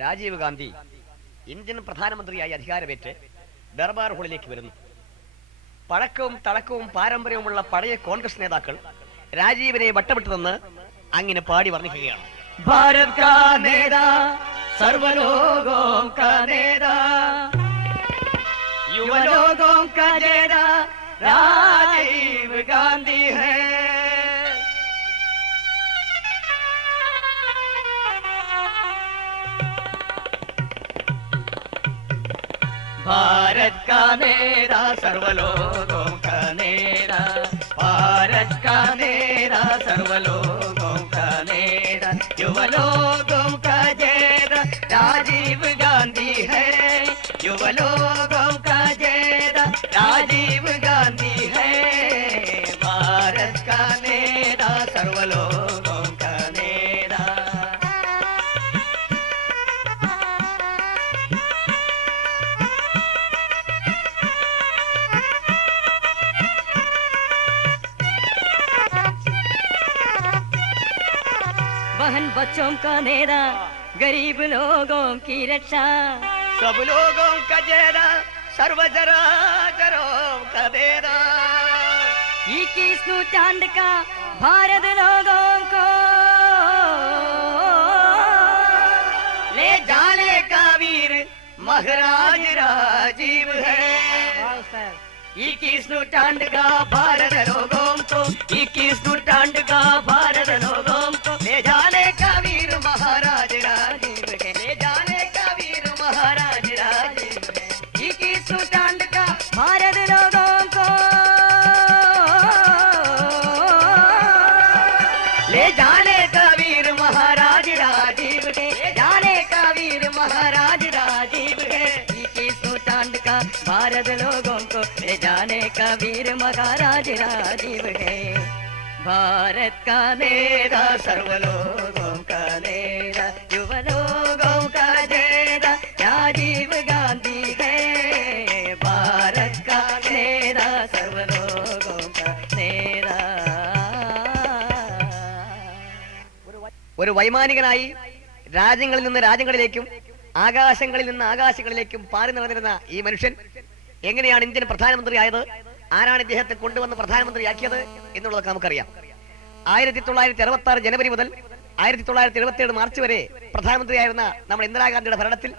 Rajeev Gandhi Indian പ്രധാനമന്ത്രിയായി അധികാരമേറ്റ് ദർബാർ ഹാളിലേക്ക് വരുന്നു. പഴക്കവും തളക്കവും പാരമ്പര്യവുമുള്ള പഴയ കോൺഗ്രസ് നേതാക്കൾ രാജീവിനെ വട്ടമിട്ടതെന്ന് അങ്ങനെ പാടി വർണ്ണിക്കുകയാണ്. ഭാരത് കാ നേതാ സർവലോകോ കാ നേതാ യുവലോകോ കാ നേതാ രാജീവ് ഗാന്ധി ഹൈ. भारत का नेता सर्वलोकों का नेता, भारत का नेता सर्वलोकों का नेता, युवलोकों का चेता राजीव गांधी है, युवलोकों का चेता राजीव गांधी है. भारत का नेता सर्वलोकों का नेता. बहन बच्चों का नेता, गरीब लोगों की रक्षा, सब लोगों का चेहरा सर्वचराचरों का देना. 21 नूറ്റാണ്ട് का भारत लोगों को ले जाने का वीर महाराज राजीव है. 21 नूറ്റാണ്ട് का भारत लोगों को, 21 नूറ്റാണ്ട് का भारत लोगों को ले जाने का वीर महाराज राजीव है. ले जाने का वीर महाराज राजीव है. 21 नूറ്റാണ്ട് का भारत लोगों को ले जाने का वीर महाराज राजीव है. ले जाने का वीर महाराज राजीव है. 21 नूറ്റാണ്ട് का भारत लोगों को ले जाने का वीर महाराज राजीव है. भारत का नेता सर्वलोकों का नेता, युवलोकों का नेता राजीव गांधी है. भारत का नेता सर्वलोकों का नेता. ഒരു വൈമാനികനായി രാജ്യങ്ങളിൽ നിന്ന് രാജ്യങ്ങളിലേക്കും ആകാശങ്ങളിൽ നിന്ന് ആകാശങ്ങളിലേക്കും പാറി നടന്നിരുന്ന ഈ മനുഷ്യൻ എങ്ങനെയാണ് ഇന്ത്യൻ പ്രധാനമന്ത്രിയായത്, ആരാണ് ഇദ്ദേഹത്തെ കൊണ്ടുവന്ന് പ്രധാനമന്ത്രിയാക്കിയത് എന്നുള്ളത് നമുക്കറിയാം. 1966 ജനുവരി മുതൽ 1977 മാർച്ച് വരെ പ്രധാനമന്ത്രിയായിരുന്ന നമ്മുടെ ഇന്ദിരാഗാന്ധിയുടെ ഭരണത്തിൽ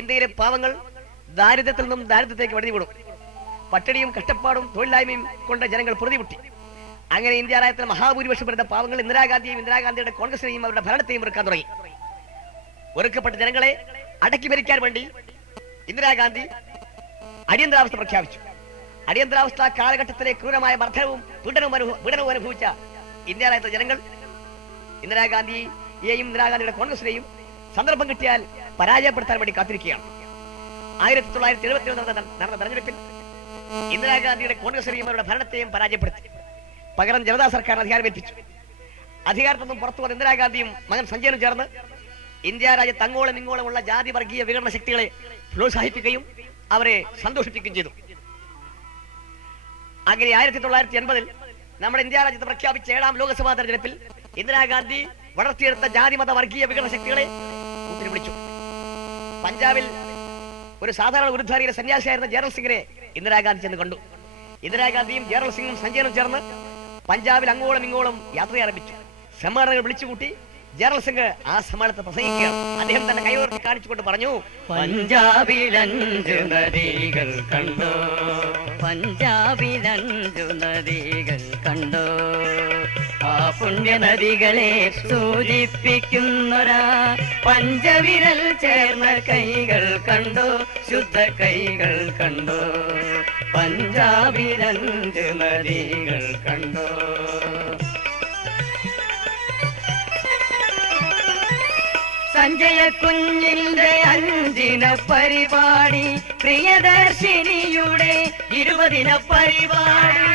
ഇന്ത്യയിലെ പാവങ്ങൾ ദാരിദ്ര്യത്തിൽ നിന്നും ദാരിദ്ര്യത്തേക്ക് വഴിഞ്ഞുകൂടും. പട്ടിണിയും കഷ്ടപ്പാടും തൊഴിലില്ലായ്മയും കൊണ്ട് ജനങ്ങൾ പൊറുതിമുട്ടി. അങ്ങനെ ഇന്ത്യ രാജ്യത്തിലെ മഹാഭൂരിപക്ഷം വരുന്ന പാവങ്ങൾ ഇന്ദിരാഗാന്ധിയും ഇന്ദിരാഗാന്ധിയുടെ കോൺഗ്രസിനെയും അവരുടെ ഭരണത്തെയും വെറുക്കാൻ തുടങ്ങി. വെറുക്കപ്പെട്ട ജനങ്ങളെ അടക്കി ഭരിക്കാൻ വേണ്ടി ഇന്ദിരാഗാന്ധി അടിയന്തരാവസ്ഥ പ്രഖ്യാപിച്ചു. അടിയന്തരാവസ്ഥ കാലഘട്ടത്തിലെ ക്രൂരമായ മർദ്ദനവും പീഡനവും അനുഭവിച്ച ഇന്ത്യ രാജ്യത്തെ ജനങ്ങൾ ഇന്ദിരാഗാന്ധിയെയും ഇന്ദിരാഗാന്ധിയുടെ കോൺഗ്രസിനെയും സന്ദർഭം കിട്ടിയാൽ പരാജയപ്പെടുത്താൻ വേണ്ടി കാത്തിരിക്കുകയാണ്. 1977 നടന്ന തെരഞ്ഞെടുപ്പിൽ ഇന്ദിരാഗാന്ധിയുടെ കോൺഗ്രസിനെയും അവരുടെ ഭരണത്തെയും പരാജയപ്പെടുത്തി. പകരം ജനതാ സർക്കാർ അധികാരമേൽപ്പിച്ചു. അധികാരത്തിൽ നിന്നും പുറത്തു വന്ന ഇന്ദിരാഗാന്ധിയും മകൻ സഞ്ജയനും ചേർന്ന് ഇന്ത്യ രാജ്യത്ത് അങ്ങോളം ഇങ്ങോളമുള്ള ജാതി വർഗീയ വികരണ ശക്തികളെ പ്രോത്സാഹിപ്പിക്കുകയും അവരെ സന്തോഷിപ്പിക്കുകയും ചെയ്തു. അങ്ങനെ 1980 നമ്മുടെ ഇന്ത്യ രാജ്യത്ത് പ്രഖ്യാപിച്ച 7ാം ലോക്സഭാ തെരഞ്ഞെടുപ്പിൽ ഇന്ദിരാഗാന്ധി വളർത്തിയെടുത്ത ജാതിമത വർഗീയ വികരണ ശക്തികളെ വിളിച്ചു. പഞ്ചാബിൽ ഒരു സാധാരണ ഉരുധാരിയുടെ സന്യാസിയായിരുന്ന ജേറൽ സിംഗിനെ ഇന്ദിരാഗാന്ധി ചെന്ന് കണ്ടു. ഇന്ദിരാഗാന്ധിയും ജേറൽ സിംഗും സഞ്ജയനും ചേർന്ന് പഞ്ചാബിൽ അങ്ങോളം ഇങ്ങോളം യാത്ര ആരംഭിച്ചു. സമ്മേളനങ്ങൾ വിളിച്ചുകൂട്ടി. ജേറൽ സിംഗ് ആ സമ്മേളനത്തെ പ്രസംഗിക്കുകയാണ്. അദ്ദേഹം തന്നെ കൈവർത്തി കാണിച്ചുകൊണ്ട് പറഞ്ഞു, പഞ്ചാബിലഞ്ചു നദികൾ കണ്ടോ, പഞ്ചാബിലഞ്ചു നദികൾ കണ്ടോ, ആ പുണ്യ നദികളെ സൂചിപ്പിക്കുന്നൊരാ പഞ്ചവിരൽ ചേർന്ന കൈകൾ കണ്ടോ, ശുദ്ധ കൈകൾ കണ്ടോ, പഞ്ചാബിലഞ്ചു നദികൾ കണ്ടോ. സഞ്ജയ കുഞ്ഞിന്റെ 5 പരിപാടി, പ്രിയദർശിനിയുടെ 20 പരിപാടി.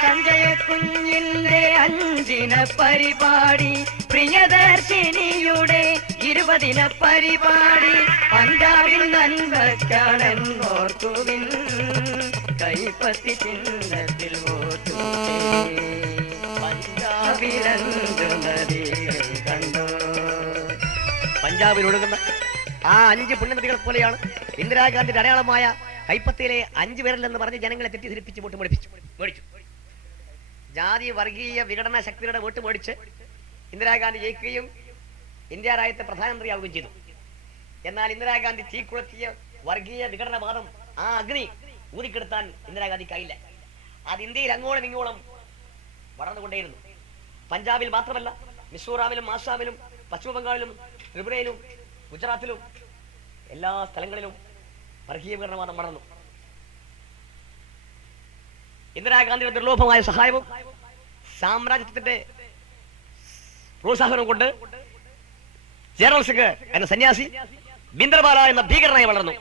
സഞ്ജയ കുഞ്ഞിന്റെ 5 പരിപാടി, പ്രിയദർശിനിയുടെ 20 പരിപാടി. പഞ്ചാബിൽ നന്മക്കാണെന്നോർക്കുവിൻ, കൈപ്പത്തി ചിഹ്നത്തിൽ വോട്ടു. പഞ്ചാബിലഞ്ചു നദികൾ കണ്ടോ. പഞ്ചാബിൽ ഒഴുകുന്ന ആ 5 പുണ്യനദികളെ പോലെയാണ് ഇന്ദിരാഗാന്ധിയുടെ അടയാളമായ കൈപ്പത്തിയിലെ 5 പേരിലെന്ന് പറഞ്ഞ് ജനങ്ങളെ തെറ്റിദ്ധരിപ്പിച്ച് വോട്ട് മേടിച്ചു. ജാതി വർഗീയ വിഘടന ശക്തിയുടെ വോട്ട് മേടിച്ച് ഇന്ദിരാഗാന്ധി ജയിക്കുകയും ഇന്ത്യ രാജ്യത്തെ പ്രധാനമന്ത്രിയാവുകയും ചെയ്തു. എന്നാൽ ഇന്ദിരാഗാന്ധി തീക്കുളത്തിയ വർഗീയ വിഘടനവാദം ആ അഗ്നി ഊതിക്കെടുത്താൻ ഇന്ദിരാഗാന്ധിക്കായില്ല. അത് ഇന്ത്യയിൽ അങ്ങോളം ഇങ്ങോളം വളർന്നുകൊണ്ടേയിരുന്നു. പഞ്ചാബിൽ മാത്രമല്ല, മിസോറാമിലും ആസാമിലും പശ്ചിമ ബംഗാളിലും ത്രിപുരയിലും ഗുജറാത്തിലും എല്ലാ സ്ഥലങ്ങളിലും വർഗീയ വിഘടനവാദം വളർന്നു. ഇന്ദിരാഗാന്ധിയുടെ ദുർലോഭമായ സഹായവും സാമ്രാജ്യത്തിന്റെ പ്രോത്സാഹനവും കൊണ്ട് ജനറൽ സിംഗ് എന്ന സന്യാസി ബിന്ദർബാല എന്ന ഭീകരനായി വളർന്നു.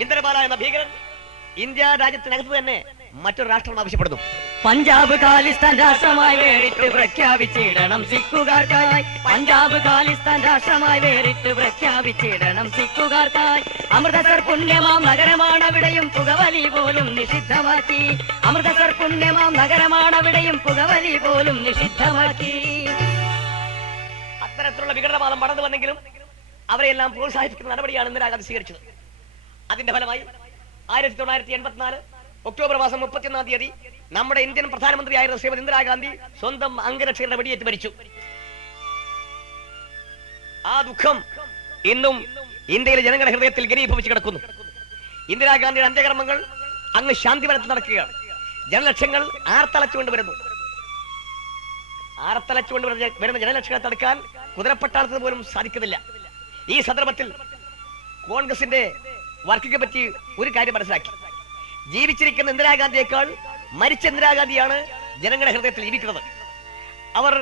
ബിന്ദർബാല എന്ന ഭീകരൻ ഇന്ത്യ രാജ്യത്തിനകത്ത് തന്നെ മറ്റൊരു രാഷ്ട്രം ആവശ്യപ്പെടുന്നു. പഞ്ചാബ് ഖാലിസ്ഥാൻ രാഷ്ട്രമായി വേറിട്ട് പ്രഖ്യാപിച്ചിടണം സിഖുകാർക്കായി. പഞ്ചാബ് ഖാലിസ്ഥാൻ രാഷ്ട്രമായി വേറിട്ട് പ്രഖ്യാപിച്ചിടണം സിഖുകാർക്കായി. അമൃതസർ പുണ്യമാം നഗരമാണവിടെയും പുകവലി പോലും നിഷിദ്ധമാക്കി. അമൃതസർ പുണ്യമാം നഗരമാണവിടെയും പുകവലി പോലും നിഷിദ്ധമാക്കി. അത്തരത്തിലുള്ള വിഘടനവാദം വളർന്നു വന്നെങ്കിലും അവരെല്ലാം പ്രോത്സാഹിപ്പിക്കുന്ന നടപടിയാണ് ഇന്ദിരാഗാന്ധി സ്വീകരിച്ചത്. അതിന്റെ ഫലമായി 1984 ഒക്ടോബർ മാസം 31-ാം തീയതി നമ്മുടെ ഇന്ത്യൻ പ്രധാനമന്ത്രിയായിരുന്ന ശ്രീമതി ഇന്ദിരാഗാന്ധി സ്വന്തം അംഗരക്ഷകരുടെ വെടിയേറ്റ് മരിച്ചു. ആ ദുഃഖം ഇന്നും ഇന്ത്യയിലെ ജനങ്ങളുടെ ഹൃദയത്തിൽ ഘനീഭവിച്ച് കിടക്കുന്നു. ഇന്ദിരാഗാന്ധിയുടെ അന്ത്യകർമ്മങ്ങൾ അങ്ങ് ശാന്തിവനത്തിൽ നടക്കുകയാണ്. ജനലക്ഷങ്ങൾ ആർത്തലച്ചുകൊണ്ട് വരുന്നു. ആർത്തലച്ചുകൊണ്ട് വരുന്ന ജനലക്ഷങ്ങളെ തടുക്കാൻ കുതിരപ്പട്ടാളത്തിന് പോലും സാധിക്കുന്നില്ല. ഈ സന്ദർഭത്തിൽ കോൺഗ്രസിന്റെ വർക്കിംഗ് പറ്റി ഒരു കാര്യം മനസ്സിലാക്കി. ജീവിച്ചിരിക്കുന്ന ഇന്ദിരാഗാന്ധിയേക്കാൾ മരിച്ച ഇന്ദിരാഗാന്ധിയാണ് ജനങ്ങളുടെ ഹൃദയത്തിൽ ജീവിക്കുന്നത്. അവർ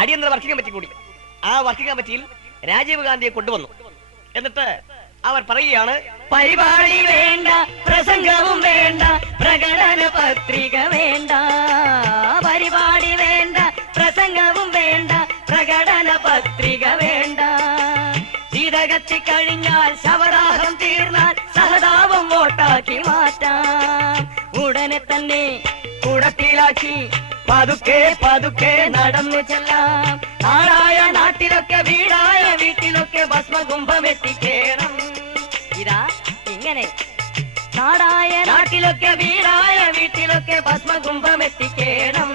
അടിയന്തര വർക്കിംഗ് കമ്മിറ്റി കൂടി. ആ വർക്കിംഗ് കമ്മിറ്റിയിൽ രാജീവ് ഗാന്ധിയെ കൊണ്ടുവന്നു. എന്നിട്ട് അവർ പറയുകയാണ്, പരിപാടി വേണ്ട, പ്രസംഗവും വേണ്ട, പ്രകടന പത്രിക വേണ്ട. പരിപാടി വേണ്ട, പ്രസംഗവും വേണ്ട, പ്രകടന പത്രിക വേണ്ട. ശീതകത്തി കഴിഞ്ഞാൽ ശവദാഹം തീർന്നാൽ സഹതാപം വോട്ടാക്കി മാറ്റാം. ഉടനെ തന്നെ കുടത്തിലാക്കി പതുക്കെ പതുക്കെ നടന്നു ചെല്ലാം. നാടായ നാട്ടിലൊക്കെ വീടായ വീട്ടിലൊക്കെ ഭസ്മകുംഭം എത്തിക്കേണം. ഇതാ ഇങ്ങനെ നാടായ നാട്ടിലൊക്കെ വീടായ വീട്ടിലൊക്കെ ഭസ്മകുംഭം എത്തിക്കേണം.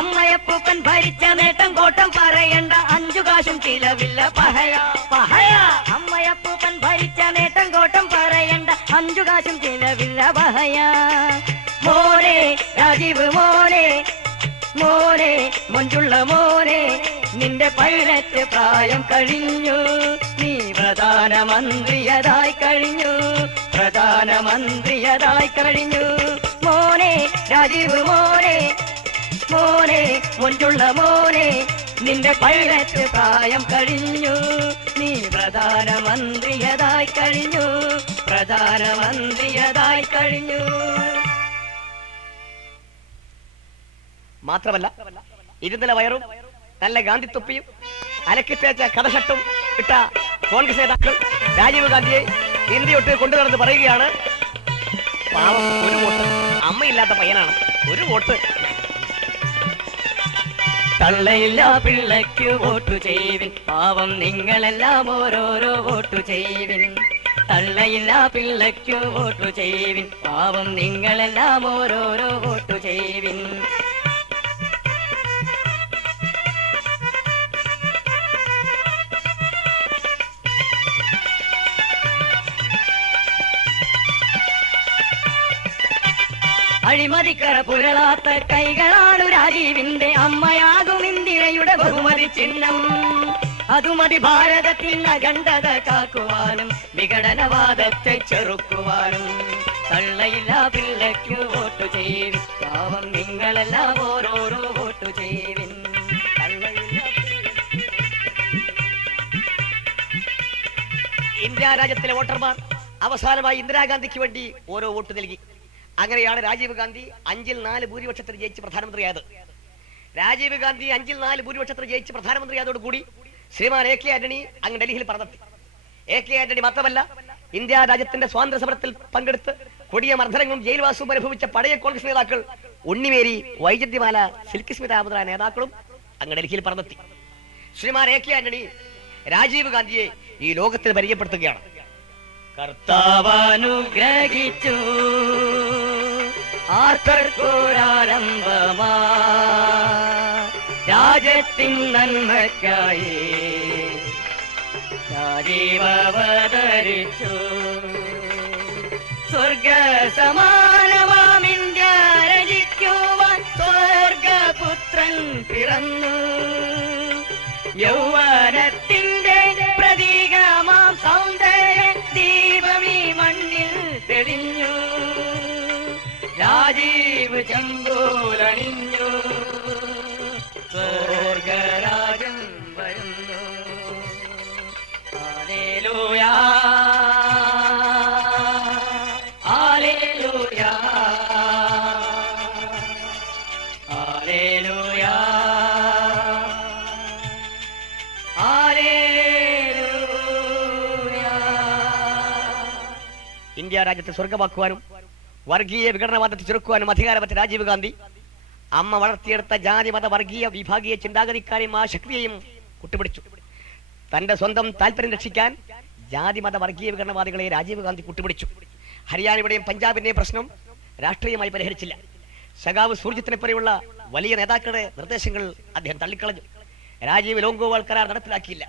അമ്മയപ്പൂപ്പൻ ഭരിച്ച നേട്ടം കോട്ടം പറയണ്ട, 5 കാശും ചിലവില്ല പഹയ പഹയ. അമ്മയപ്പൂപ്പൻ ഭരിച്ച നേട്ടം കോട്ടം പറയണ്ട, 5 കാശും ചിലവില്ല പഹയ. മോനെ രാജീവ് മോനെ, മോനെ മഞ്ജുള്ള മോനെ, നിന്റെ പൈലറ്റ് പ്രായം കഴിഞ്ഞു, നീ പ്രധാനമന്ത്രിയതായി കഴിഞ്ഞു, പ്രധാനമന്ത്രിയതായി കഴിഞ്ഞു. മോനെ രാജീവ് മോനെ, മോനെ മഞ്ജുള്ള മോനെ, നിന്റെ പൈലറ്റ് പ്രായം കഴിഞ്ഞു, നീ പ്രധാനമന്ത്രിയതായി കഴിഞ്ഞു, പ്രധാനമന്ത്രിയതായി കഴിഞ്ഞു. മാത്രമല്ല ഇരുന്നില വയറും നല്ല ഗാന്ധി തൊപ്പിയും അലക്കി തേച്ച കഥഷട്ടും ഇട്ട കോൺഗ്രസ് നേതാക്കൾ രാജീവ് ഗാന്ധിയെ ഇന്ത്യയൊട്ട് കൊണ്ടു നടന്ന് പറയുകയാണ്, പാവം ഒരു വോട്ട്, അമ്മയില്ലാത്ത പയ്യനാണ്, ഒരു വോട്ട്. തള്ളയില്ല പിള്ളയ്ക്ക് വോട്ടു ചെയ്യുവിൻ, പാവം നിങ്ങളെല്ലാം ഓരോരോ വോട്ടു ചെയ്യുവിൻ. തള്ളയില്ല പിള്ളയ്ക്ക് വോട്ടു ചെയ്യുവിൻ, പാവം നിങ്ങളെല്ലാം ഓരോരോ വോട്ടു ചെയ്യുവിൻ. അഴിമതിക്കറ പുരളാത്ത കൈകളാണു രാജീവിന്റെ, അമ്മയാകും ഇന്ത്യയുടെ ബഹുമതി ചിഹ്നം. അതുമതി ഭാരതത്തിൽ അഖണ്ഡത കാക്കുവാനും വിഘടനവാദത്തെ ചെറുക്കുവാനും. തള്ളയില്ല പിള്ളയ്ക്കു വോട്ടു ചെയ്യുവിൻ, പാവം നിങ്ങളെല്ലാം ഓരോരോ വോട്ടു ചെയ്യുവിൻ. ഇന്ത്യ രാജ്യത്തിലെ വോട്ടർമാർ അവസാനമായി ഇന്ദിരാഗാന്ധിക്ക് വേണ്ടി ഓരോ വോട്ട് നൽകി. അങ്ങനെയാണ് രാജീവ് ഗാന്ധി 5-4 ഭൂരിപക്ഷത്തിൽ ജയിച്ച് പ്രധാനമന്ത്രിയായത്. രാജീവ് ഗാന്ധി 5-4 ഭൂരിപക്ഷത്തിൽ ജയിച്ച് പ്രധാനമന്ത്രിയായതോടുകൂടി ശ്രീമാൻ എ കെ ആന്റണി അങ്ങ് ഡൽഹിയിൽ പറഞ്ഞെത്തി. എ കെ ആന്റണി മാത്രമല്ല, ഇന്ത്യ രാജ്യത്തിന്റെ സ്വാതന്ത്ര്യ സമരത്തിൽ പങ്കെടുത്ത് കൊടിയ മർദ്ദനങ്ങളും ജയിൽവാസവും അനുഭവിച്ച പഴയ കോൺഗ്രസ് നേതാക്കൾ ഉണ്ണിമേരി, വൈജന്തിമാല, സിൽക്കി സ്മിത മുതലായ നേതാക്കളും അങ്ങ് ഡൽഹിയിൽ പറഞ്ഞെത്തി. ശ്രീമാൻ എ കെ ആന്റണി രാജീവ് ഗാന്ധിയെ ഈ ലോകത്തിന് പരിചയപ്പെടുത്തുകയാണ്. കർത്താവനുഗ്രഹിച്ചു ആർക്കൊരാരംഭമാ രാജ്യത്തിൻ നന്മയ്ക്കായി രാജീവതരിച്ചു. സ്വർഗ സമാനമാം ഇന്ത്യ രചിക്കുവാൻ സ്വർഗപുത്രൻ പിറന്നു. യൗവനത്തിന്റെ പ്രതീകമാം സൗന്ദര്യ ദീപമീ മണ്ണിൽ തെളിഞ്ഞു. രാജീവ് ചെങ്കോലണിഞ്ഞു. സ്വർഗരാജം വരുന്നു. ഹല്ലേലൂയാ ഹല്ലേലൂയാ ഹല്ലേലൂയാ ഹല്ലേലൂയാ. ഇന്ത്യ രാജ്യത്തെ സ്വർഗമാക്കുവാനും വർഗീയ വിഘടനവാദത്തെ ചെറുക്കുവാനും അധികാരമറ്റ രാജീവ് ഗാന്ധി അമ്മ വളർത്തിയെടുത്ത ജാതി മത വർഗീയ വിഭാഗീയ ചിന്താഗതിക്കാരെയും ആ ശക്തിയെയും കൂട്ടുപിടിച്ചു. തന്റെ സ്വന്തം താല്പര്യം രക്ഷിക്കാൻ ജാതി മത വർഗീയ വിഘടനവാദികളെ രാജീവ് ഗാന്ധി കൂട്ടുപിടിച്ചു. ഹരിയാനയുടെയും പഞ്ചാബിന്റെയും പ്രശ്നം രാഷ്ട്രീയമായി പരിഹരിച്ചില്ല. സഖാവ് സൂർജിത്തിനെ പോലെയുള്ള വലിയ നേതാക്കളുടെ നിർദ്ദേശങ്ങൾ അദ്ദേഹം തള്ളിക്കളഞ്ഞു. രാജീവ് ലോങ്കോവാൾ കരാർ നടപ്പിലാക്കിയില്ല.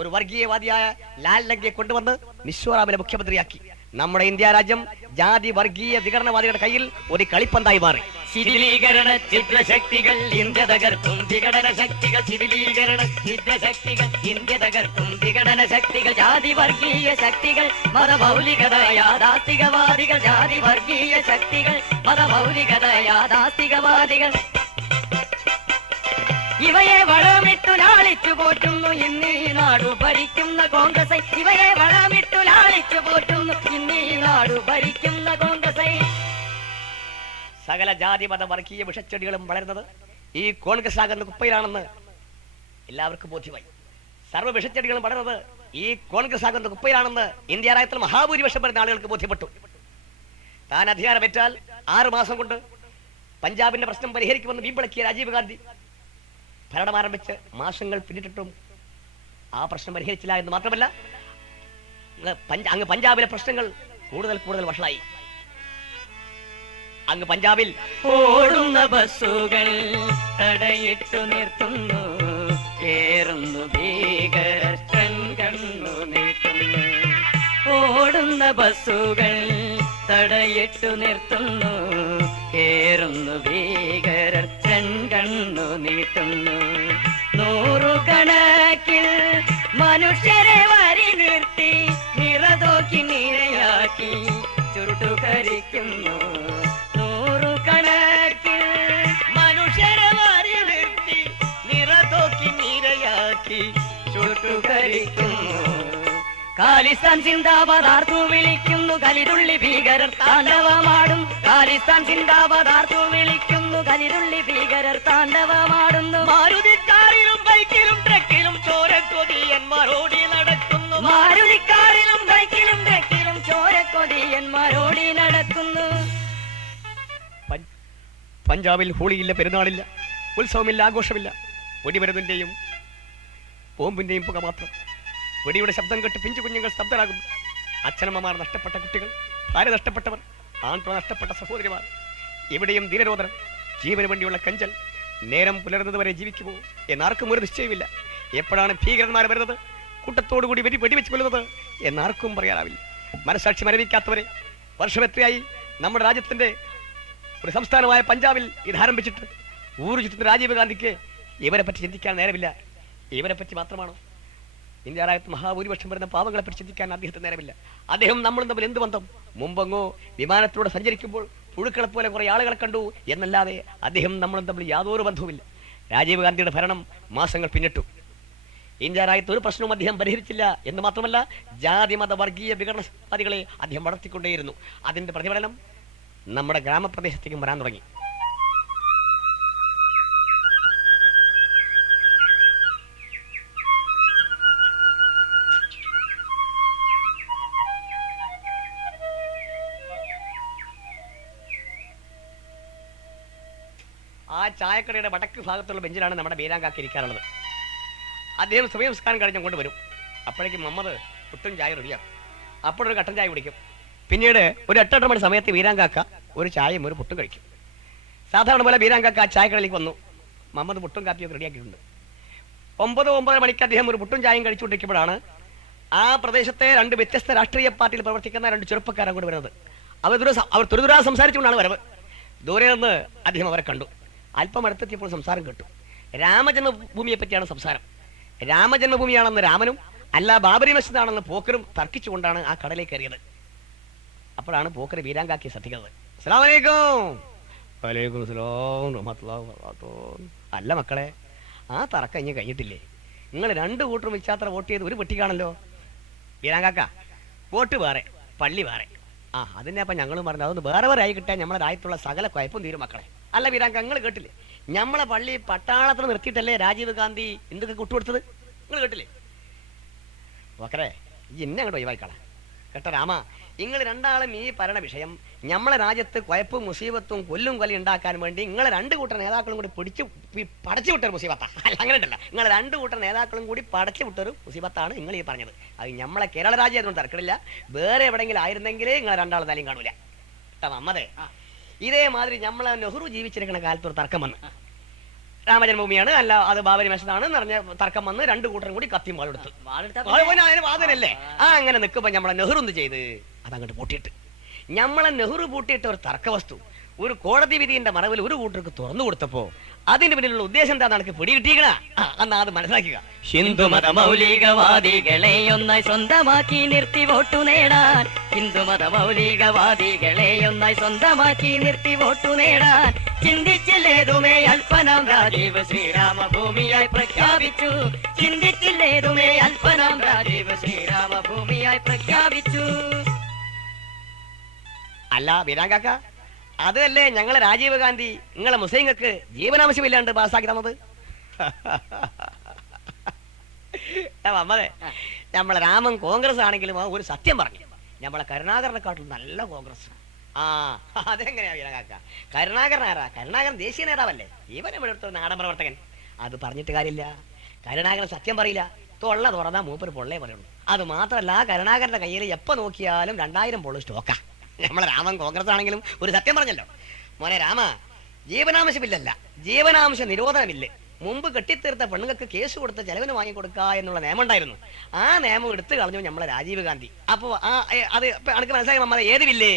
ഒരു വർഗീയവാദിയായ ലാൽ ലങ്കയെ കൊണ്ടുവന്ന് മിസോറാമിലെ മുഖ്യമന്ത്രിയാക്കി. നമ്മുടെ ഇന്ത്യ രാജ്യം ജാതി വർഗീയ വിഘടനവാദികളുടെ കയ്യിൽ ഒരു കളിപ്പന്തായി മാറി. ശിഥിലീകരണ ചിത്രശക്തികൾ ഇന്ത്യ തകർക്കും വിഘടന ശക്തികൾ. ശിഥിലീകരണ ചിത്രശക്തികൾ ഇന്ത്യ തകർക്കും വിഘടന ശക്തികൾ. ജാതി വർഗീയ ശക്തികൾ മതമൗലികത യാഥാസ്ഥികവാദികൾ. ജാതി വർഗീയ ശക്തികൾ മതമൗലികത യാഥാസ്ഥികവാദികൾ. ഇവയെ വളമിട്ടു ലാളിച്ചു പോറ്റുന്നു ഇന്നീ നാടു ഭരിക്കുന്ന കോൺഗ്രസ്. ഇവയെ വളമിട്ടു ലാളിച്ചു പോറ്റുന്നു ഇന്നീ നാടു ഭരിക്കുന്ന കോൺഗ്രസ്. സകല ജാതി മത വർഗീയ വിഷച്ചെടികളും വളരുന്നത് ഈ കോൺഗ്രസ് ആകുന്ന കുപ്പയിലാണെന്ന് എല്ലാവർക്കും ബോധ്യമായി. സർവ്വ വിഷച്ചെടികളും വളരുന്നത് ഈ കോൺഗ്രസ് ആകുന്ന കുപ്പയിലാണെന്ന് ഇന്ത്യ രാജ്യത്തിൽ മഹാഭൂരിപക്ഷം വരുന്ന ആളുകൾക്ക് ബോധ്യപ്പെട്ടു. താൻ അധികാരമേറ്റാൽ 6 മാസം കൊണ്ട് പഞ്ചാബിന്റെ പ്രശ്നം പരിഹരിക്കുമെന്ന് വീമ്പിളക്കിയ രാജീവ് ഗാന്ധി ഭരണം ആരംഭിച്ച് മാസങ്ങൾ പിന്നിട്ടിട്ടും ആ പ്രശ്നം പരിഹരിച്ചില്ല എന്ന് മാത്രമല്ല, അങ്ങ് പഞ്ചാബിലെ പ്രശ്നങ്ങൾ കൂടുതൽ വഷളായി. അങ്ങ് പഞ്ചാബിൽ ഓടുന്ന ബസ്സുകൾ തടയിട്ടു നിർത്തുന്നു. കേറുന്നു ഭീകരർ കണ്ണു നീട്ടുന്നു. ഓടുന്ന ബസ്സുകൾ തടയിട്ടു നിർത്തുന്നു. കേറുന്നു ഭീകരർ കണ്ണു നീട്ടുന്നു. നൂറുകണക്കിൽ മനുഷ്യരെ വരി നിർത്തി നിറതോക്കി നിരയാക്കി ചുരുട്ടുകരിക്കുന്നു. നൂറുകണക്കിൽ മനുഷ്യരെ വരി നിർത്തി നിറതോക്കി നിരയാക്കി ചുരുട്ടുകരിക്കുന്നു. ഖാലിസ്ഥാൻ സിന്ദാബാദ് ആർത്തു വിളിക്കുന്നു. കലിതുള്ളി ഭീകരർ താണ്ഡവമാടും. ഖാലിസ്ഥാൻ സിന്ദാബാദ് ആർത്തു വിളിക്കുന്നു. കലിതുള്ളി ഭീകരർ താണ്ഡവമാടുന്നു. മാരുതിക്കാരിലും ബൈക്കിലും ട്രക്കിലും ചോരക്കൊതിയന്മാർ ഓടി നടക്കുന്നു. മാരുതിക്കാരിലും ബൈക്കിലും ട്രക്കിലും ചോരക്കൊതിയന്മാർ ഓടി നടക്കുന്നു. പഞ്ചാബിൽ ഹോളിയില്ല, പെരുന്നാളില്ല, ഉത്സവമില്ല, ആഘോഷമില്ല. വെടിമരുന്നിന്റെയും ബോംബിന്റെയും പുക മാത്രം. വെടിയുടെ ശബ്ദം കേട്ട് പിഞ്ചു കുഞ്ഞുങ്ങൾ സ്തബ്ധരാകുന്നു. അച്ഛനമ്മമാർ നഷ്ടപ്പെട്ട കുട്ടികൾ, ഭാര്യ നഷ്ടപ്പെട്ടവർ, ആൺതുണ നഷ്ടപ്പെട്ട സഹോദരിമാർ. ഇവിടെയും ദീനരോധനം, ജീവന് വേണ്ടിയുള്ള കഞ്ചൽ. നേരം പുലരുന്നതുവരെ ജീവിക്കുമോ എന്നാർക്കും ഒരു നിശ്ചയമില്ല. എപ്പോഴാണ് ഭീകരന്മാർ വരുന്നത്, കൂട്ടത്തോടുകൂടി വെടിവെച്ച് കൊല്ലുന്നത് എന്നാർക്കും പറയാനാവില്ല. മനസാക്ഷി മരവിക്കാത്തവരെ, വർഷം എത്രയായി നമ്മുടെ രാജ്യത്തിന്റെ ഒരു സംസ്ഥാനമായ പഞ്ചാബിൽ ഇത് ആരംഭിച്ചിട്ട് ഊർജിത്തിന്റെ രാജീവ് ഗാന്ധിക്ക് ഇവരെ പറ്റി ചിന്തിക്കാൻ നേരമില്ല. ഇവരെ പറ്റി മാത്രമാണോ? ഇന്ത്യ രാജ്യത്ത് മഹാഭൂരിപക്ഷം വരുന്ന പാവങ്ങളെ പറ്റി ചിന്തിക്കാൻ അദ്ദേഹത്തിന് നേരമില്ല. അദ്ദേഹം നമ്മളും തമ്മിൽ എന്ത് ബന്ധം? മുമ്പങ്ങോ വിമാനത്തിലൂടെ സഞ്ചരിക്കുമ്പോൾ പുഴുക്കളെ പോലെ കുറെ ആളുകളെ കണ്ടു എന്നല്ലാതെ അദ്ദേഹം നമ്മളും തമ്മിൽ യാതൊരു ബന്ധവുമില്ല. രാജീവ് ഗാന്ധിയുടെ ഭരണം മാസങ്ങൾ പിന്നിട്ടു. ഇന്ത്യ രാജ്യത്ത് ഒരു പ്രശ്നവും അദ്ദേഹം പരിഹരിച്ചില്ല എന്ന് മാത്രമല്ല, ജാതി മത വർഗീയ വിഘടനവാദികളെ അദ്ദേഹം വളർത്തിക്കൊണ്ടേയിരുന്നു. അതിന്റെ പ്രതിഫലനം നമ്മുടെ ഗ്രാമപ്രദേശത്തേക്കും വരാൻ തുടങ്ങി. ആ ചായക്കടയുടെ വടക്ക് ഭാഗത്തുള്ള ബെഞ്ചിലാണ് നമ്മുടെ ബീരാങ്കാക്ക് ഇരിക്കാറുള്ളത്. അദ്ദേഹം സമയംസ്കാരം കഴിഞ്ഞ് കൊണ്ട് വരും. അപ്പോഴേക്കും മുഹമ്മദ് പുട്ടും ചായ റെഡിയാക്കും. അപ്പോഴൊരു കട്ടൻ ചായ കുടിക്കും. പിന്നീട് ഒരു 8-8 മണി സമയത്ത് വീരാങ്കാക്ക ഒരു ചായയും ഒരു പുട്ടും കഴിക്കും. സാധാരണ പോലെ വീരാങ്കാക്ക ആ ചായക്കടയിലേക്ക് വന്നു. മുഹമ്മദ് പുട്ടും കാപ്പിയൊക്കെ റെഡിയാക്കിയിട്ടുണ്ട്. 9-9:30 മണിക്ക് അദ്ദേഹം ഒരു പുട്ടും ചായയും കഴിച്ചുകൊണ്ടിരിക്കുമ്പോഴാണ് ആ പ്രദേശത്തെ 2 വ്യത്യസ്ത രാഷ്ട്രീയ പാർട്ടിയിൽ പ്രവർത്തിക്കുന്ന 2 ചെറുപ്പക്കാരാണ് കൂടി വരുന്നത്. അവർ തുരുതുരാ സംസാരിച്ചുകൊണ്ടാണ് വരവ്. ദൂരെ നിന്ന് അദ്ദേഹം അവരെ കണ്ടു. അല്പം അടുത്തെത്തിയപ്പോൾ സംസാരം കേട്ടു. രാമജന്മഭൂമിയെ പറ്റിയാണ് സംസാരം. രാമജന്മഭൂമിയാണെന്ന് രാമനും അല്ല ബാബരി മസ്ജിദാണെന്ന് പോക്കരും തർക്കിച്ചുകൊണ്ടാണ് ആ കടലേക്ക് കയറിയത്. അപ്പോഴാണ് പോക്കർ വീരാങ്കാക്കിയെ ശ്രദ്ധിക്കുന്നത്. അസ്സലാമു അലൈക്കും. വലൈക്കും സലാം റഹ്മത്തുള്ളാഹി വബറകാതുഹു. അല്ല മക്കളെ, ആ തർക്കം ഇനി കഴിഞ്ഞിട്ടില്ലേ? നിങ്ങൾ 2 കൂട്ടരും ഇച്ചാത്ര വോട്ട് ചെയ്ത് ഒരു പെട്ടിക്കാണല്ലോ. വീരാങ്കാക്ക, വോട്ട് വേറെ പള്ളി വേറെ. അതിനെ അപ്പം ഞങ്ങളും പറഞ്ഞു അതൊന്ന് വേറെ വേറെ ആയി കിട്ടാൻ നമ്മളെ രാജ്യത്തുള്ള സകല കുഴപ്പം തീരും മക്കളെ. അല്ല വീരാങ്ക, നിങ്ങൾ കേട്ടില്ലേ? നമ്മളെ പള്ളി പട്ടാളത്തിന് നിർത്തിയിട്ടല്ലേ രാജീവ് ഗാന്ധി എന്തൊക്കെ കൂട്ടുകൊടുത്തത്? നിങ്ങൾ കേട്ടില്ലേ? ഓക്കറെ, ഇന്നെ അങ്ങോട്ട് ഒഴിവായിക്കളാം കേട്ടോ രാമ. നിങ്ങൾ 2ആളും ഈ ഭരണ വിഷയം നമ്മളെ രാജ്യത്ത് കുഴപ്പും മുസീബത്തും കൊല്ലും കൊല്ലം ഉണ്ടാക്കാൻ വേണ്ടി നിങ്ങളെ 2 കൂട്ടർ നേതാക്കളും കൂടി പടച്ചു വിട്ടൊരു മുസീബത്താണ്. അല്ല, അങ്ങനെ ഉണ്ടല്ല, നിങ്ങൾ 2 കൂട്ടർ നേതാക്കളും കൂടി പടച്ചു വിട്ടൊരു മുസീബത്താണ് നിങ്ങൾ ഈ പറഞ്ഞത്. അത് നമ്മളെ കേരള രാജ്യമായതുകൊണ്ട് തർക്കമില്ല. വേറെ എവിടെയെങ്കിലും ആയിരുന്നെങ്കിൽ നിങ്ങൾ 2ആളും തലയും കാണൂല കേട്ടോ നമ്മതേ. ഇതേമാതിരി നമ്മളെ നെഹ്റു ജീവിച്ചിരിക്കുന്ന കാലത്തൊരു തർക്കം വന്ന് രാമജന്മഭൂമിയാണ് അല്ല അത് ബാബരി മസ്ജിദാണ് പറഞ്ഞ തർക്കം വന്ന് 2 കൂട്ടരും കൂടി കത്തിയും വാളെടുത്തു. അതിന് വാദനല്ലേ? അങ്ങനെ നിൽക്കുമ്പോ നമ്മളെ നെഹ്റു എന്ത് ചെയ്ത് അതങ്ങോട്ട് പൂട്ടിയിട്ട് നമ്മളെ നെഹ്റു പൂട്ടിയിട്ട് ഒരു തർക്ക വസ്തു ഒരു കോടതി വിധിന്റെ മറവിൽ ഒരു കൂട്ടർക്ക് തുറന്നു കൊടുത്തപ്പോ അതിന്റെ പിന്നിലുള്ള ഉദ്ദേശം എന്താ നമുക്ക് പിടികിട്ടിക്കണ എന്നാ അത് മനസ്സിലാക്കുക. ഹിന്ദുമത മൗലികവാദികളെ ഒന്നായി സ്വന്തമാക്കി നിർത്തി വോട്ടു നേടാൻ, ഹിന്ദുമത മൗലികവാദികളെ ഒന്നായി സ്വന്തമാക്കി നിർത്തി വോട്ടു നേടാൻ ചിന്തിച്ചില്ലേതുമേ അൽപ്പനാം രാജീവ് ശ്രീരാമഭൂമിയായി പ്രഖ്യാപിച്ചു. ചിന്തിച്ചില്ലേതുമേ അൽപ്പനാം രാജീവ് ശ്രീരാമഭൂമിയായി പ്രഖ്യാപിച്ചു. അല്ല വീരാങ്കാക്ക, അതല്ലേ ഞങ്ങളെ രാജീവ് ഗാന്ധി നിങ്ങളെ മുസ്ലിങ്ങൾക്ക് ജീവനാംശമില്ലാണ്ട് പാസ്സാക്കി തന്നത്? അമ്മതെ, നമ്മളെ രാമൻ കോൺഗ്രസ് ആണെങ്കിലും ഒരു സത്യം പറഞ്ഞു. നമ്മളെ കരുണാകരനെക്കാട്ടും നല്ല കോൺഗ്രസ്. അതെങ്ങനെയാ വീരാങ്കാക്ക? കരുണാകരൻ ആരാ? കരുണാകരൻ ദേശീയ നേതാവല്ലേ? ഇവൻ ഇവിടെ എടുത്ത നാടൻ പ്രവർത്തകൻ. അത് പറഞ്ഞിട്ട് കാര്യമില്ല. കരുണാകരൻ സത്യം പറയില്ല. തൊള്ള തുറന്നാ മൂപ്പര് പൊള്ളേ പറയുള്ളൂ. അത് മാത്രമല്ല, കരുണാകരന്റെ കയ്യിൽ എപ്പോ നോക്കിയാലും 2000 പൊള്ളു സ്റ്റോക്കാ. നമ്മളെ രാമൻ കോൺഗ്രസ് ആണെങ്കിലും ഒരു സത്യം പറഞ്ഞല്ലോ. മോനെ രാമ, ജീവനാംശമില്ലല്ല, ജീവനാംശ നിരോധനമില്ല. മുമ്പ് കെട്ടിത്തീർത്ത പെണ്ണുങ്ങൾക്ക് കേസ് കൊടുത്ത് ചെലവിന് വാങ്ങിക്കൊടുക്കുക എന്നുള്ള നിയമം ഉണ്ടായിരുന്നു. ആ നിയമം എടുത്തു കളഞ്ഞു നമ്മളെ രാജീവ് ഗാന്ധി. അപ്പോ അത് എനിക്ക് മനസ്സിലായി മമ്മ, ഏത് ബില്ലേ?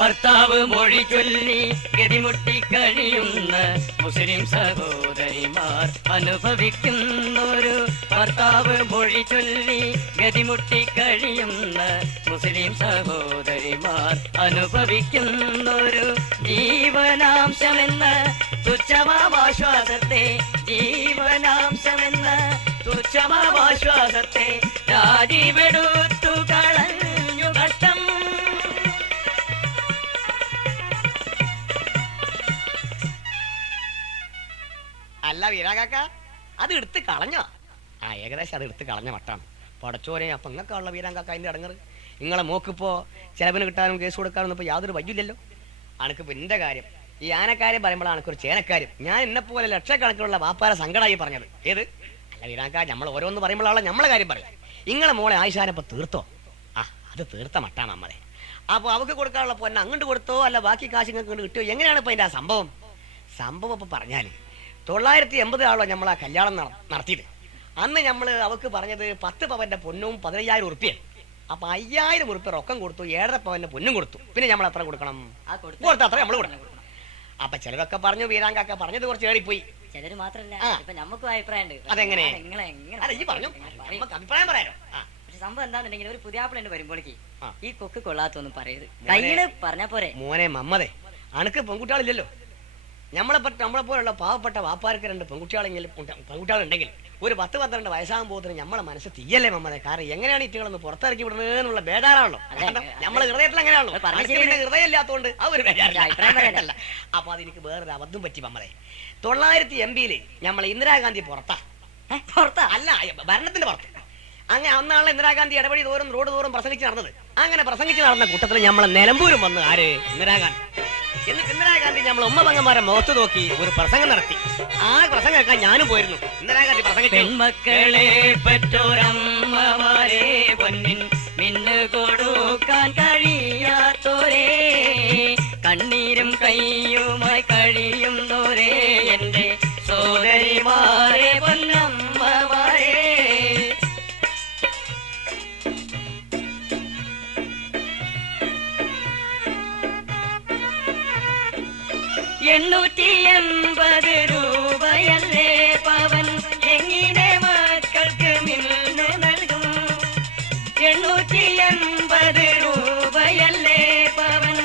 ഭർത്താവ് മൊഴി ചൊല്ലി ഗതിമുട്ടി കഴിയുന്ന മുസ്ലിം സഹോദരിമാർ അനുഭവിക്കുന്നൊരു, ഭർത്താവ് മൊഴി ചൊല്ലി ഗതിമുട്ടി കഴിയുന്ന മുസ്ലിം സഹോദരിമാർ അനുഭവിക്കുന്നൊരു ജീവനാംശമെന്ന തുച്ഛമാശ്വാസത്തെ, ജീവനാംശമെന്ന തുച്ഛമാശ്വാസത്തെ രാജീവെടുത്തു കളഞ്ഞു കഷ്ടം. അല്ല വീരാകാക്ക, അത് എടുത്ത് കളഞ്ഞോ? ഏകദേശം അത് എടുത്ത് കളഞ്ഞ മട്ടാണ്. പടച്ചോരെ, അപ്പൊ ഇങ്ങൾക്കുള്ള വീരാങ്കാക്ക അതിന്റെ അടങ്ങറ്. നിങ്ങളെ മോക്കിപ്പോ ചെലവിന് കിട്ടാനും കേസ് കൊടുക്കാനും ഇപ്പൊ യാതൊരു വയ്യില്ലല്ലോ. അനക്കിപ്പോ എന്റെ കാര്യം, ഈ ആനക്കാര്യം പറയുമ്പോഴാണ് എനിക്കൊരു ചേനക്കാര്യം. ഞാൻ എന്നെപ്പോലെ ലക്ഷക്കണക്കിനുള്ള വാപ്പാര സങ്കടമായി പറഞ്ഞത്. ഏത്? അല്ല വീരാങ്ക, നമ്മൾ ഓരോന്ന് പറയുമ്പോഴാണ് നമ്മളെ കാര്യം പറയാം. നിങ്ങളെ മോളെ ആയിഷാനപ്പോ തീർത്തോ? അത് തീർത്ത മട്ടാണ് അമ്മതെ. അപ്പൊ അവക്ക് കൊടുക്കാനുള്ള പൊന്നെ അങ്ങോട്ട് കൊടുത്തോ അല്ല ബാക്കി കാശ് ഇങ്ങോട്ട് കിട്ടിയോ? എങ്ങനെയാണ് ഇപ്പൊ അതിന്റെ ആ സംഭവം? സംഭവം ഇപ്പൊ പറഞ്ഞാല് 980 നമ്മൾ ആ കല്യാണം നടത്തിയത്. അന്ന് നമ്മൾ അവക്ക് പറഞ്ഞത് 10 പവന്റെ പൊന്നും 15,000 ഉറുപ്പ്യ. അപ്പൊ 5,000 ഉറുപ്പ്യ റൊക്കം കൊടുത്തു, 7.5 പവന്റെ പൊന്നും കൊടുത്തു. പിന്നെ നമ്മൾ എത്ര കൊടുക്കണം? കൊടുത്ത അത്ര നമ്മൾ കൊടുക്കണം. അപ്പൊ ചിലരൊക്കെ പറഞ്ഞു വീരാങ്കാക്ക പറഞ്ഞത് കുറച്ച് ഏറിപ്പോയി. ചിലര് മാത്രല്ല, നമുക്കും അഭിപ്രായം. അതെങ്ങനെ? അഭിപ്രായം പറയാനോ? സംഭവം എന്താണെന്നുണ്ടെങ്കിൽ ഒരു പുതിയാപ്പിളണ്ട് വരുമ്പോഴേക്ക് ഈ കൊക്ക് കൊള്ളാത്തൊന്നും പറയരുത്, കയ്യില് പറഞ്ഞാ പോരെ. മോനെ മമ്മതെ, അനക്ക് പെൺകുട്ടികളില്ലല്ലോ. നമ്മളെ പോലുള്ള പാവപ്പെട്ട വാപ്പാർക്ക് 2 പെൺകുട്ടികളുണ്ടെങ്കിൽ ഒരു 10-12 വയസ്സാകുമ്പോൾ നമ്മളെ മനസ്സ് തീയല്ലേ മമ്മതെ. കാരണം എങ്ങനെയാണ് ഇറ്റുകളൊന്ന് പുറത്തിറക്കി വിടുന്നതെന്നുള്ള ബേജാറാണല്ലോ. നമ്മളെ ഹൃദയത്തിൽ എങ്ങനെയാണല്ലോ, ഹൃദയം ഇല്ലാത്തതുകൊണ്ട് ആ ഒരു ബേജാറല്ല. അപ്പൊ അതെനിക്ക് വേറൊരു അബദ്ധം പറ്റി മമ്മതെ. 980 നമ്മളെ ഇന്ദിരാഗാന്ധി പുറത്താ അല്ല, ഭരണത്തിന്റെ പുറത്ത്. അങ്ങനെ അന്നാണ് ഇന്ദിരാഗാന്ധി ഇടപെടി തോറും റോഡ് തോറും പ്രസംഗിച്ച് നടന്നത്. അങ്ങനെ പ്രസംഗിച്ച് നടന്ന കൂട്ടത്തിൽ നമ്മളെ നിലമ്പൂരും വന്ന് ആര്? ഇന്ദിരാഗാന്ധി. എന്നിട്ട് ഇന്ദിരാഗാന്ധി നമ്മൾ ഉമ്മപെങ്ങന്മാരെ മുഖത്ത് നോക്കി ഒരു പ്രസംഗം നടത്തി. ആ പ്രസംഗം കേൾക്കാൻ ഞാനും പോയിരുന്നു. ഇന്ദിരാഗാന്ധി പ്രസംഗിച്ചു. പെൺമക്കളെ പെറ്റോരമ്മമാരെ പൊന്നിൻ മിന്നു കൊടുക്കാൻ കഴിയാത്തോരേ, കണ്ണീരും കയ്യുമായി കഴിയുന്നോരേ എന്റെ സോദരിമാരെ പൊന്നമ്മമാരെ. 880 രൂപയല്ലേ പവൻ, എങ്ങനെ മക്കൾക്ക് മിന്ന് നൽകും? 880 രൂപയല്ലേ പവൻ,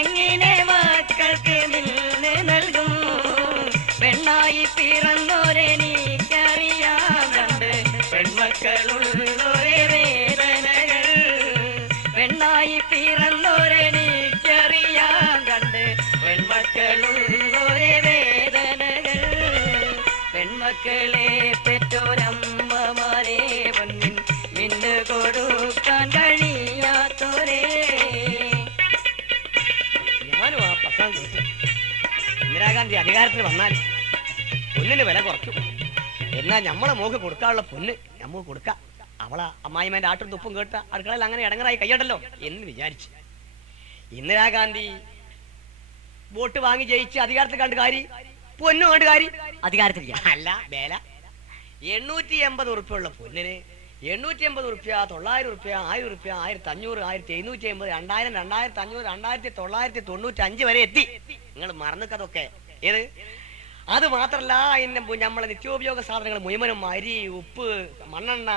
എങ്ങനെ മക്കൾക്ക് മിന്ന് നൽകും? പെണ്ണായി പിറന്നോരെനിക്കറിയാറുണ്ട് പെൺമക്കളുള്ളൊരേ വേദനകൾ. പെണ്ണായി പിറന്നോരെനിക്കറിയാൻ കണ്ട് പെൺമക്കളുള്ളൊരേ വേദനകൾ. പെൺമക്കളെ പെറ്റോരമ്മമാരെ പൊന്നിൻ മിന്നു കൊടുക്കാൻ കഴിയാത്തോരേ. ഞാനും ആ പ്രസംഗം കേട്ടു. ഇന്ദിരാഗാന്ധി അധികാരത്തിൽ വന്നാൽ പൊന്നിന് വില കുറച്ചു. എന്നാൽ നമ്മളെ മോക്ക് കൊടുക്കാനുള്ള പൊന്ന് നമുക്ക് കൊടുക്കാം. അവളെ അമ്മായിമാന്റെ ആട്ടും തുപ്പും കേട്ട അടുക്കളയിൽ അങ്ങനെ ഇടങ്ങറായി കയ്യടല്ലോ എന്ന് വിചാരിച്ചു. ഇന്ദിരാഗാന്ധി വോട്ട് വാങ്ങി ജയിച്ച് അധികാരത്തിൽ കണ്ട് കാര്യം, പൊന്നു കണ്ട് കാര്യം അധികാരത്തിൽ അല്ല വേല. 880 ഉറുപ്പ്യുള്ള പൊന്നിന് 880 ഉറുപ്പ്യ, 900 ഉറുപ്പ്യ, 1000 ഉറുപ്പ്യ, 1500, 1550, 2000, 2500, 2995 വരെ എത്തി. നിങ്ങൾ മറന്നിക്കതൊക്കെ. ഏത് അത് മാത്രല്ല, നമ്മളെ നിത്യോപയോഗ സാധനങ്ങൾ മുഴുവനും അരി, ഉപ്പ്, മണ്ണെണ്ണ,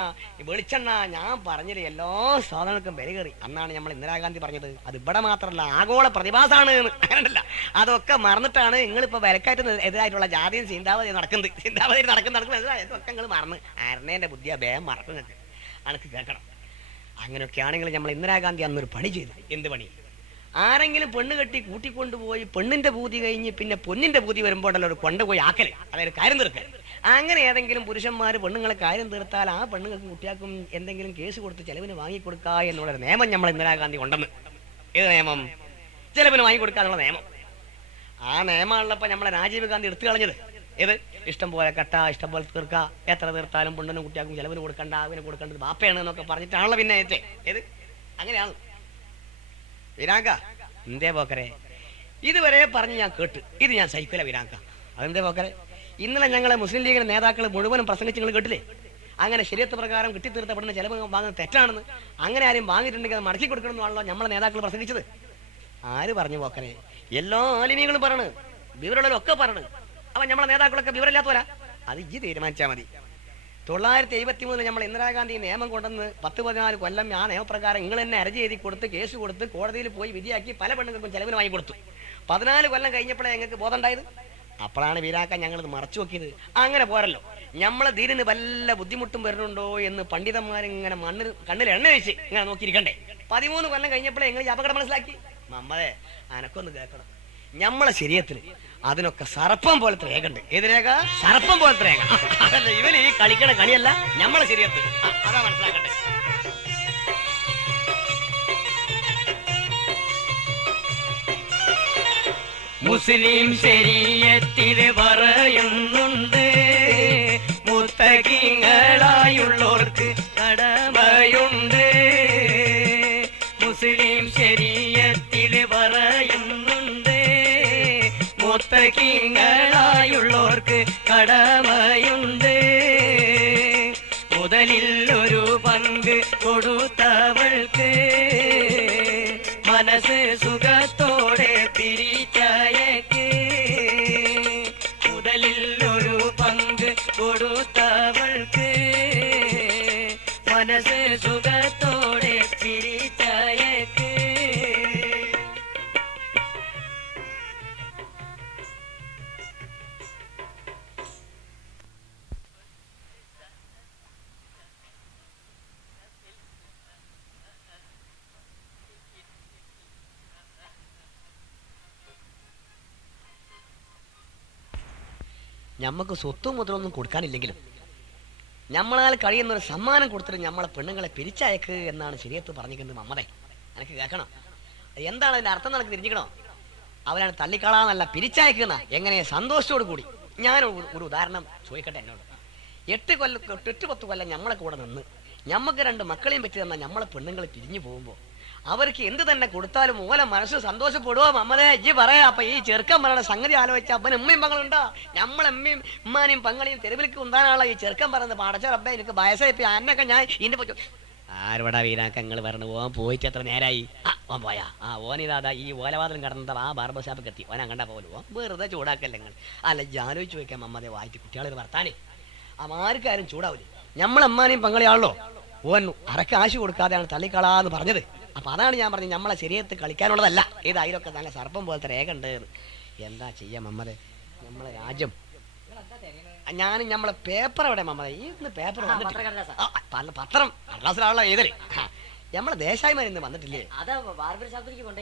വെളിച്ചെണ്ണ, ഞാൻ പറഞ്ഞത് എല്ലാ സാധനങ്ങൾക്കും വില കയറി. അന്നാണ് നമ്മൾ ഇന്ദിരാഗാന്ധി പറഞ്ഞത് അത് ഇവിടെ മാത്രമല്ല ആഗോള പ്രതിഭാസമാണ്. അങ്ങനല്ല, അതൊക്കെ മറന്നിട്ടാണ് നിങ്ങളിപ്പോ വിലക്കയറ്റത്തിന് എതിരായിട്ടുള്ള ജാതിയും ചിന്താവധി നടക്കുന്നത്. ഇതൊക്കെ നിങ്ങൾ മറന്ന് അരണേന്റെ ബുദ്ധിയാ വേഗം മറക്കുന്നത്. അനക്ക് കേൾക്കണം. അങ്ങനെയൊക്കെ ആണെങ്കിൽ നമ്മൾ ഇന്ദിരാഗാന്ധി അന്നൊരു പണി ചെയ്തു. എന്ത് പണി? ആരെങ്കിലും പെണ്ണ് കെട്ടി കൂട്ടിക്കൊണ്ടുപോയി പെണ്ണിന്റെ പൂതി കഴിഞ്ഞ് പിന്നെ പൊന്നിന്റെ പൂതി വരുമ്പോഴല്ലോ ഒരു കൊണ്ടുപോയി ആക്കല്, അതായത് കാര്യം തീർക്കൽ. അങ്ങനെ ഏതെങ്കിലും പുരുഷന്മാർ പെണ്ണുങ്ങളെ കാര്യം തീർത്താൽ ആ പെണ്ണുങ്ങൾക്ക് കുട്ടിയാക്കും എന്തെങ്കിലും കേസ് കൊടുത്ത് ചെലവിന് വാങ്ങിക്കൊടുക്കുക എന്നുള്ളൊരു നിയമം നമ്മൾ ഇന്ദിരാഗാന്ധി കൊണ്ടെന്ന്. ഏത് നിയമം? ചെലവിന് വാങ്ങിക്കൊടുക്കാന്നുള്ള നിയമം. ആ നിയമമുള്ളപ്പോൾ നമ്മളെ രാജീവ് ഗാന്ധി എടുത്തു കളഞ്ഞത്. ഏത്? ഇഷ്ടം പോലെ കട്ട, ഇഷ്ടം പോലെ തീർക്കുക, എത്ര തീർത്താലും പെണ്ണിനും കുട്ടിയാക്കും ചെലവിന് കൊടുക്കണ്ട, അവന് കൊടുക്കേണ്ടത് ബാപ്പയാണ് എന്നൊക്കെ പറഞ്ഞിട്ടാണല്ലോ പിന്നെ ഏറ്റേ. ഏത്? അങ്ങനെയാണ് വിരാങ്ക. എന്തേ പോക്കരെ, ഇതുവരെ പറഞ്ഞ് ഞാൻ കേട്ട്, ഇത് ഞാൻ സഹിക്കില്ല വിരാങ്ക. അതെന്തേ പോക്കരെ? ഇന്നലെ ഞങ്ങളെ മുസ്ലിം ലീഗിന്റെ നേതാക്കൾ മുഴുവനും പ്രസംഗിച്ച് നിങ്ങൾ കേട്ടില്ലേ? അങ്ങനെ ശരീരത്ത് പ്രകാരം കിട്ടിത്തീർത്തപ്പെടുന്ന ചെലവ് വാങ്ങുന്നത് തെറ്റാണെന്ന്, അങ്ങനെ ആരും വാങ്ങിയിട്ടുണ്ടെങ്കിൽ അത് മടക്കി കൊടുക്കണമെന്നാണല്ലോ നമ്മളെ നേതാക്കൾ പ്രസംഗിച്ചത്. ആര് പറഞ്ഞു പോക്കരെ? എല്ലാ ആലിമീകളും പറയണ്, വിവരമുള്ളവരൊക്കെ പറയണ്. അവൻ നമ്മളെ നേതാക്കളൊക്കെ വിവരമില്ലാത്തവരാ. അത് ഈ തീരുമാനിച്ചാൽ മതി. 1973 നമ്മൾ ഇന്ദിരാഗാന്ധി നിയമം കൊണ്ടെന്ന് 10-14 കൊല്ലം ആ നിയമപ്രകാരം നിങ്ങൾ തന്നെ അരജി എഴുതി കൊടുത്ത് കേസ് കൊടുത്ത് കോടതിയിൽ പോയി വിധിയാക്കി പല പെണ്ണുങ്ങൾക്കും ചെലവിന് വാങ്ങി കൊടുത്തു. 14 കൊല്ലം കഴിഞ്ഞപ്പോഴേ ഞങ്ങൾക്ക് ബോധം ഉണ്ടായത്. അപ്പോഴാണ് വീരാക്കാൻ ഞങ്ങളിത് മറച്ചു നോക്കിയത്. അങ്ങനെ പോരല്ലോ, നമ്മളെ ദീനിന് വല്ല ബുദ്ധിമുട്ടും വരുന്നുണ്ടോ എന്ന് പണ്ഡിതന്മാരിങ്ങനെ കണ്ണിൽ എണ്ണ വെച്ച് ഇങ്ങനെ നോക്കിയിരിക്കണ്ടേ. 13 കൊല്ലം കഴിഞ്ഞപ്പോഴേ നിങ്ങൾ ഈ അപകടം മനസ്സിലാക്കി. മമ്മതേ അനക്കൊന്ന് കേൾക്കണം, നമ്മളെ ശരീരത്തിൽ അതിനൊക്കെ സർപ്പം പോലത്തെ രേഖണ്ട്. ഏത് രേഖ? സർപ്പം പോലത്തെ രേഖ. അതല്ല, ഇവന് ഈ കളിക്കണ കളിയല്ല നമ്മളെ ശരീരത്തിൽ. അതാ മനസ്സിലാക്കട്ടെ. മുസ്ലിം ശരീഅത്തിൽ പറയുന്നുണ്ട്, മുത്തഖീങ്ങളായുള്ളോർക്ക് കടമയുണ്ട്. മുസ്ലിം ശരീഅത്തിൽ പറയുന്നുണ്ട്, മുത്തഖീങ്ങളായുള്ളോർക്ക് കടമയുണ്ട്. മുതലിൽ ഒരു പങ്ക് കൊടുത്തവൾക്ക് മനസ്സ് സുഖത്തോടെ തിരിച്ചയക്ക്. മുതലിൽ ഒരു പങ്ക് കൊടുത്തവൾക്ക് മനസ്സ് സുഖത്തോടെ തിരിച്ചയക്ക്. ഞമ്മക്ക് സ്വത്തും മുതലൊന്നും കൊടുക്കാനില്ലെങ്കിലും നമ്മളാൽ കഴിയുന്നൊരു സമ്മാനം കൊടുത്തിട്ട് നമ്മളെ പെണ്ണുങ്ങളെ പിരിച്ചയക്ക് എന്നാണ് ശരീരത്ത് പറഞ്ഞിരിക്കുന്നത്. മമ്മതേ, എനിക്ക് കേൾക്കണം. എന്താണ് അതിന്റെ അർത്ഥം? നിനക്ക് തിരിഞ്ഞിക്കണോ? അവരാണ് തള്ളിക്കളാന്നല്ല പിരിച്ചയക്കുന്ന. എങ്ങനെ? സന്തോഷത്തോടു കൂടി. ഞാൻ ഒരു ഉദാഹരണം ചോദിക്കട്ടെ എന്നോട്. 8-10 കൊല്ലം നമ്മളെ കൂടെ നിന്ന് ഞമ്മക്ക് 2 മക്കളെയും പറ്റി തന്നാൽ നമ്മളെ പെണ്ണുങ്ങൾ പിരിഞ്ഞു പോകുമ്പോൾ അവർക്ക് എന്ത് തന്നെ കൊടുത്താലും ഓല മനസ്സ് സന്തോഷപ്പെടുവോ? മമ്മതേ ഇജ്ജ് പറയാ. അപ്പൊ ഈ ചെറുക്കൻ പറയണ സംഗതി ആലോചിച്ച അപ്പനും ഉമ്മയും പങ്ങളുണ്ടോ? നമ്മളമ്മയും ഉമ്മാനെയും പങ്ങളെയും തെരുവിലേക്ക് ഉണ്ടാകാനുള്ള ഈ ചെറുക്കൻ പറയുന്നത് പാടച്ച റബ്ബേ എനിക്ക് വയസ്സായി അന്നൊക്കെ ഞാൻ ഇന്റെ ആരോടാ വീരാക്കങ്ങൾ പറഞ്ഞു. ഓൻ പോയിട്ട് എത്ര നേരായി? ഓൻ പോയാ? ഓനിതാ ഈ ഓലവാതിലും കടന്നത് ആ ബാർബർ ഷാപ്പിൽ എത്തി. ഓൻ അങ്ങണ്ട പോലും. ഓൻ വെറുതെ ചൂടാക്കല്ലേ നിങ്ങൾ. അല്ല ആലോചിച്ച് ചോദിക്കാം മമ്മതേ വായിറ്റ് കുട്ടികളൊരു വർത്താനേ ആർക്കാരും ചൂടാവില്ലേ? നമ്മളമ്മാനെയും പങ്കളിയാണല്ലോ. ഓൻ അരക്കാശ് കൊടുക്കാതെയാണ് തള്ളിക്കളാന്ന് പറഞ്ഞത്. അപ്പൊ അതാണ് ഞാൻ പറഞ്ഞത്, നമ്മളെ ശരീരത്തിൽ കളിക്കാനുള്ളതല്ല. ഏതായാലൊക്കെ നല്ല സർപ്പം പോലത്തെ രേഖ ഉണ്ട്. എന്താ ചെയ്യാം മമ്മതേ, നമ്മളെ രാജ്യം. ഞാനും നമ്മളെ പേപ്പർ എവിടെ മമ്മതേ? ഈ പേപ്പർ പത്രം കടലാസിലാണല്ലോ ഏതല്ലേ? നമ്മളെ ദേശായിമാർ ഇന്ന് വന്നിട്ടില്ലേ?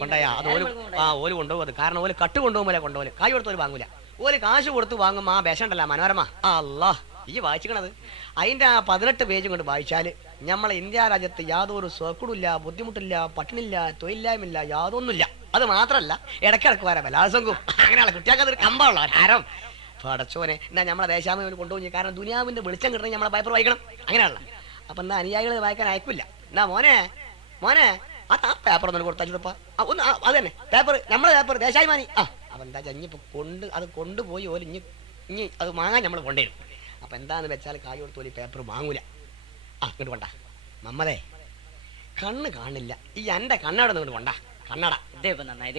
കൊണ്ടായാ അത് ഓല് കൊണ്ടുപോകും. കാരണം ഓല് കട്ട് കൊണ്ടുപോകുമ്പോൾ കൊണ്ടുപോലെ കായ് കൊടുത്തോല് വാങ്ങൂല. ഓല് കാശ് കൊടുത്ത് വാങ്ങും. ആ വേഷണ്ടല്ല മനോരമ. അല്ലാ ഈ വായിച്ചിക്കണത് അതിൻ്റെ ആ 18 പേജും കൊണ്ട് വായിച്ചാൽ നമ്മളെ ഇന്ത്യ രാജ്യത്ത് യാതൊരു സോക്കടില്ല, ബുദ്ധിമുട്ടില്ല, പട്ടിണില്ല, തൊഴിലില്ലായ്മില്ല, യാതൊന്നുമില്ല. അത് മാത്രമല്ല ഇടയ്ക്കിടക്ക് വരാം ബലാത്സംഗവും. അങ്ങനെയുള്ള കുട്ടികൾക്ക് അതൊരു കമ്പമുള്ള ആരം പടച്ചോനെ. എന്നാ നമ്മളെ ദേശാഭിമാനി കൊണ്ടുപോയി. കാരണം ദുനിയാവിന്റെ വെളിച്ചം കിട്ടണമെങ്കിൽ നമ്മളെ പേപ്പർ വായിക്കണം. അങ്ങനെയുള്ള അപ്പൊ എന്താ അനുയായികൾ വായിക്കാൻ അയക്കില്ല. എന്നാ മോനെ ആ പേപ്പർ ഒന്നും കൊടുത്താ ഒന്ന് അത് തന്നെ പേപ്പർ, നമ്മളെ പേപ്പർ ദേശാഭിമാനി. അപ്പൊ എന്താ ഇനിയിപ്പോ അത് കൊണ്ടുപോയി ഓല് ഇനി അത് വാങ്ങാൻ നമ്മൾ കൊണ്ടുവരും. അപ്പൊ എന്താന്ന് വെച്ചാൽ കായ് കൊടുത്തോലി പേപ്പർ വാങ്ങൂല. ഇങ്ങോട്ട് കൊണ്ട മമ്മതേ, കണ്ണ് കാണില്ല. ഈ എന്റെ കണ്ണട ഇങ്ങോട്ട് കൊണ്ട. കണ്ണട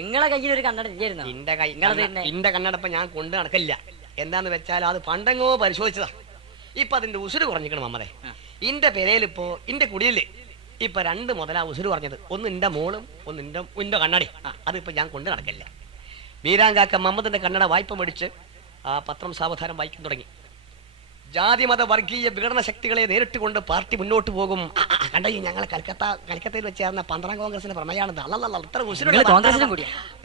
നിങ്ങളെ കയ്യിൽ ഒരു കണ്ണട ഇല്ലായിരുന്നു? ഇന്റെ കണ്ണട ഇപ്പൊ ഞാൻ കൊണ്ട് നടക്കില്ല. എന്താന്ന് വെച്ചാൽ അത് പണ്ടെങ്ങോ പരിശോധിച്ചതാ. ഇപ്പൊ അതിന്റെ ഉസുര് കുറഞ്ഞിക്കണം മമ്മതേ. ഇന്റെ പെരയിലിപ്പോ ഇന്റെ കുടിയില് ഇപ്പൊ 2 മുതലാ ഉസുര് പറഞ്ഞത്. ഒന്ന് ഇന്റെ മോളും ഒന്ന് ഇന്റെ കണ്ണടി. അതിപ്പോ ഞാൻ കൊണ്ട് നടക്കില്ല. വീരാങ്കാക്ക മമ്മദിന്റെ കണ്ണട വായ്പ മേടിച്ച് ആ പത്രം സാവധാനം വായിക്കാൻ തുടങ്ങി. ജാതി മത വർഗീയ വിഘടന ശക്തികളെ നേരിട്ട് കൊണ്ട് പാർട്ടി മുന്നോട്ട് പോകും. കണ്ട ഞങ്ങൾ കൽക്കത്തയിൽ വെച്ച് ചേർന്ന 12ാം കോൺഗ്രസിന്റെ പ്രമേയാണിത്. അല്ലല്ല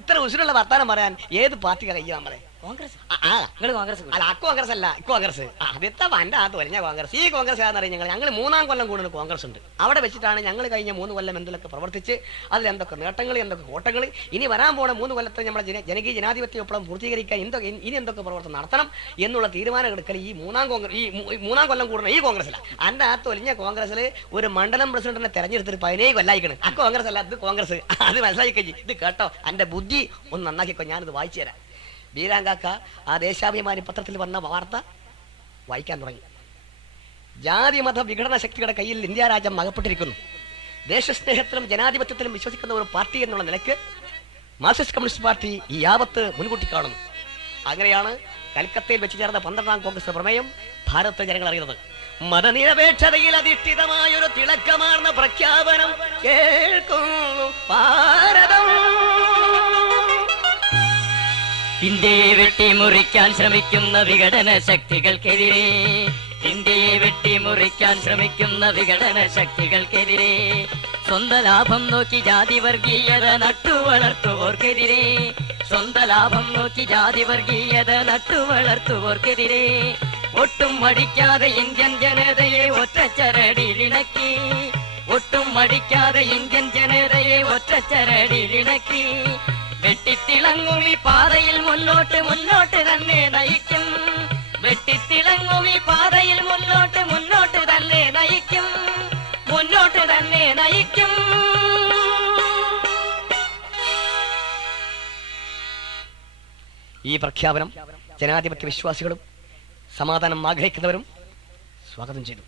ഇത്ര ഉസുരുള്ള വർത്താനം പറയാൻ ഏത് പാർട്ടിക്കാ കഴിയാൻ പറയാം? കോൺഗ്രസ് അല്ല, കോൺഗ്രസ് അല്ല, കോൺഗ്രസ്. അതെത്താ എന്റെ ആ തൊലഞ്ഞ കോൺഗ്രസ്. ഈ കോൺഗ്രസ് ഏതാണെന്ന് ഞങ്ങൾ 3ാം കൊല്ലം കൂടുതൽ കോൺഗ്രസ് ഉണ്ട്. അവിടെ വെച്ചിട്ടാണ് ഞങ്ങൾ കഴിഞ്ഞ 3 കൊല്ലം എന്തൊക്കെ പ്രവർത്തിച്ച് അതിൽ എന്തൊക്കെ നേട്ടങ്ങൾ, എന്തൊക്കെ കോട്ടങ്ങൾ, ഇനി വരാൻ പോണ 3 കൊല്ലത്തെ നമ്മളെ ജനകീയ ജനാധിപത്യ വിപ്ലവം പൂർത്തീകരിക്കാൻ ഇനി എന്തൊക്കെ പ്രവർത്തനം നടത്തണം എന്നുള്ള തീരുമാനം എടുക്കൽ ഈ 3ാം കൊല്ലം കൂടുന്ന ഈ കോൺഗ്രസിലാണ്. എന്റെ ആ തൊലിഞ്ഞ കോൺഗ്രസിൽ ഒരു മണ്ഡലം പ്രസിഡന്റിനെ തെരഞ്ഞെടുത്തിട്ട് 17 കൊല്ലായിക്കണം. ആ കോൺഗ്രസ് അല്ല, ഇത് കോൺഗ്രസ്. അത് മനസ്സിലാക്കി ഇത് കേട്ടോ. എന്റെ ബുദ്ധി ഒന്ന് നന്നാക്കിക്കോ. ഞാനിത് വായിച്ചു തരാം. വീരാങ്കാക്ക ആ ദേശാഭിമാനി പത്രത്തിൽ വന്ന വാർത്ത വായിക്കാൻ തുടങ്ങി. ജാതി മത വിഘടന ശക്തിയുടെ കയ്യിൽ ഇന്ത്യ രാജ്യം അകപ്പെട്ടിരിക്കുന്നു. ദേശസ്നേഹത്തിലും ജനാധിപത്യത്തിലും വിശ്വസിക്കുന്ന ഒരു പാർട്ടി എന്നുള്ള നിലയ്ക്ക് മാർക്സിസ്റ്റ് കമ്മ്യൂണിസ്റ്റ് പാർട്ടി ഈ ആപത്ത് മുൻകൂട്ടി കാണുന്നു. അങ്ങനെയാണ് കൽക്കത്തയിൽ വെച്ച് ചേർന്ന 12ാം കോൺഗ്രസ് പ്രമേയം ഭാരതത്തെ ജനങ്ങൾ അറിയുന്നത്. മതനിരപേക്ഷതയിൽ അധിഷ്ഠിതമായൊരു തിളക്കമാർന്ന പ്രഖ്യാപനം കേൾക്കുന്നു ഭാരതം. ഇന്ത്യയെ വെട്ടിമുറിക്കാൻ ശ്രമിക്കുന്ന വിഘടന ശക്തികൾക്കെതിരെ, ഇന്ത്യയെ വെട്ടിമുറിക്കാൻ ശ്രമിക്കുന്ന വിഘടന ശക്തികൾക്കെതിരെ, സ്വന്ത ലാഭം നോക്കി ജാതി വർഗീയത നട്ടുവളർത്തുവോർക്കെതിരെ, സ്വന്ത ലാഭം നോക്കി ജാതി വർഗീയത നട്ടുവളർത്തുവോർക്കെതിരെ ഒട്ടും മടിക്കാതെ ഇന്ത്യൻ ജനതയെ ഒറ്റച്ചരടിലിണക്കി, ഒട്ടും മടിക്കാതെ ഇന്ത്യൻ ജനതയെ ഒറ്റച്ചരടിലിണക്കി, വെട്ടിത്തിളങ്ങും ഈ പാതയിൽ മുന്നോട്ട് തന്നെ നയിക്കും, വെട്ടിത്തിളങ്ങും ഈ പാതയിൽ മുന്നോട്ട് തന്നെ നയിക്കും, മുന്നോട്ട് തന്നെ നയിക്കും. ഈ പ്രഖ്യാപനം ജനാധിപത്യ വിശ്വാസികളും സമാധാനം ആഗ്രഹിക്കുന്നവരും സ്വാഗതം ചെയ്തു.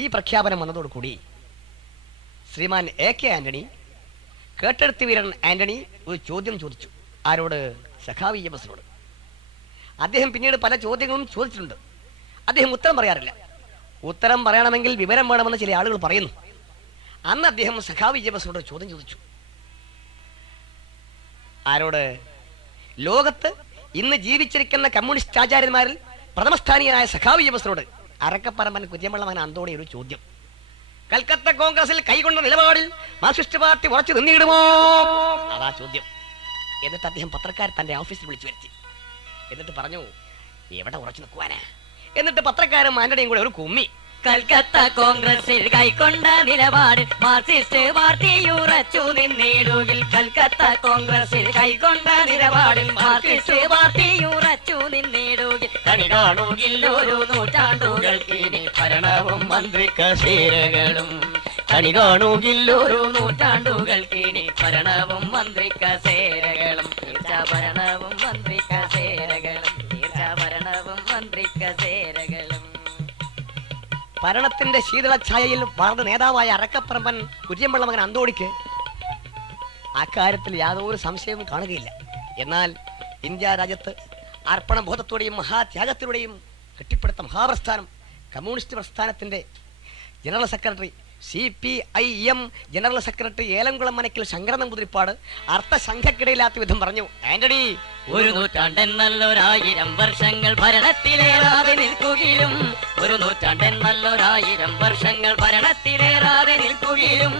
ഈ പ്രഖ്യാപനം വന്നതോടുകൂടി ശ്രീമാൻ AK ആന്റണി, കേട്ടെടുത്ത് വീരൻ ആന്റണി ഒരു ചോദ്യം ചോദിച്ചു. ആരോട്? സഖാവ് EMSനോട്. അദ്ദേഹം പിന്നീട് പല ചോദ്യങ്ങളും ചോദിച്ചിട്ടുണ്ട്. അദ്ദേഹം ഉത്തരം പറയാറില്ല. ഉത്തരം പറയണമെങ്കിൽ വിവരം വേണമെന്ന് ചില ആളുകൾ പറയുന്നു. അന്ന് അദ്ദേഹം സഖാവ് EMSനോട് ചോദ്യം ചോദിച്ചു. ആരോട്? ലോകത്ത് ഇന്ന് ജീവിച്ചിരിക്കുന്ന കമ്മ്യൂണിസ്റ്റ് ആചാര്യന്മാരിൽ പ്രഥമസ്ഥാനീയനായ സഖാവ് EMSനോട്, അരക്കപ്പറമ്പൻ കുര്യമ്പളമൻ അന്തോണി ഒരു ചോദ്യം. കൽക്കത്ത കോൺഗ്രസിൽ കൈകൊണ്ട നിലപാടിൽ മാർക്സിസ്റ്റ് പാർട്ടി ഉറച്ചു നിന്നിടുമോ? അതാ ചോദ്യം. എന്നിട്ട് അദ്ദേഹം പത്രക്കാർ തന്റെ ഓഫീസിൽ വിളിച്ചു വരുത്തി. എന്നിട്ട് പറഞ്ഞു, എവിടെ ഉറച്ചു നിൽക്കുവാനാ? എന്നിട്ട് പത്രക്കാരും ആന്റണിയും കൂടെ ഒരു കുമ്മി. കൽക്കത്ത കോൺഗ്രസിൽ കൈക്കൊണ്ട നിലപാട് മാർക്സിസ്റ്റ് പാർട്ടി ഉറച്ചു നിന്നിടുകിൽ. കൽക്കത്ത കോൺഗ്രസിൽ കൈക്കൊണ്ട നിലപാടിൽ മാർക്സിസ്റ്റ് പാർട്ടി ഉറച്ചു നിന്നിടുകിൽ. കണി കാണുകില്ലൊരു നൂറ്റാണ്ടുകൾക്കിനി ഭരണവും മന്ത്രി കസേരകളും. കണി കാണുകില്ലൊരു നൂറ്റാണ്ടുകൾക്കിനി ഭരണവും മന്ത്രി കസേരകളും. ഭരണവും മന്ത്രി കസേരകളും. ഭരണവും മന്ത്രി കസേരകളും. ഭരണത്തിന്റെ ശീതളഛായയിൽ വളർന്ന നേതാവായ അരക്കപ്പറമ്പൻ കുര്യമ്പള്ള മകൻ അന്തോണിക്ക് അക്കാര്യത്തിൽ യാതൊരു സംശയവും കാണുകയില്ല. എന്നാൽ ഇന്ത്യ രാജ്യത്ത് അർപ്പണബോധത്തോടെയും മഹാത്യാഗത്തിലൂടെയും കെട്ടിപ്പടുത്ത മഹാപ്രസ്ഥാനം കമ്മ്യൂണിസ്റ്റ് പ്രസ്ഥാനത്തിന്റെ general secretary CPIM general secretary Elamkulam മനക്കിൽ ശങ്കരൻ നമ്പൂതിരിപ്പാട് അർത്ഥസംഖ്യക്കിടയില്ലാത്ത വിധം പറഞ്ഞു, ആന്റണി, ഒരു നൂറ്റാണ്ടെന്നല്ലൊരായിരം വർഷങ്ങൾ ഭരണത്തിലേറാതെ നിൽക്കുകയും ഒരു നൂറ്റാണ്ടെന്നല്ലൊരായിരം വർഷങ്ങൾ ഭരണത്തിലേറാതെ നിൽക്കുകയും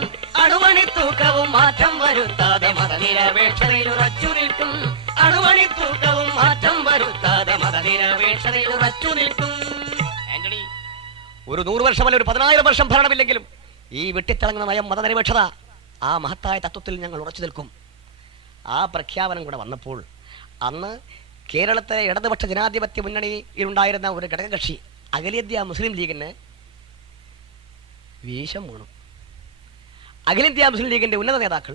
അണുമണിത്തൂക്കവും മാറ്റം വരുത്താതെ മതനിരപേക്ഷതയിൽ ഉറച്ചു നിൽക്കും. അണുമണിത്തൂക്കവും മാറ്റം വരുത്താതെ മതനിരപേക്ഷതയിൽ ഉറച്ചു നിൽക്കും. ആന്റണി, ഒരു 100 വർഷമല്ല, ഒരു 10,000 വർഷം ഭരണമില്ലെങ്കിലും ഈ വെട്ടിത്തിളങ്ങുന്ന നയം മതനിരപേക്ഷത ആ മഹത്തായ തത്വത്തിൽ ഞങ്ങൾ ഉറച്ചു നിൽക്കും. ആ പ്രഖ്യാപനം കൂടെ വന്നപ്പോൾ അന്ന് കേരളത്തിലെ ഇടതുപക്ഷ ജനാധിപത്യ മുന്നണിയിലുണ്ടായിരുന്ന ഒരു ഘടകകക്ഷി അഖിലേന്ത്യാ മുസ്ലിം ലീഗിന് വീശം വീണു. അഖിലേന്ത്യാ മുസ്ലിം ലീഗിൻ്റെ ഉന്നത നേതാക്കൾ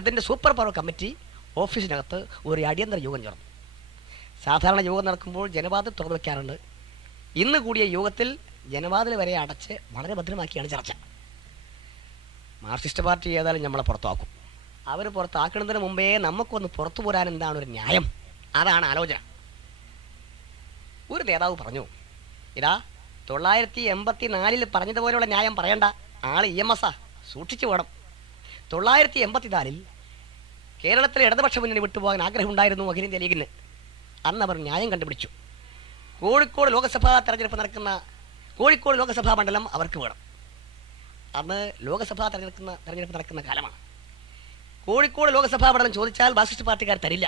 അതിൻ്റെ സൂപ്പർ പവർ കമ്മിറ്റി ഓഫീസിനകത്ത് ഒരു അടിയന്തര യോഗം ചേർന്നു. സാധാരണ യോഗം നടക്കുമ്പോൾ ജനവാതിൽ തുറന്നു വയ്ക്കാറുണ്ട്. ഇന്ന് കൂടിയ യോഗത്തിൽ ജനവാതിൽ വരെ അടച്ച് വളരെ ഭദ്രമാക്കിയാണ് ചർച്ച. മാർക്സിസ്റ്റ് പാർട്ടി ഏതായാലും നമ്മളെ പുറത്താക്കും. അവർ പുറത്താക്കുന്നതിന് മുമ്പേ നമുക്കൊന്ന് പുറത്തു പോരാൻ എന്താണ് ഒരു ന്യായം? അതാണ് ആലോചന. ഒരു നേതാവ് പറഞ്ഞു, ഇതാ 984 പറഞ്ഞതുപോലെയുള്ള ന്യായം പറയണ്ട, ആള് EMS സൂക്ഷിച്ചു വേണം. 984 കേരളത്തിലെ ഇടതുപക്ഷ മുന്നണി വിട്ടുപോകാൻ ആഗ്രഹമുണ്ടായിരുന്നു അഖിലേന്ത്യാ ലീഗിന്. അന്ന് അവർ ന്യായം കണ്ടുപിടിച്ചു. കോഴിക്കോട് ലോക്സഭാ മണ്ഡലം അവർക്ക് വേണം. അന്ന് ലോക്സഭാ തെരഞ്ഞെടുപ്പ് നടക്കുന്ന കാലമാണ്. കോഴിക്കോട് ലോക്സഭാ മണ്ഡലം ചോദിച്ചാൽ മാർക്സിസ്റ്റ് പാർട്ടിക്കാർ തരില്ല.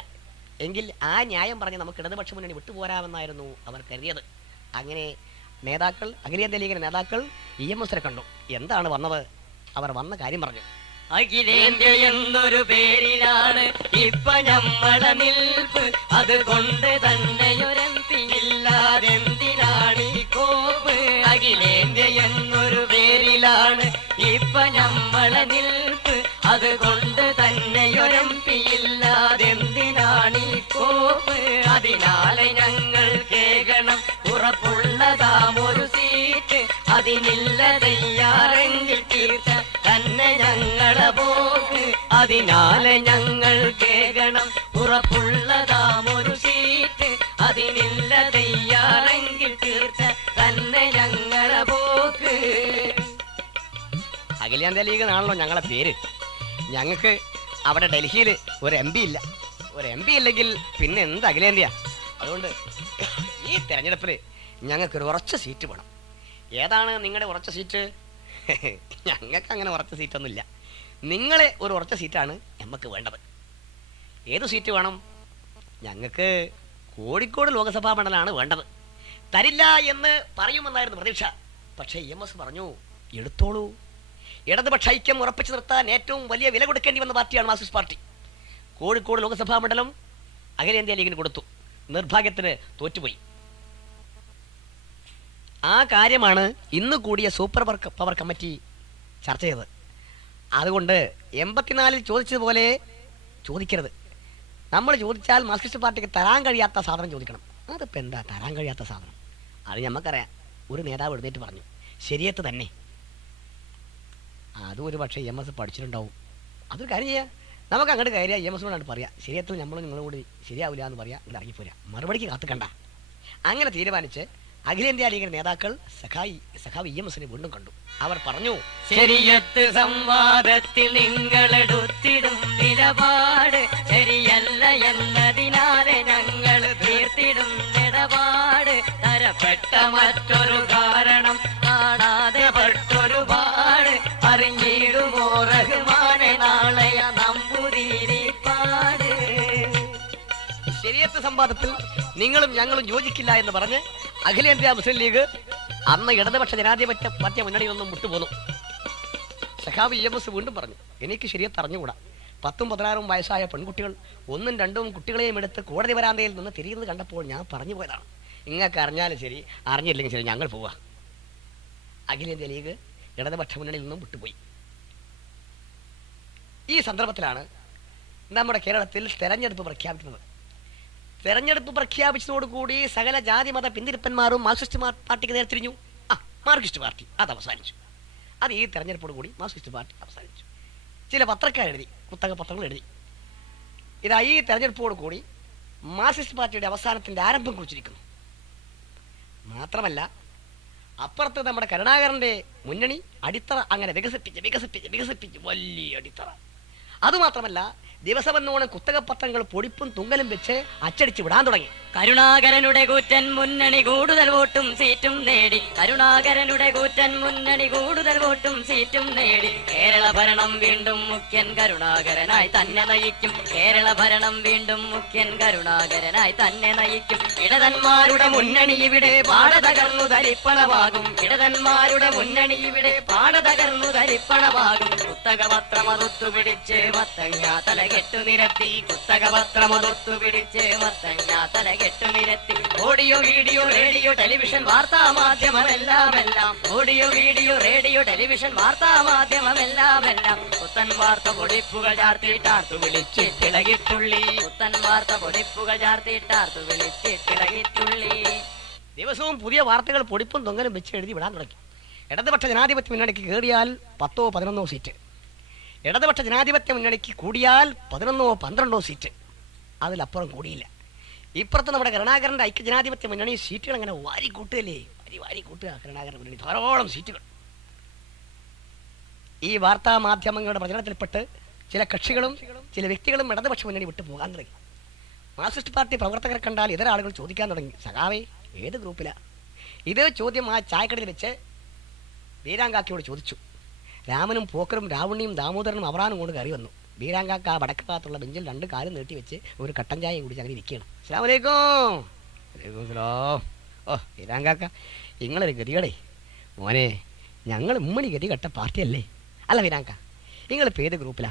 എങ്കിൽ ആ ന്യായം പറഞ്ഞ് നമുക്ക് ഇടതുപക്ഷ മുന്നണി വിട്ടുപോരാമെന്നായിരുന്നു അവർ കരുതിയത്. അങ്ങനെ നേതാക്കൾ, അഖിലേന്ത്യാ ലീഗിന്റെ നേതാക്കൾ EMSനെ കണ്ടു. എന്താണ് വന്നത്? അവർ വന്ന കാര്യം പറഞ്ഞു. അഖിലേന്ത്യ എന്നൊരു പേരിലാണ് ഇപ്പൊ ഞമ്മളെ നിൽപ്പ്, അതുകൊണ്ട് തന്നെയൊരെന്തിയില്ലാതെന്തിനാണ് ഈ കോപ്പ്. അഖിലേന്ത്യ എന്നൊരു പേരിലാണ് ഇപ്പൊ ഞമ്മളെ നിൽപ്പ്, അതുകൊണ്ട് തന്നെയൊരെന്തിയില്ലാതെന്തിനാണ് ഈ കോപ്പ്. അതിനാലെ ഞങ്ങൾ കേൾക്കണം ഉറപ്പുള്ളതാമൊരു സീറ്റ്, അതിനില്ല തയ്യാറെങ്കിൽ തീർച്ച തന്നെ ഞങ്ങളെ പോക്ക്. അതിനാലെ ഞങ്ങൾ കേൾക്കണം ഉറപ്പുള്ളതാമൊരു സീറ്റ്, അതിനില്ല തയ്യാറെങ്കിൽ തീർച്ച തന്നെ ഞങ്ങളെ പോക്ക്. അഖിലേന്ത്യാ ലീഗ് ആണല്ലോ ഞങ്ങളെ പേര്. ഞങ്ങൾക്ക് അവിടെ ഡൽഹിയിൽ ഒരു MP ഇല്ല. ഒരു MP ഇല്ലെങ്കിൽ പിന്നെ എന്ത് അഖിലേന്ത്യ? അതുകൊണ്ട് ഈ തെരഞ്ഞെടുപ്പിൽ ഞങ്ങൾക്കൊരു ഉറച്ച സീറ്റ് വേണം. ഏതാണ് നിങ്ങളുടെ ഉറച്ച സീറ്റ്? ഞങ്ങൾക്ക് അങ്ങനെ ഉറച്ച സീറ്റൊന്നുമില്ല. നിങ്ങളെ ഒരു ഉറച്ച സീറ്റാണ് നമുക്ക് വേണ്ടത്. ഏത് സീറ്റ് വേണം? ഞങ്ങൾക്ക് കോഴിക്കോട് ലോക്സഭാ മണ്ഡലമാണ് വേണ്ടത്. തരില്ല എന്ന് പറയുമെന്നായിരുന്നു പ്രതീക്ഷ. പക്ഷേ EMS പറഞ്ഞു, എടുത്തോളൂ. ഇടതുപക്ഷ ഐക്യം ഉറപ്പിച്ചു നിർത്താൻ ഏറ്റവും വലിയ വില കൊടുക്കേണ്ടി വന്ന പാർട്ടിയാണ് മാർക്സിസ്റ്റ് പാർട്ടി. കോഴിക്കോട് ലോക്സഭാ മണ്ഡലം അഖിലേന്ത്യാ ലീഗിന് കൊടുത്തു. നിർഭാഗ്യത്തിന് തോറ്റുപോയി. ആ കാര്യമാണ് ഇന്ന് കൂടിയ സൂപ്പർ പവർ കമ്മിറ്റി ചർച്ച ചെയ്തത്. അതുകൊണ്ട് 84 ചോദിച്ചതുപോലെ ചോദിക്കരുത്. നമ്മൾ ചോദിച്ചാൽ മാർക്സിസ്റ്റ് പാർട്ടിക്ക് തരാൻ കഴിയാത്ത സാധനം ചോദിക്കണം. അതിപ്പോൾ എന്താ തരാൻ കഴിയാത്ത സാധനം? അത് നമുക്കറിയാം. ഒരു നേതാവ് എഴുന്നേറ്റ് പറഞ്ഞു, ശരിയത്ത് തന്നെ. അതും ഒരു പക്ഷേ EMS പഠിച്ചിട്ടുണ്ടാവും. അതൊരു കാര്യം ചെയ്യാം, നമുക്ക് അങ്ങോട്ട് കയറിയാൽ EMSനോടാണ് പറയാം, ശരിയത്തിൽ നമ്മൾ നിങ്ങളും കൂടി ശരിയാവില്ല എന്ന് പറയാം, ഇവിടെ ഇറങ്ങിപ്പോരാ, മറുപടിക്ക് കാത്തുക്കണ്ട. അങ്ങനെ തീരുമാനിച്ച് അഖിലേന്ത്യാ ലീഗിന്റെ നേതാക്കൾ സഖാവ് EMSനെ വീണ്ടും കണ്ടു. അവർ പറഞ്ഞു, ശരിയത്ത് സംവാദത്തിൽ നിങ്ങളെടുത്തിടും നിലപാട് ശരിയല്ല എന്നതിനാലെ ഞങ്ങൾ തീർത്തിടും നിലപാട്. തരപ്പെട്ട മറ്റൊരു കാരണം കാണാതെ പെട്ടൊരുപാട് അറിഞ്ഞിടുമോ റഹ്മാനെ നാളെയ നമ്പൂതിരിപ്പാട്. ശരിയത്ത് സംവാദത്തിൽ നിങ്ങളും ഞങ്ങളും യോജിക്കില്ല എന്ന് പറഞ്ഞ് അഖിലേന്ത്യാ മുസ്ലിം ലീഗ് അന്ന് ഇടതുപക്ഷ ജനാധിപത്യ മുന്നണിയിൽ നിന്നും വിട്ടുപോന്നു. സഖാവ് EMS വീണ്ടും പറഞ്ഞു, എനിക്ക് ശരിയത്ത് അറിഞ്ഞുകൂടാ. 10ഉം 16ഉം വയസ്സായ പെൺകുട്ടികൾ 1ഉം 2ഉം കുട്ടികളെയും എടുത്ത് കോടതി വരാന്തയിൽ നിന്ന് തിരിയുന്നത് കണ്ടപ്പോൾ ഞാൻ പറഞ്ഞു പോയതാണ്. ഇങ്ങൾക്ക് അറിഞ്ഞാലും ശരി അറിഞ്ഞില്ലെങ്കിൽ ശരി ഞങ്ങൾ പോവാ. അഖിലേന്ത്യാ ലീഗ് ഇടതുപക്ഷ മുന്നണിയിൽ നിന്നും വിട്ടുപോയി. ഈ സന്ദർഭത്തിലാണ് നമ്മുടെ കേരളത്തിൽ തെരഞ്ഞെടുപ്പ് പ്രഖ്യാപിക്കുന്നത്. തെരഞ്ഞെടുപ്പ് പ്രഖ്യാപിച്ചതോടുകൂടി സകല ജാതി മത പിന്തിരിപ്പന്മാരും മാർക്സിസ്റ്റ് പാർട്ടിക്ക് നേരെ തിരിഞ്ഞു. മാർക്സിസ്റ്റ് പാർട്ടി അത് അവസാനിച്ചു. അത് ഈ തെരഞ്ഞെടുപ്പോട് കൂടി മാർക്സിസ്റ്റ് പാർട്ടി അവസാനിച്ചു. ചില പത്രക്കാരെഴുതി, കുത്തക പത്രങ്ങൾ എഴുതി, ഇതാ ഈ തെരഞ്ഞെടുപ്പോട് കൂടി മാർക്സിസ്റ്റ് പാർട്ടിയുടെ അവസാനത്തിന്റെ ആരംഭം കുറിച്ചിരിക്കുന്നു. മാത്രമല്ല അപ്പുറത്ത് നമ്മുടെ കരുണാകരന്റെ മുന്നണി അടിത്തറ അങ്ങനെ വികസിപ്പിച്ച് വലിയ അടിത്തറ. അതുമാത്രമല്ല ദിവസമെന്നോണം കുത്തകപത്രങ്ങൾ പൊടിപ്പും തുങ്കലും വെച്ച് അച്ചടിച്ച് വിടാൻ തുടങ്ങി. കരുണാകരനുടെ കൂറ്റൻ മുന്നണി കൂടുതൽ വോട്ടും സീറ്റും നേടി. കരുണാകരനുടെ കൂറ്റൻ മുന്നണി കൂടുതൽ വോട്ടും സീറ്റും നേടി. കേരള ഭരണം വീണ്ടും മുഖ്യൻ കരുണാകരനായി തന്നെ നയിക്കും. കേരള ഭരണം വീണ്ടും മുഖ്യൻ കരുണാകരനായി തന്നെ നയിക്കും. ഇടതന്മാരുടെ മുന്നണി ഇവിടെ പാടതകർന്നു ധരിപ്പണമാകും. ഇടതന്മാരുടെ മുന്നണി ഇവിടെ പാടതകർന്നു ധരിപ്പണമാകും. കുത്തകപത്രമതൊത്തു പിടിച്ച് മത്തങ്ങ തലകെട്ടു നിരത്തി. കുത്തകപത്രമതൊത്തു പിടിച്ച് മത്തങ്ങ തലകെട്ടു നിരത്തി. ഓഡിയോ വീഡിയോ റേഡിയോ ടെലിവിഷൻ വാർത്താ മാധ്യമമെല്ലാം ഓഡിയോ വീഡിയോ റേഡിയോ ടെലിവിഷൻ വാർത്താ മാധ്യമമെല്ലാം പുത്തൻ വാർത്ത പൊടിപ്പുകൾ ചാർത്തിയിട്ടാർത്തു വിളിച്ചിട്ടിളകിത്തുള്ളി. പുത്തൻ വാർത്ത പൊടിപ്പുകൾ ചാർത്തിയിട്ടാർത്തു വിളിച്ചിട്ടിളകിത്തുള്ളി. ദിവസവും പുതിയ വാർത്തകൾ പൊടിപ്പും തൊങ്ങലും വെച്ച് എഴുതി വിടാൻ തുടങ്ങി. ഇടതുപക്ഷ ജനാധിപത്യ മുന്നണിക്ക് കയറിയാൽ 10ഓ 11ഓ സീറ്റ്, ഇടതുപക്ഷ ജനാധിപത്യ മുന്നണിക്ക് കൂടിയാൽ 11ഓ 12ഓ സീറ്റ്, അതിലപ്പുറം കൂടിയില്ല. ഇപ്പുറത്ത് നമ്മുടെ കരുണാകരന്റെ ഐക്യജനാധിപത്യ മുന്നണി സീറ്റുകൾ അങ്ങനെ വാരി കൂട്ടുകയല്ലേ, വാരി കൂട്ടുക. കരുണാകരൻ മുന്നണി ധാരാളം സീറ്റുകൾ. ഈ വാർത്താ മാധ്യമങ്ങളുടെ പ്രചരണത്തിൽപ്പെട്ട് ചില കക്ഷികളും ചില വ്യക്തികളും ഇടതുപക്ഷ മുന്നണി വിട്ടു പോകാൻ തുടങ്ങി. മാർക്സിസ്റ്റ് പാർട്ടി പ്രവർത്തകരെ കണ്ടാൽ ഇതര ആളുകൾ ചോദിക്കാൻ തുടങ്ങി, സഖാവേ ഏത് ഗ്രൂപ്പിലാ? ഇതേ ചോദ്യം ആ ചായക്കടയിൽ വെച്ച് വീരാങ്കാക്കയോട് ചോദിച്ചു. രാമനും പോക്കറും രാവണിയും ദാമോദരനും അവറാനും കൊണ്ട് കയറി വന്നു. വീരാങ്കാക്ക വടക്ക് ഭാഗത്തുള്ള ബെഞ്ചിൽ 2 കാലും നീട്ടി വെച്ച് ഒരു കട്ടൻ ചായയും കുടിച്ച് അങ്ങനെ ഇരിക്കുകയാണ്. അസ്സലാമു അലൈക്കും. വലൈക്കും സലാം. ഓ വീരാങ്കാക്ക, നിങ്ങളൊരു ഗതികടേ മോനെ, ഞങ്ങൾ ഉമ്മണി ഗതി കെട്ട പാർട്ടിയല്ലേ. അല്ല വീരാങ്ക, നിങ്ങളിപ്പോൾ ഏത് ഗ്രൂപ്പിലാ?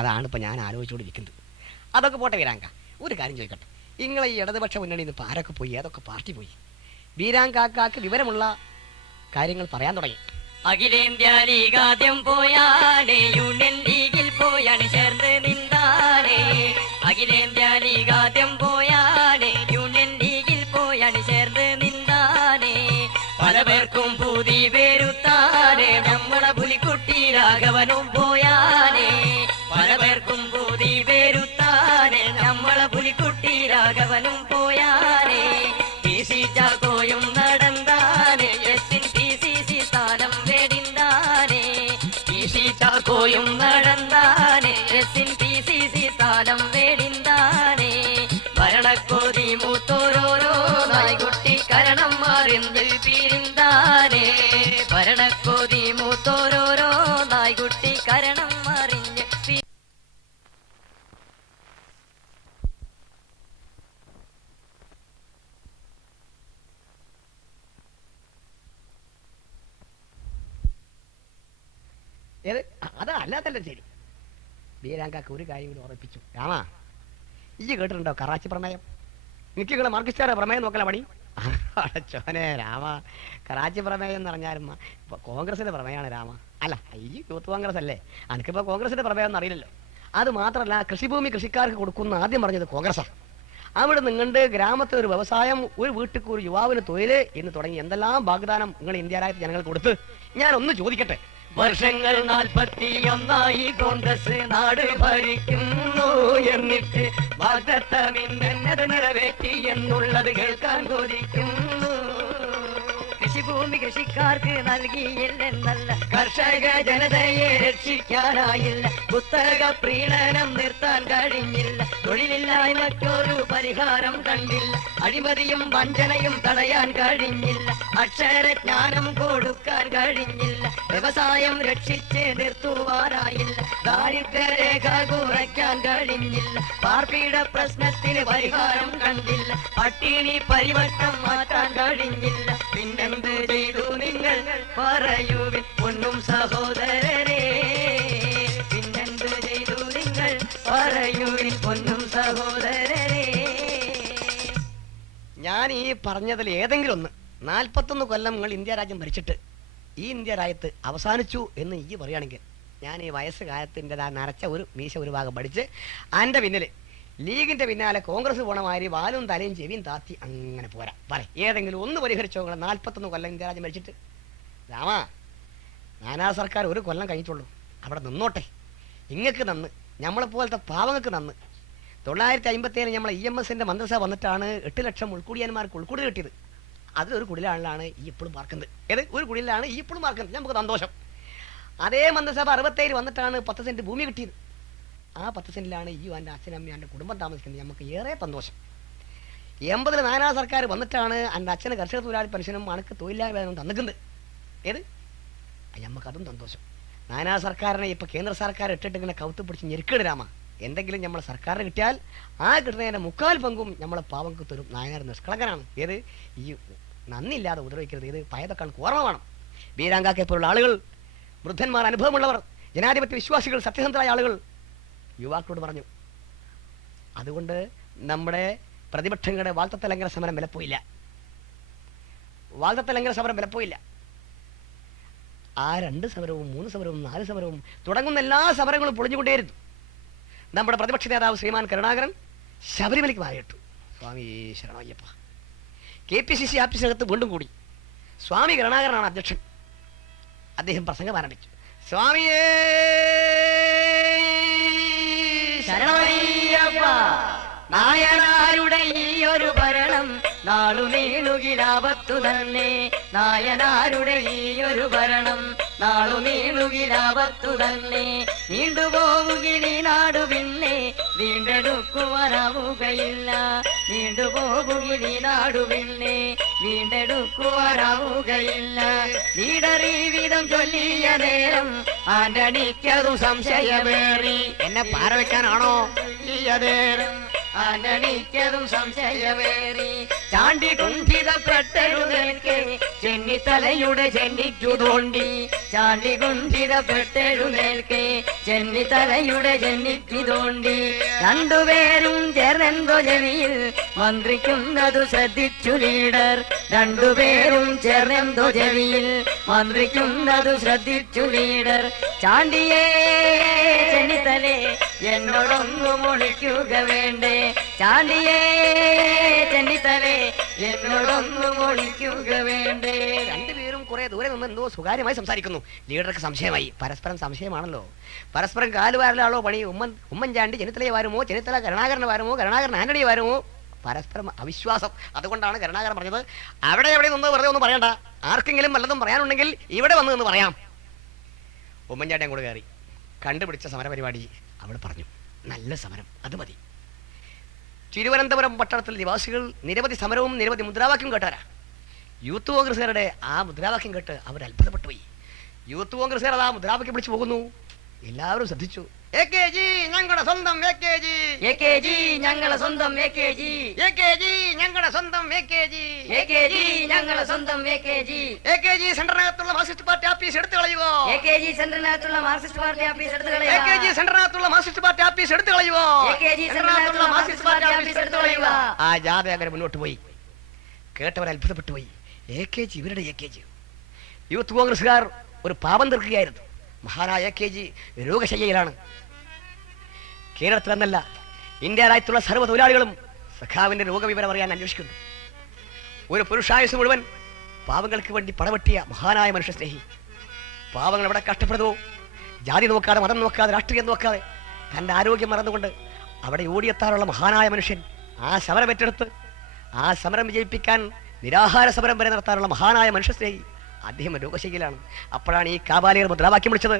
അതാണ് ഇപ്പം ഞാൻ ആലോചിച്ചുകൊണ്ടിരിക്കുന്നത്. അതൊക്കെ പോട്ടെ വീരാങ്ക, ഒരു കാര്യം ചോദിക്കട്ടെ, നിങ്ങളെ ഈ ഇടതുപക്ഷ മുന്നണിയിൽ നിന്ന് ഇപ്പോൾ ആരൊക്കെ പോയി, ഏതൊക്കെ പാർട്ടി പോയി? വീരാങ്കാക്കാക്ക് വിവരമുള്ള കാര്യങ്ങൾ പറയാൻ തുടങ്ങി. അഖിലേന്ത്യാ ലീഗ് ആദ്യം പോയാലേ യൂണിയൻ ലീഗിൽ പോയാണ് ചേർന്ന് നിന്നാലേ. അഖിലേന്ത്യാ ലീഗ് ആദ്യം പോയാലേ യൂണിയൻ ലീഗിൽ പോയാണ് ചേർന്ന് നിന്നാലേ. പല പേർക്കും പൂതി പേരുത്താനേ നമ്മളെ പുലിക്കുട്ടി രാഘവനും പോയാലേ. പല പേർക്കും പൂതി പേരുത്താനേ നമ്മളെ പുലിക്കുട്ടി രാഘവനും പോയാലേ. PC ചാക്കോയും നടന്താനേ SNPCC സ്ഥാനം വേടിന്താനേ. PC ചാക്കോയും നടന്താനേ SNPCC സ്ഥാനം വേടിന്താനേ. ഭരണക്കോതി മൂത്തോരോരോ നായ്ക്കുട്ടി കരണം മാറിന്ത് പിരിന്താനേ. ഭരണക്കോതി മൂത്തോരോരോ നായ്ക്കുട്ടി കരണം മാറിഞ്ഞ് അതാ അല്ലാത്തല്ലേ ശരി. വീരാങ്കാക്ക് ഒരു കാര്യം കൂടി ഉറപ്പിച്ചു. രാമാ, ഈ കേട്ടിട്ടുണ്ടോ കറാച്ചി പ്രമേയം? എനിക്ക് നിങ്ങളെ മാർക്സിസ്റ്റുകാരുടെ പ്രമേയം നോക്കല പണി. ചോനെ രാമ, കറാച്ചി പ്രമേയം എന്ന് പറഞ്ഞാലും കോൺഗ്രസിന്റെ പ്രമേയമാണ് രാമ. അല്ല, ഈ യൂത്ത് കോൺഗ്രസ് അല്ലേ, എനിക്കിപ്പോൾ കോൺഗ്രസിന്റെ പ്രമേയം ഒന്നും അറിയില്ലല്ലോ. അത് മാത്രമല്ല, കൃഷിഭൂമി കൃഷിക്കാർക്ക് കൊടുക്കുന്ന ആദ്യം പറഞ്ഞത് കോൺഗ്രസ്സാണ്. അവിടെ നിങ്ങളുടെ ഗ്രാമത്തിൽ ഒരു വ്യവസായം, ഒരു വീട്ടിൽ ഒരു യുവാവിന് തൊഴിൽ എന്ന് തുടങ്ങി എന്തെല്ലാം വാഗ്ദാനം നിങ്ങൾ ഇന്ത്യ രാജ്യത്ത് ജനങ്ങൾ കൊടുത്ത്. ഞാനൊന്ന് ചോദിക്കട്ടെ, വർഷങ്ങൾ 41 കോൺഗ്രസ് നാട് ഭരിക്കുന്നു എന്നിട്ട് വാഗ്ദത്തമിന്നത് നിറവേറ്റി എന്നുള്ളത് കേൾക്കാൻ കൊതിക്കുന്നു. കൃഷിഭൂമി കൃഷിക്കാർക്ക് നൽകിയില്ലെന്നല്ല, കർഷക ജനതയെ രക്ഷിക്കാനായില്ല. പുസ്തക പ്രീണനം നിർത്താൻ കഴിഞ്ഞില്ല, തൊഴിലില്ലായ്മയ്ക്കൊരു പരിഹാരം കണ്ടില്ല. അഴിമതിയും വഞ്ചനയും തടയാൻ കഴിഞ്ഞില്ല, അക്ഷരജ്ഞാനം കൊടുക്കാൻ കഴിഞ്ഞില്ല. വ്യവസായം രക്ഷിച്ച് നിർത്തുവാനായില്ല, ദാരിദ്ര്യരേഖ കുറയ്ക്കാൻ കഴിഞ്ഞില്ല. പാർപ്പിട പ്രശ്നത്തിന് പരിഹാരം കണ്ടില്ല, പട്ടിണി പരിവർത്തനം മാറ്റാൻ കഴിഞ്ഞില്ല. പിന്നെന്ത് ചെയ്തു സഹോദരരെ, പിന്നെന്തു ചെയ്തു നിങ്ങൾ പറയൂരിൽ പൊന്നും സഹോദരരെ. ഞാൻ ഈ പറഞ്ഞതിൽ ഏതെങ്കിലും ഒന്ന് 41 കൊല്ലം നിങ്ങൾ ഇന്ത്യ രാജ്യം ഭരിച്ചിട്ട് ഈ ഇന്ത്യ രാജ്യത്ത് അവസാനിച്ചു എന്ന് ഈ പറയുകയാണെങ്കിൽ ഞാൻ ഈ വയസ്സ് കാലത്തിൻ്റെ നരച്ച ഒരു മീശ ഒരു ഭാഗം പഠിച്ച് അതിൻ്റെ പിന്നിൽ ലീഗിൻ്റെ പിന്നാലെ കോൺഗ്രസ് പോണമാതിരി വാലും തലയും ചെവിയും താത്തി അങ്ങനെ പോരാ. പറ ഏതെങ്കിലും ഒന്ന് പരിഹരിച്ചോ. 41 കൊല്ലം ഇന്ത്യ രാജ്യം ഭരിച്ചിട്ട് രാമാ, നാനാ സർക്കാർ ഒരു കൊല്ലം കഴിഞ്ഞിട്ടുള്ളൂ. അവിടെ നിന്നോട്ടെ. ഇങ്ങക്ക് നന്ന്, നമ്മളെപ്പോലത്തെ പാവങ്ങൾക്ക് നന്ന്. 957 നമ്മളെ EMSൻ്റെ മന്ത്രിസഭ വന്നിട്ടാണ് 8 ലക്ഷം ഉൾക്കുടിയന്മാർക്ക് ഉൾക്കുടി കിട്ടിയത്. അതിലൊരു കുടിലാണ് ഈ ഇപ്പോഴും പാർക്കുന്നത്. ഏത് ഒരു കുടിലാണ് ഈ ഇപ്പോഴും പാർക്കുന്നത്. നമുക്ക് സന്തോഷം. അതേ മന്ത്രിസഭ 67 വന്നിട്ടാണ് 10 സെന്റ് ഭൂമി കിട്ടിയത്. ആ 10 സെന്റിലാണ് ഈ എൻ്റെ അച്ഛനമ്മ എൻ്റെ കുടുംബം താമസിക്കുന്നത്. നമുക്ക് ഏറെ സന്തോഷം. 80 നാനാ സർക്കാർ വന്നിട്ടാണ് എൻ്റെ അച്ഛന് കർഷക തൊഴിലാളി പെൻഷനും അണക്ക് തൊഴിലാളി തന്നിക്കുന്നത്. ഏത് നമുക്കതും സന്തോഷം. നാനാ സർക്കാരിനെ ഇപ്പം കേന്ദ്ര സർക്കാർ ഇട്ടിട്ട് ഇങ്ങനെ കൗത്ത് പിടിച്ച് ഞെരുക്കിട് രാമ. എന്തെങ്കിലും നമ്മളെ സർക്കാരിന് കിട്ടിയാൽ ആ കിട്ടുന്നതിൻ്റെ 3/4 പങ്കും നമ്മളെ പാവങ്ങൾക്ക് തരും. നായനാർ നിഷ്കളങ്കനാണ്. ഏത് ഈ നന്ദിയില്ലാതെ ഉപദ്രവിക്കരുത്. ഇത് പയതൊക്കെ ഓർമ്മ വേണം. ബീരാങ്കാക്കെ പോലുള്ള ആളുകൾ, വൃദ്ധന്മാർ, അനുഭവമുള്ളവർ, ജനാധിപത്യ വിശ്വാസികൾ, സത്യസന്ധരായ ആളുകൾ യുവാക്കളോട് പറഞ്ഞു. അതുകൊണ്ട് നമ്മുടെ പ്രതിപക്ഷങ്ങളുടെ വാൾത്തലങ്കന സമരം വിലപ്പോയില്ല. വാൾത്തലങ്കന സമരം വിലപ്പോയില്ല. ആ 2 സമരവും 3 സമരവും 4 സമരവും തുടങ്ങുന്ന എല്ലാ സമരങ്ങളും പൊളിഞ്ഞുകൊണ്ടേയിരുന്നു. നമ്മുടെ പ്രതിപക്ഷ നേതാവ് ശ്രീമാൻ കരുണാകരൻ ശബരിമലയ്ക്ക് മാറിയിട്ടു. സ്വാമി ശരണയ്യപ്പ. KPCC ആഫീസിനകത്ത് വീണ്ടും കൂടി. സ്വാമി കരുണാകരനാണ് അധ്യക്ഷൻ. അദ്ദേഹം പ്രസംഗം ആരംഭിച്ചു. സ്വാമിയേ ശരണമയ്യപ്പ, നായനാരുടെ ഈ ഒരു ഭരണം നാളു നീളുകിലാപത്തു തന്നെ. നായനാരുടെ ഈ ഒരു ഭരണം നാളു നീളുകിലാപത്തു തന്നെ. നീണ്ടുപോകുകിനി നാടു പിന്നെ വീണ്ടെടുക്കുവാനാവുകയില്ല. നീണ്ടുപോകുകിനി നാടു പിന്നെ വീണ്ടെടുക്കുവാനാവുകയില്ല. ലീഡറി വിധം ചൊല്ലിയ നേരം ആന്റണിക്കതു സംശയമേറി. എന്നെ പാരവയ്ക്കാനാണോ? ആന്റണിക്കതും സംശയമേറി. ചാണ്ടി കുണ്ഠിതപ്പെട്ടെഴുന്നേൽക്കെ ചെന്നിത്തലയുടെ ചെന്നിക്കു തോണ്ടി. ചാണ്ടി കുണ്ഠിതപ്പെട്ടെഴുന്നേൽക്കെ ചെന്നിത്തലയുടെ ചെന്നിക്കു തോണ്ടി. രണ്ടുപേരും ചേർന്നെന്തോ ചെവിയിൽ മന്ത്രിക്കുന്നതു ശ്രദ്ധിച്ചു ലീഡർ. രണ്ടുപേരും ചേർന്നെന്തോ ചെവിയിൽ മന്ത്രിക്കുന്നതു ശ്രദ്ധിച്ചു ലീഡർ. ചാണ്ടിയേ ചെന്നിത്തലേ എന്നോടൊന്നു മൊഴിക്കുക വേണ്ടേ. ചാണ്ടിയേ ചെന്നിത്തലേ എന്നോടൊന്നു മൊഴിക്കുക വേണ്ടേ. രണ്ടുപേരും കുറെ ദൂരെ നിന്ന് എന്തോ സ്വകാര്യമായി സംസാരിക്കുന്നു. ലീഡർക്ക് സംശയമായി. പരസ്പരം സംശയമാണല്ലോ. പരസ്പരം കാലുവാരലാണോ പണി? ഉമ്മൻചാണ്ടി ചെന്നിത്തലയെ വാരുമോ? ചെന്നിത്തല കരുണാകരനെ വാരുമോ? കരുണാകരൻ ആന്റണിയെ വാരുമോ? പരസ്പരം അവിശ്വാസം. അതുകൊണ്ടാണ് കരുണാകരൻ പറഞ്ഞത്, അവിടെ എവിടെ നിന്ന് വെറുതെ ഒന്നും പറയണ്ട. ആർക്കെങ്കിലും വല്ലതും പറയാനുണ്ടെങ്കിൽ ഇവിടെ വന്ന് നിന്ന് പറയാം. ഉമ്മൻചാണ്ടി അങ്ങോട്ട് കയറി കണ്ടുപിടിച്ച സമരപരിപാടി അവിടെ പറഞ്ഞു. നല്ല സമരം, അത് മതി. തിരുവനന്തപുരം പട്ടണത്തിലെ നിവാസികൾ നിരവധി സമരവും നിരവധി മുദ്രാവാക്യം കേട്ടവരാ. യൂത്ത് കോൺഗ്രസുകാരുടെ ആ മുദ്രാവാക്യം കേട്ട് അവർ അത്ഭുതപ്പെട്ടു പോയി. യൂത്ത് കോൺഗ്രസുകാർ അത് ആ മുദ്രാവാക്യം പിടിച്ചു പോകുന്നു. എല്ലാവരും ശ്രദ്ധിച്ചു. AKG ഞങ്ങളുടെ സ്വന്തം AKG, AKG ഞങ്ങളുടെ സ്വന്തം AKG, AKG ഞങ്ങളുടെ സ്വന്തം AKG, AKG ഞങ്ങളുടെ സ്വന്തം AKG. AKG സെന്ററിനകത്തുള്ള മാർക്സിസ്റ്റ് പാർട്ടി ആഫീസ് എടുത്തു കളയുക. AKG സെന്ററിനകത്തുള്ള മാർക്സിസ്റ്റ് പാർട്ടി ആഫീസ് എടുത്തു കളയുക. AKG സെന്ററിനകത്തുള്ള മാർക്സിസ്റ്റ് പാർട്ടി ആഫീസ് എടുത്തു കളയുക. AKG സെന്ററിനകത്തുള്ള മാർക്സിസ്റ്റ് പാർട്ടി ആഫീസ് എടുത്തു കളയുക. ആ ജാഥ അങ്ങനെ മുന്നോട്ട് പോയി. കേട്ടവർ അത്ഭുതപ്പെട്ടു പോയി. AKG ഇവരുടെ AKG. യൂത്ത് കോൺഗ്രസുകാർ ഒരു പാപം തീർക്കുകയായിരുന്നു. മഹാനായ AKG രോഗശയ്യയിലാണ്. കേരളത്തിലെന്നല്ല, ഇന്ത്യ രാജ്യത്തുള്ള സർവ്വ തൊഴിലാളികളും സഖാവിന്റെ രോഗവിവരം അറിയാൻ അന്വേഷിക്കുന്നു. ഒരു പുരുഷായുസ് മുഴുവൻ പാവങ്ങൾക്ക് വേണ്ടി പടവെട്ടിയ മഹാനായ മനുഷ്യ സ്നേഹി. പാവങ്ങൾ എവിടെ കഷ്ടപ്പെടുന്നു? ജാതി നോക്കാതെ, മതം നോക്കാതെ, രാഷ്ട്രീയം നോക്കാതെ, തൻ്റെ ആരോഗ്യം മറന്നുകൊണ്ട് അവിടെ ഓടിയെത്താനുള്ള മഹാനായ മനുഷ്യൻ ആ സമരം ഏറ്റെടുത്ത് ആ സമരം വിജയിപ്പിക്കാൻ നിരാഹാര സമരം വരെ നടത്താനുള്ള മഹാനായ മനുഷ്യ സ്നേഹി. അദ്ദേഹം രോഗശൈലിയിലാണ്. അപ്പോഴാണ് ഈ കാബാലിയർ മുദ്രാവാക്യം വിളിച്ചത്.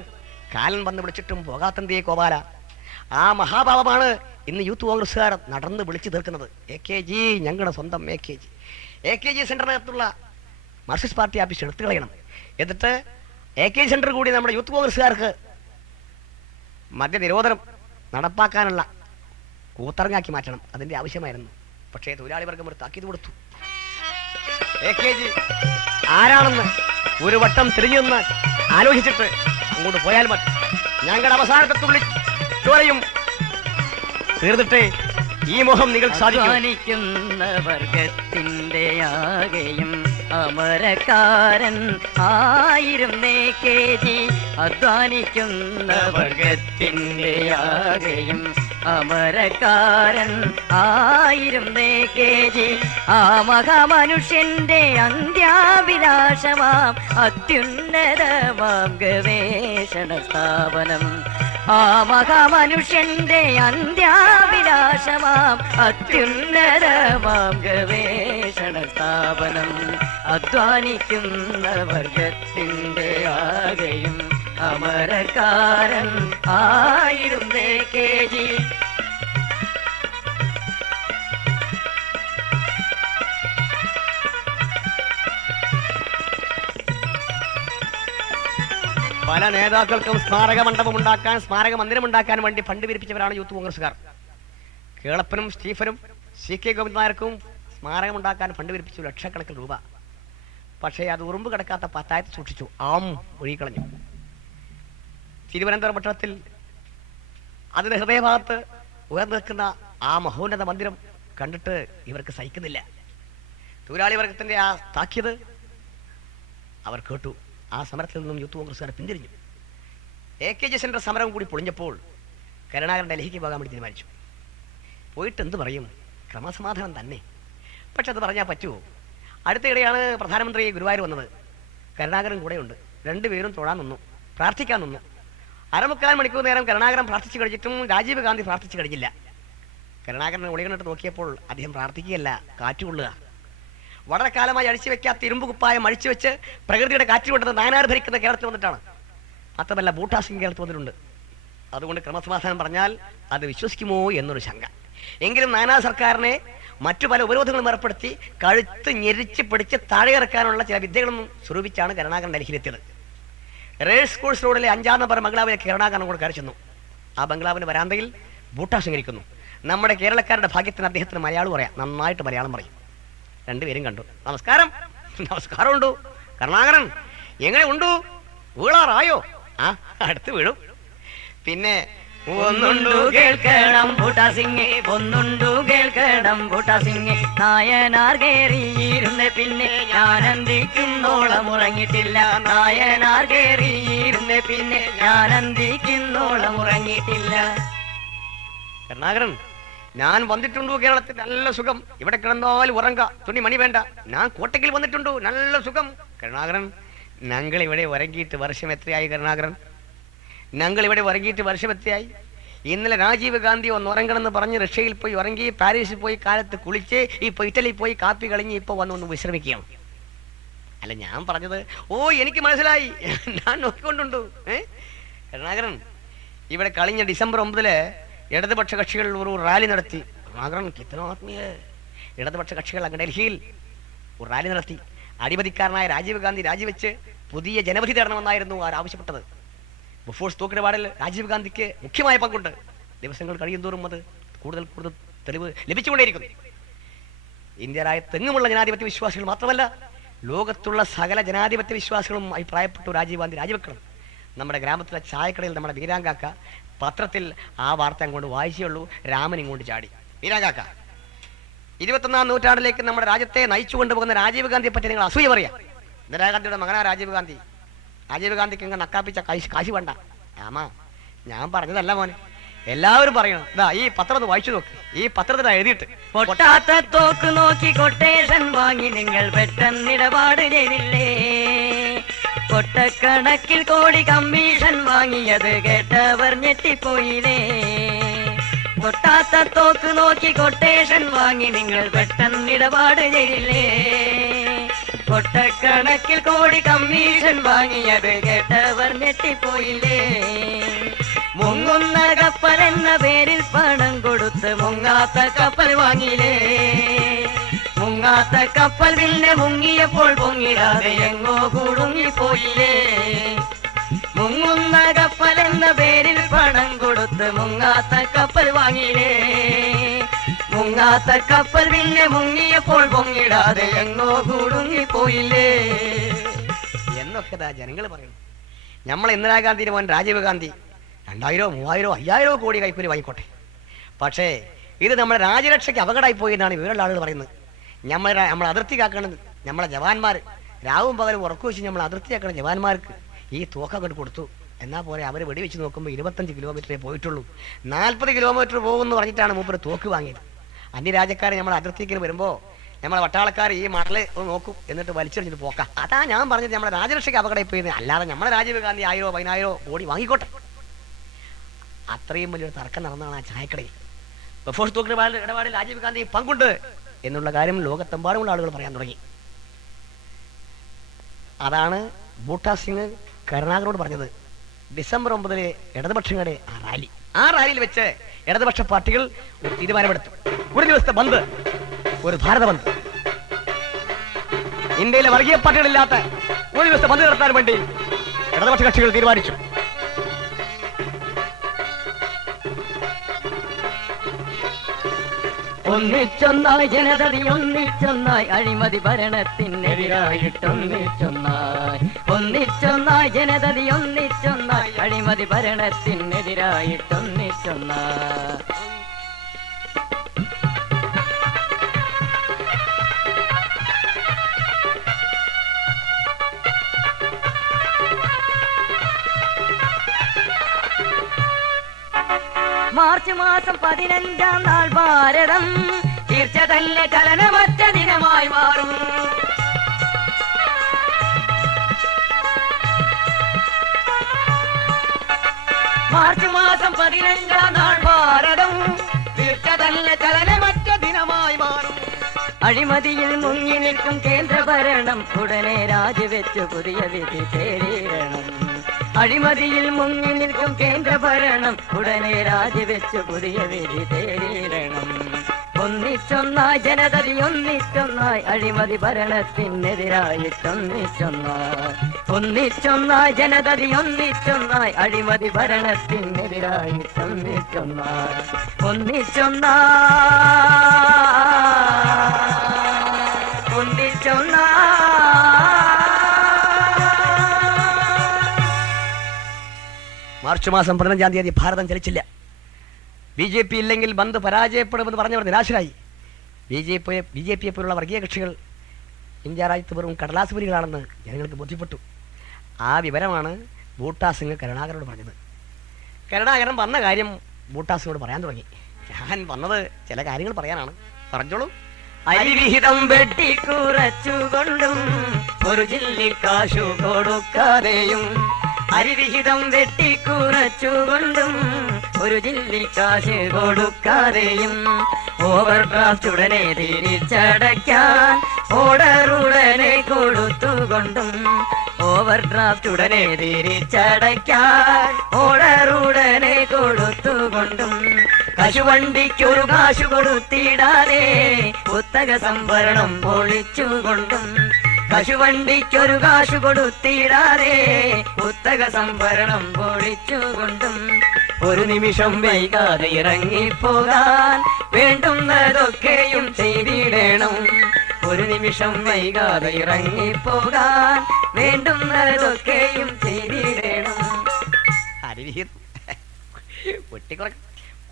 കാലൻ വന്ന് വിളിച്ചിട്ടും പോകാത്തന്തേ കോപാല. ആ മഹാഭാവമാണ് ഇന്ന് യൂത്ത് കോൺഗ്രസ്സുകാർ നടന്ന് വിളിച്ചു തീർക്കുന്നത്. AKG ഞങ്ങളുടെ സ്വന്തം AKG. AKG സെന്ററിനകത്തുള്ള മാർക്സിസ്റ്റ് പാർട്ടി ആഫീസ് എടുത്തു കളയണം. എന്നിട്ട് AKG സെന്റർ കൂടി നമ്മുടെ യൂത്ത് കോൺഗ്രസ്സുകാർക്ക് മദ്യനിരോധനം നടപ്പാക്കാനുള്ള കൂത്തറങ്ങാക്കി മാറ്റണം. അതിൻ്റെ ആവശ്യമായിരുന്നു. പക്ഷേ തൊഴിലാളി വർഗം ഒരു താക്കീത് കൊടുത്തു. AKG ആരാണെന്ന് ഒരു വട്ടം തിരിഞ്ഞു നിന്നാൽ ആലോചിച്ചിട്ട് അങ്ങോട്ട് പോയാൽ മതി. ഞങ്ങളുടെ അവസാനത്തെ തുള്ളി ചോരയും തീർന്നിട്ടേ ഈ മോഹം നിങ്ങൾ സാധിക്കുന്ന വർഗത്തിന്റെ ആകെയും അമരക്കാരൻ 1000 KG. അധ്വാനിക്കുന്ന വർഗത്തിന്റെ ആകെയും അമരക്കാരൻ 1000 KG. ആ മഹാമനുഷ്യന്റെ അന്ത്യാഭിലാഷമാം അത്യുന്നതമാം ഗവേഷണ സ്ഥാപനം. ആ മഹാമനുഷ്യന്റെ അന്ത്യാഭിലാഷമാം അത്യുന്നതമാം ഗവേഷണ സ്ഥാപനം. അധ്വാനിക്കുന്ന വർഗത്തിന്റെ ആകെയും അമരക്കാരൻ 1000 KG. പല നേതാക്കൾക്കും സ്മാരക മണ്ഡപം ഉണ്ടാക്കാൻ, സ്മാരക മന്ദിരം ഉണ്ടാക്കാൻ വേണ്ടി ഫണ്ട് പിരിപ്പിച്ചവരാണ് യൂത്ത് കോൺഗ്രസ്സുകാർ. കേളപ്പനും സ്റ്റീഫനും CK ഗോവിന്ദനായർക്കും സ്മാരകം ഉണ്ടാക്കാൻ ഫണ്ട് പിരിപ്പിച്ചു ലക്ഷക്കണക്കിന് രൂപ. പക്ഷേ അത് ഉറുമ്പ് കിടക്കാത്ത പത്തായത്ത് സൂക്ഷിച്ചു, ഒഴുകിക്കളഞ്ഞു. തിരുവനന്തപുരം പട്ടണത്തിൽ അതിന്റെ ഹൃദയഭാഗത്ത് ഉയർന്നു നിൽക്കുന്ന ആ മഹോന്നത മന്ദിരം കണ്ടിട്ട് ഇവർക്ക് സഹിക്കുന്നില്ല. തൊഴിലാളി വർഗത്തിന്റെ ആ താക്കിയത് അവർ കേട്ടു. ആ സമരത്തിൽ നിന്നും യൂത്ത് കോൺഗ്രസ്സുകാർ പിന്തിരിഞ്ഞു. AKG സെന്റർ സമരം കൂടി പൊളിഞ്ഞപ്പോൾ കരുണാകരൻ ഡൽഹിക്ക് പോകാൻ വേണ്ടി തീരുമാനിച്ചു. പോയിട്ട് എന്ത് പറയും? ക്രമസമാധാനം തന്നെ. പക്ഷെ അത് പറഞ്ഞാൽ പറ്റുമോ? അടുത്തിടെയാണ് പ്രധാനമന്ത്രി ഗുരുവായൂർ വന്നത്. കരുണാകരൻ കൂടെയുണ്ട്. രണ്ടുപേരും തൊഴാൻ നിന്നു, പ്രാർത്ഥിക്കാൻ നിന്നു. 1/4 മണിക്കൂർ നേരം കരുണാകരൻ പ്രാർത്ഥിച്ചു കഴിഞ്ഞിട്ടും രാജീവ് ഗാന്ധി പ്രാർത്ഥിച്ചു കഴിഞ്ഞില്ല. കരുണാകരൻ ഒളികണ്ടിട്ട് നോക്കിയപ്പോൾ അദ്ദേഹം പ്രാർത്ഥിക്കുകയല്ല, കാറ്റുകൊള്ളുക. വളരെ കാലമായി അഴിച്ചു വെക്കാത്ത ഇരുമ്പ് കുപ്പായം അഴിച്ചു വെച്ച് പ്രകൃതിയുടെ കാറ്റ് കൊണ്ടത് നാനാർ ഭരിക്കുന്ന കേരളത്തിൽ വന്നിട്ടാണ്. മാത്രമല്ല ബൂട്ടാ സിംഗ് കേരളത്തിൽ വന്നിട്ടുണ്ട്. അതുകൊണ്ട് ക്രമസമാധാനം പറഞ്ഞാൽ അത് വിശ്വസിക്കുമോ എന്നൊരു ശങ്ക. എങ്കിലും നാനാ സർക്കാരിനെ മറ്റു പല ഉപരോധങ്ങളും ഏർപ്പെടുത്തി കഴുത്ത് ഞെരിച്ച് പിടിച്ച് താഴെ ഇറക്കാനുള്ള ചില വിദ്യകളൊന്നും സ്വരൂപിച്ചാണ് കരുണാകരൻ ഡൽഹിയിലെത്തിയത്. റേസ് കോഴ്സ് റോഡിലെ 5-ാം നമ്പർ ബംഗ്ലാവിലെ കരുണാകരൻ കൂടെ കയറി ചെന്നു. ആ ബംഗ്ലാവിന്റെ വരാന്തയിൽ ബൂട്ടാ സിംഗ് ഇരിക്കുന്നു. നമ്മുടെ കേരളക്കാരുടെ ഭാഗ്യത്തിന് അദ്ദേഹത്തിന് മലയാളം പറയാം, നന്നായിട്ട് മലയാളം പറയും. രണ്ടുപേരും കണ്ടു. നമസ്കാരം. നമസ്കാരമുണ്ടു. കരുണാകരൻ എങ്ങനെ ഉണ്ടു? വീഴാറായോ? അടുത്ത് വീഴും. പിന്നെ ഒന്നുണ്ടു കേൾക്കണം ബൂട്ടാ സിംഗ്, ഒന്നുണ്ടു കേൾക്കണം ബൂട്ടാ സിംഗ്. നായനാർ കേറിയിരുന്ന പിന്നെ ഞാനന്തിക്കുന്നോളം ഉറങ്ങിയിട്ടില്ല. നായനാർ കേറിയിരുന്ന പിന്നെ ഞാനന്തിക്കുന്നോളം ഉറങ്ങിയിട്ടില്ല. കരുണാകരൻ, ഞാൻ വന്നിട്ടുണ്ടു കേരളത്തിൽ, നല്ല സുഖം. ഇവിടെ കിടന്നാൽ ഉറങ്ങ, തുണി മണി വേണ്ട. ഞാൻ കോട്ടയ്ക്കിൽ വന്നിട്ടുണ്ടു, നല്ല സുഖം. കരുണാകരൻ, ഞങ്ങൾ ഇവിടെ ഉറങ്ങിയിട്ട് വർഷം എത്രയായി? കരുണാകരൻ, ഞങ്ങൾ ഇവിടെ ഉറങ്ങിയിട്ട് വർഷം എത്രയായി? ഇന്നലെ രാജീവ് ഗാന്ധി ഒന്ന് ഉറങ്ങണമെന്ന് പറഞ്ഞ് റഷ്യയിൽ പോയി ഉറങ്ങി, പാരീസിൽ പോയി കാലത്ത് കുളിച്ച്, ഇപ്പോൾ ഇറ്റലിയിൽ പോയി കാപ്പി കളഞ്ഞ് ഇപ്പോൾ ഒന്ന് വിശ്രമിക്കുകയാണ്. അല്ല, ഞാൻ പറഞ്ഞത് എനിക്ക് മനസ്സിലായി, ഞാൻ നോക്കിക്കൊണ്ടുണ്ടു. കരുണാകരൻ, ഇവിടെ കഴിഞ്ഞ ഡിസംബർ 9 ഇടതുപക്ഷ കക്ഷികൾ ഒരു റാലി നടത്തി. കരുണാകരൻ കിത്തനാത്മീയ ഇടതുപക്ഷ കക്ഷികൾ അങ്ങ് ഡൽഹിയിൽ ഒരു റാലി നടത്തി. അഴിമതിക്കാരനായ രാജീവ് ഗാന്ധി രാജിവെച്ച് പുതിയ ജനവിധി തരണമെന്നായിരുന്നു അവർ ആവശ്യപ്പെട്ടത്. ബഫോഴ്സ് തോക്കിടപാടിൽ രാജീവ് ഗാന്ധിക്ക് മുഖ്യമായ പങ്കുണ്ട്. ദിവസങ്ങൾ കഴിയുന്തോറും അത് കൂടുതൽ കൂടുതൽ തെളിവ് ലഭിച്ചുകൊണ്ടേയിരിക്കുന്നു. ഇന്ത്യയിലായ തെങ്ങുമുള്ള ജനാധിപത്യ വിശ്വാസികൾ മാത്രമല്ല, ലോകത്തുള്ള സകല ജനാധിപത്യ വിശ്വാസികളും അഭിപ്രായപ്പെട്ടു രാജീവ് ഗാന്ധി രാജിവെക്കണം. നമ്മുടെ ഗ്രാമത്തിലെ ചായക്കടയിൽ നമ്മുടെ വീരാങ്കാക്ക പത്രത്തിൽ ആ വാർത്ത അങ്ങോട്ട് വായിച്ചുള്ളൂ. രാമൻ ഇങ്ങോട്ട് ചാടി. വീരാങ്കാക്ക, 21-ാം നൂറ്റാണ്ടിലേക്ക് നമ്മുടെ രാജ്യത്തെ നയിച്ചു കൊണ്ടുപോകുന്ന രാജീവ് ഗാന്ധിയെ പറ്റി നിങ്ങൾ അസൂയ പറയാം. ഇന്ദിരാഗാന്ധിയുടെ മകനാ രാജീവ് ഗാന്ധി. രാജീവ് ഗാന്ധിക്ക് ഇങ്ങനെ നക്കാപ്പിച്ച കാശ് വേണ്ട. ആമാ, ഞാൻ പറഞ്ഞതല്ല മോനെ, എല്ലാവരും പറയണം. ഇതാ ഈ പത്രം വായിച്ചു നോക്ക്. ഈ പത്രത്തിൽ എഴുതിയിട്ട് പൊട്ടാത്ത തോക്ക് നോക്കി കൊട്ടേഷൻ വാങ്ങി നിങ്ങൾ പെട്ടെന്നിടപാട് ചെയ്തില്ലേ? കൊട്ടക്കണക്കിൽ കോടി കമ്മീഷൻ വാങ്ങിയത് കേട്ടവർ ഞെട്ടിപ്പോയില്ലേ? പൊട്ടാത്ത തോക്ക് നോക്കി കൊട്ടേഷൻ വാങ്ങി നിങ്ങൾ പെട്ടെന്നിടപാട് ചെയ്തില്ലേ? കൊട്ടക്കണക്കിൽ കോടി കമ്മീഷൻ വാങ്ങിയത് കേട്ടവർ ഞെട്ടിപ്പോയില്ലേ? മുങ്ങുന്ന കപ്പൽ എന്ന പേരിൽ പണം കൊടുത്ത് മുങ്ങാത്ത കപ്പൽ വാങ്ങിയില്ലേ? മുങ്ങാത്ത കപ്പൽ പിന്നെ മുങ്ങിയപ്പോൾ പൊങ്ങിടാതെ എങ്ങോ കുടുങ്ങിപ്പോയില്ലേ? മുങ്ങുന്ന കപ്പൽ എന്ന പേരിൽ പണം കൊടുത്ത് മുങ്ങാത്ത കപ്പൽ വാങ്ങിയില്ലേ? മുങ്ങാത്ത കപ്പൽ പിന്നെ മുങ്ങിയപ്പോൾ പൊങ്ങിടാതെ എങ്ങോ കുടുങ്ങിപ്പോയില്ലേ? എന്നൊക്കെ ജനങ്ങൾ പറയുന്നു. നമ്മളെ ഇന്ദിരാഗാന്ധിയുടെ മോൻ രാജീവ് ഗാന്ധി 2000, 3000, 5000 കോടി കൈക്കൂലി വാങ്ങിക്കോട്ടെ. പക്ഷേ ഇത് നമ്മുടെ രാജ്യരക്ഷയ്ക്ക് അപകടമായി പോയി എന്നാണ് ഇവരുള്ള ആളുകൾ പറയുന്നത്. നമ്മൾ അതിർത്തി കാക്കണം, നമ്മളെ ജവാന്മാർ രാവും പകലും ഉറക്കു വെച്ച് നമ്മൾ അതിർത്തി കാക്കണം ജവാന്മാർക്ക് ഈ തോക്ക് അങ്ങോട്ട് കൊടുത്തു. എന്നാൽ പോലെ അവർ വെടിവെച്ച് നോക്കുമ്പോൾ 25 കിലോമീറ്ററേ പോയിട്ടുള്ളൂ. 40 കിലോമീറ്റർ പോകുമെന്ന് പറഞ്ഞിട്ടാണ് മൂപ്പർ തോക്ക് വാങ്ങിയത്. അന്യരാജ്യക്കാരെ നമ്മൾ അതിർത്തിക്ക് വരുമ്പോൾ നമ്മളെ വട്ടാളക്കാർ ഈ മണല് ഒന്ന് നോക്കും, എന്നിട്ട് വലിച്ചെറിഞ്ഞിട്ട് പോക്കാം. അതാ ഞാൻ പറഞ്ഞത് നമ്മുടെ രാജ്യരക്ഷയ്ക്ക് അപകടമായി പോയത്. അല്ലാതെ നമ്മളെ രാജീവ് ഗാന്ധി 1000, 10000 കോടി വാങ്ങിക്കോട്ടെ. അത്രയും വലിയൊരു തർക്കം നടന്നതാണ് ആ ചായക്കടയിൽ. ബഫോഴ്സ് തോക്ക് ഇടപാടിൽ രാജീവ് ഗാന്ധി പങ്കുണ്ട് എന്നുള്ള കാര്യം ലോകത്തെമ്പാടുമുള്ള ആളുകൾ പറയാൻ തുടങ്ങി. അതാണ് ബൂട്ടാ സിംഗ് കരുണാകരനോട് പറഞ്ഞത്. ഡിസംബർ 9 ഇടതുപക്ഷങ്ങളുടെ റാലി. ആ റാലിയിൽ വെച്ച് ഇടതുപക്ഷ പാർട്ടികൾ ഒരു തീരുമാനമെടുത്തു. ഒരു ദിവസത്തെ ബന്ദ്, ഒരു ഭാരത ബന്ദ്. ഇന്ത്യയിലെ വർഗീയ പാർട്ടികളില്ലാത്ത ഒരു ദിവസത്തെ ബന്ദ് നടത്താൻ വേണ്ടി ഇടതുപക്ഷ കക്ഷികൾ തീരുമാനിച്ചു. ഒന്നിച്ചൊന്നായി ജനതതി, ഒന്നിച്ചൊന്നായി അഴിമതി ഭരണത്തിനെതിരായിട്ടൊന്നിച്ചൊന്നായി. ഒന്നിച്ചൊന്നായി ജനതതി, ഒന്നിച്ചൊന്നായി അഴിമതി ഭരണത്തിനെതിരായിട്ടൊന്നിച്ചൊന്നായി. മാർച്ച് മാസം 15-ാം നാൾ ഭാരതം തീർച്ച തന്നെ ചലനമറ്റ ദിനമായി മാറും. മാർച്ച് മാസം 15-ാം നാൾ ഭാരതം തീർച്ച തന്നെ ചലനമറ്റ ദിനമായി മാറും. അഴിമതിയിൽ മുങ്ങി നിൽക്കും കേന്ദ്രഭരണം ഉടനെ രാജിവെച്ച് പുതിയ വിധി തേടിയിടണം. അഴിമതിയിൽ മുങ്ങി നിൽക്കും കേന്ദ്രഭരണം ഉടനെ രാജിവെച്ച് പുതിയ വിധി തേടിയിടണം. ഒന്നിച്ചൊന്നായി ജനതതി, ഒന്നിച്ചൊന്നായി അഴിമതി ഭരണത്തിനെതിരായിട്ടൊന്നിച്ചൊന്നായി. ഒന്നിച്ചൊന്നായി ജനതതി, ഒന്നിച്ചൊന്നായി അഴിമതി ഭരണത്തിനെതിരായിട്ടൊന്നിച്ചൊന്നായി. മാർച്ച് മാസം 15-ാം തീയതി ഭാരതം ചലിച്ചില്ല. BJP ഇല്ലെങ്കിൽ ബന്ദ് പരാജയപ്പെടുമെന്ന് പറഞ്ഞവർ നിരാശരായി. BJPയെ പോലുള്ള വർഗീയ കക്ഷികൾ ഇന്ത്യ രാജ്യത്ത് വെറും കടലാസുപുരികളാണെന്ന് ജനങ്ങൾക്ക് ബോധ്യപ്പെട്ടു. ആ വിവരമാണ് ബൂട്ടാ സിംഗ് കരുണാകരനോട് പറഞ്ഞത്. കരുണാകരൻ വന്ന കാര്യം ബൂട്ടാ സിംഗോട് പറയാൻ തുടങ്ങി. ഞാൻ വന്നത് ചില കാര്യങ്ങൾ പറയാനാണ്, പറഞ്ഞോളൂ. അരിവിഹിതം വെട്ടിക്കുറച്ചുകൊണ്ടും ഒരു ജില്ലി കാശു കൊടുക്കാതെയും. അരിവിഹിതം വെട്ടിക്കുറച്ചുകൊണ്ടും ഒരു ജില്ലി കാശ് കൊടുക്കാതെയും. ഓവർ ഡ്രാഫ്റ്റ് ഉടനെ തിരിച്ചടയ്ക്കാൻ ഓർഡർ ഉടനെ കൊടുത്തുകൊണ്ടും. ഓവർ ഡ്രാഫ്റ്റ് ഉടനെ തിരിച്ചടയ്ക്കാൻ ഓർഡർ ഉടനെ കൊടുത്തുകൊണ്ടും. കശുവണ്ടിക്കൊരു കാശു കൊടുത്തിടാതെ പുസ്തക സംഭരണം പൊളിച്ചുകൊണ്ടും. കശുവണ്ടിക്കൊരു കാശു കൊടുത്തിടാതെ പുസ്തക സംഭരണം പൊളിച്ചുകൊണ്ടും. ഒരു നിമിഷം വൈകാതെ ഇറങ്ങിപ്പോകാൻ വേണ്ടുന്നതൊക്കെയും ചെയ്തിടണം. ഒരു നിമിഷം വൈകാതെ ഇറങ്ങിപ്പോകാൻ വേണ്ടുന്നതൊക്കെയും ചെയ്തിടണം.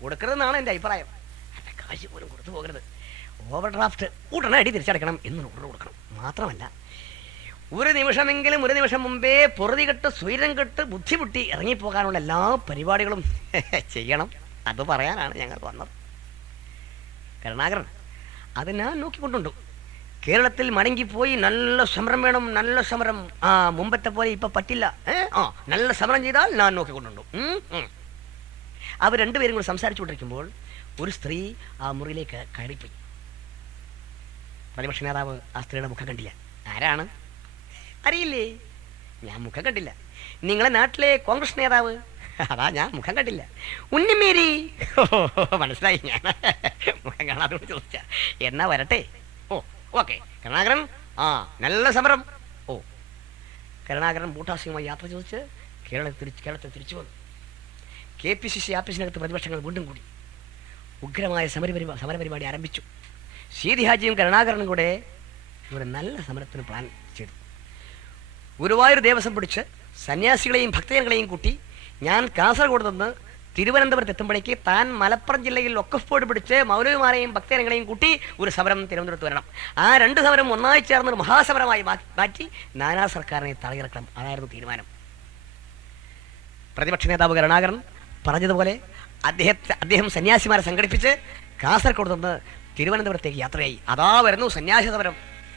കൊടുക്കരുതെന്നാണ് എൻ്റെ അഭിപ്രായം. അല്ല, കാശ് പോലും കൊടുത്തു പോകരുത്. ഓവർ ഡ്രാഫ്റ്റ് ഉടനെ അടി തിരിച്ചടക്കണം എന്ന് ഓർഡർ കൊടുക്കണം. മാത്രമല്ല, ഒരു നിമിഷം മുമ്പേ പൊറുതി കെട്ട് സ്വൈരം കെട്ട് ബുദ്ധിമുട്ടി ഇറങ്ങിപ്പോകാനുള്ള എല്ലാ പരിപാടികളും ചെയ്യണം. അത് പറയാനാണ് ഞങ്ങൾ വന്നത്. കരുണാകരൻ അത് ഞാൻ നോക്കിക്കൊണ്ടുണ്ട്. കേരളത്തിൽ മടങ്ങിപ്പോയി നല്ല സമരം വേണം, നല്ല സമരം. മുമ്പത്തെ പോലെ ഇപ്പൊ പറ്റില്ല. നല്ല സമരം ചെയ്താൽ ഞാൻ നോക്കിക്കൊണ്ടുണ്ട്. അവർ രണ്ടുപേരും കൂടി സംസാരിച്ചുകൊണ്ടിരിക്കുമ്പോൾ ഒരു സ്ത്രീ ആ മുറിയിലേക്ക് കയറിപ്പോയി. പ്രതിപക്ഷ നേതാവ് ആ സ്ത്രീയുടെ മുഖം കണ്ടില്ല. ആരാണ് അറിയില്ലേ? ഞാൻ മുഖം കണ്ടില്ല. നിങ്ങളെ നാട്ടിലെ കോൺഗ്രസ് നേതാവ്, അതാ ഞാൻ മുഖം കണ്ടില്ല. ഉണ്ണിമേരി. മനസ്സിലായി, ഞാൻ മുഖം കാണാതെ ചോദിച്ചാ. എന്നാ വരട്ടെ. ഓക്കെ കരുണാകരൻ, നല്ല സമരം. കരുണാകരൻ ബൂട്ടാ സിംഗുമായി യാത്ര ചോദിച്ച് കേരളത്തിൽ തിരിച്ചു വന്നു. KPCC ആഫീസിനകത്ത് പ്രതിപക്ഷങ്ങൾ വീണ്ടും കൂടി ഉഗ്രമായ സമരപരിപാടി ആരംഭിച്ചു. സീതി ഹാജിയും കരുണാകരനും കൂടെ ഒരു നല്ല സമരത്തിന് പ്ലാൻ ചെയ്തു. ഗുരുവായൂർ ദേവസ്വം പിടിച്ച് സന്യാസികളെയും ഭക്തജനങ്ങളെയും കൂട്ടി ഞാൻ കാസർഗോഡ് നിന്ന് തിരുവനന്തപുരത്ത് എത്തുമ്പോഴേക്ക് താൻ മലപ്പുറം ജില്ലയിൽ ഒക്കഫോർഡ് പിടിച്ച് മൗലവിമാരെയും ഭക്തജനങ്ങളെയും കൂട്ടി ഒരു സമരം തിരുവനന്തപുരത്ത് വരണം. ആ രണ്ട് സമരം ഒന്നായി ചേർന്ന് ഒരു മഹാസമരമായി മാറ്റി നാനാ സർക്കാരിനെ തടയിറക്കണം. അതായിരുന്നു തീരുമാനം. പ്രതിപക്ഷ നേതാവ് കരുണാകരൻ പറഞ്ഞതുപോലെ അദ്ദേഹം സന്യാസിമാരെ സംഘടിപ്പിച്ച് കാസർഗോഡ് നിന്ന് തിരുവനന്തപുരത്തേക്ക് യാത്രയായി. അതാ വരുന്നു സന്യാസി സമരം.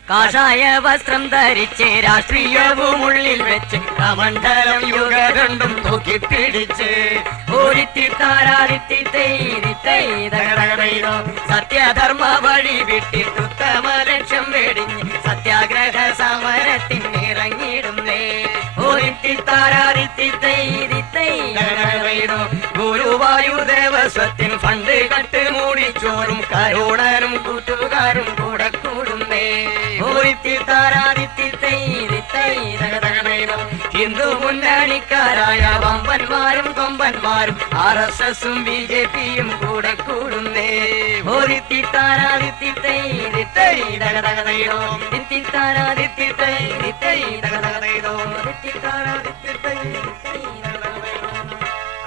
കാഷായ വസ്ത്രം ധരിച്ച് രാഷ്ട്രീയവും ഉള്ളിൽ വെച്ച് കമണ്ഡലം യുഗ രണ്ടും തൂക്കിപ്പിടിച്ച് സത്യധർമ്മ വഴി വിട്ടിട്ടുത്തമ ലക്ഷ്യം വെടിഞ്ഞ് സത്യാഗ്രഹ സമരത്തിനിറങ്ങിടുന്നേ. ഗുരുവായൂർ ദേവസ്വത്തിൻ ഫണ്ട് കട്ട് മൂടിച്ചോറും കരുണനും കൂട്ടുകാരും കൂടെ കൂടുന്നേ. ഹിന്ദു മുന്നണിക്കാരായ വമ്പന്മാരും കൊമ്പന്മാരും RSSും BJPയും കൂടെ കൂടുന്നേ.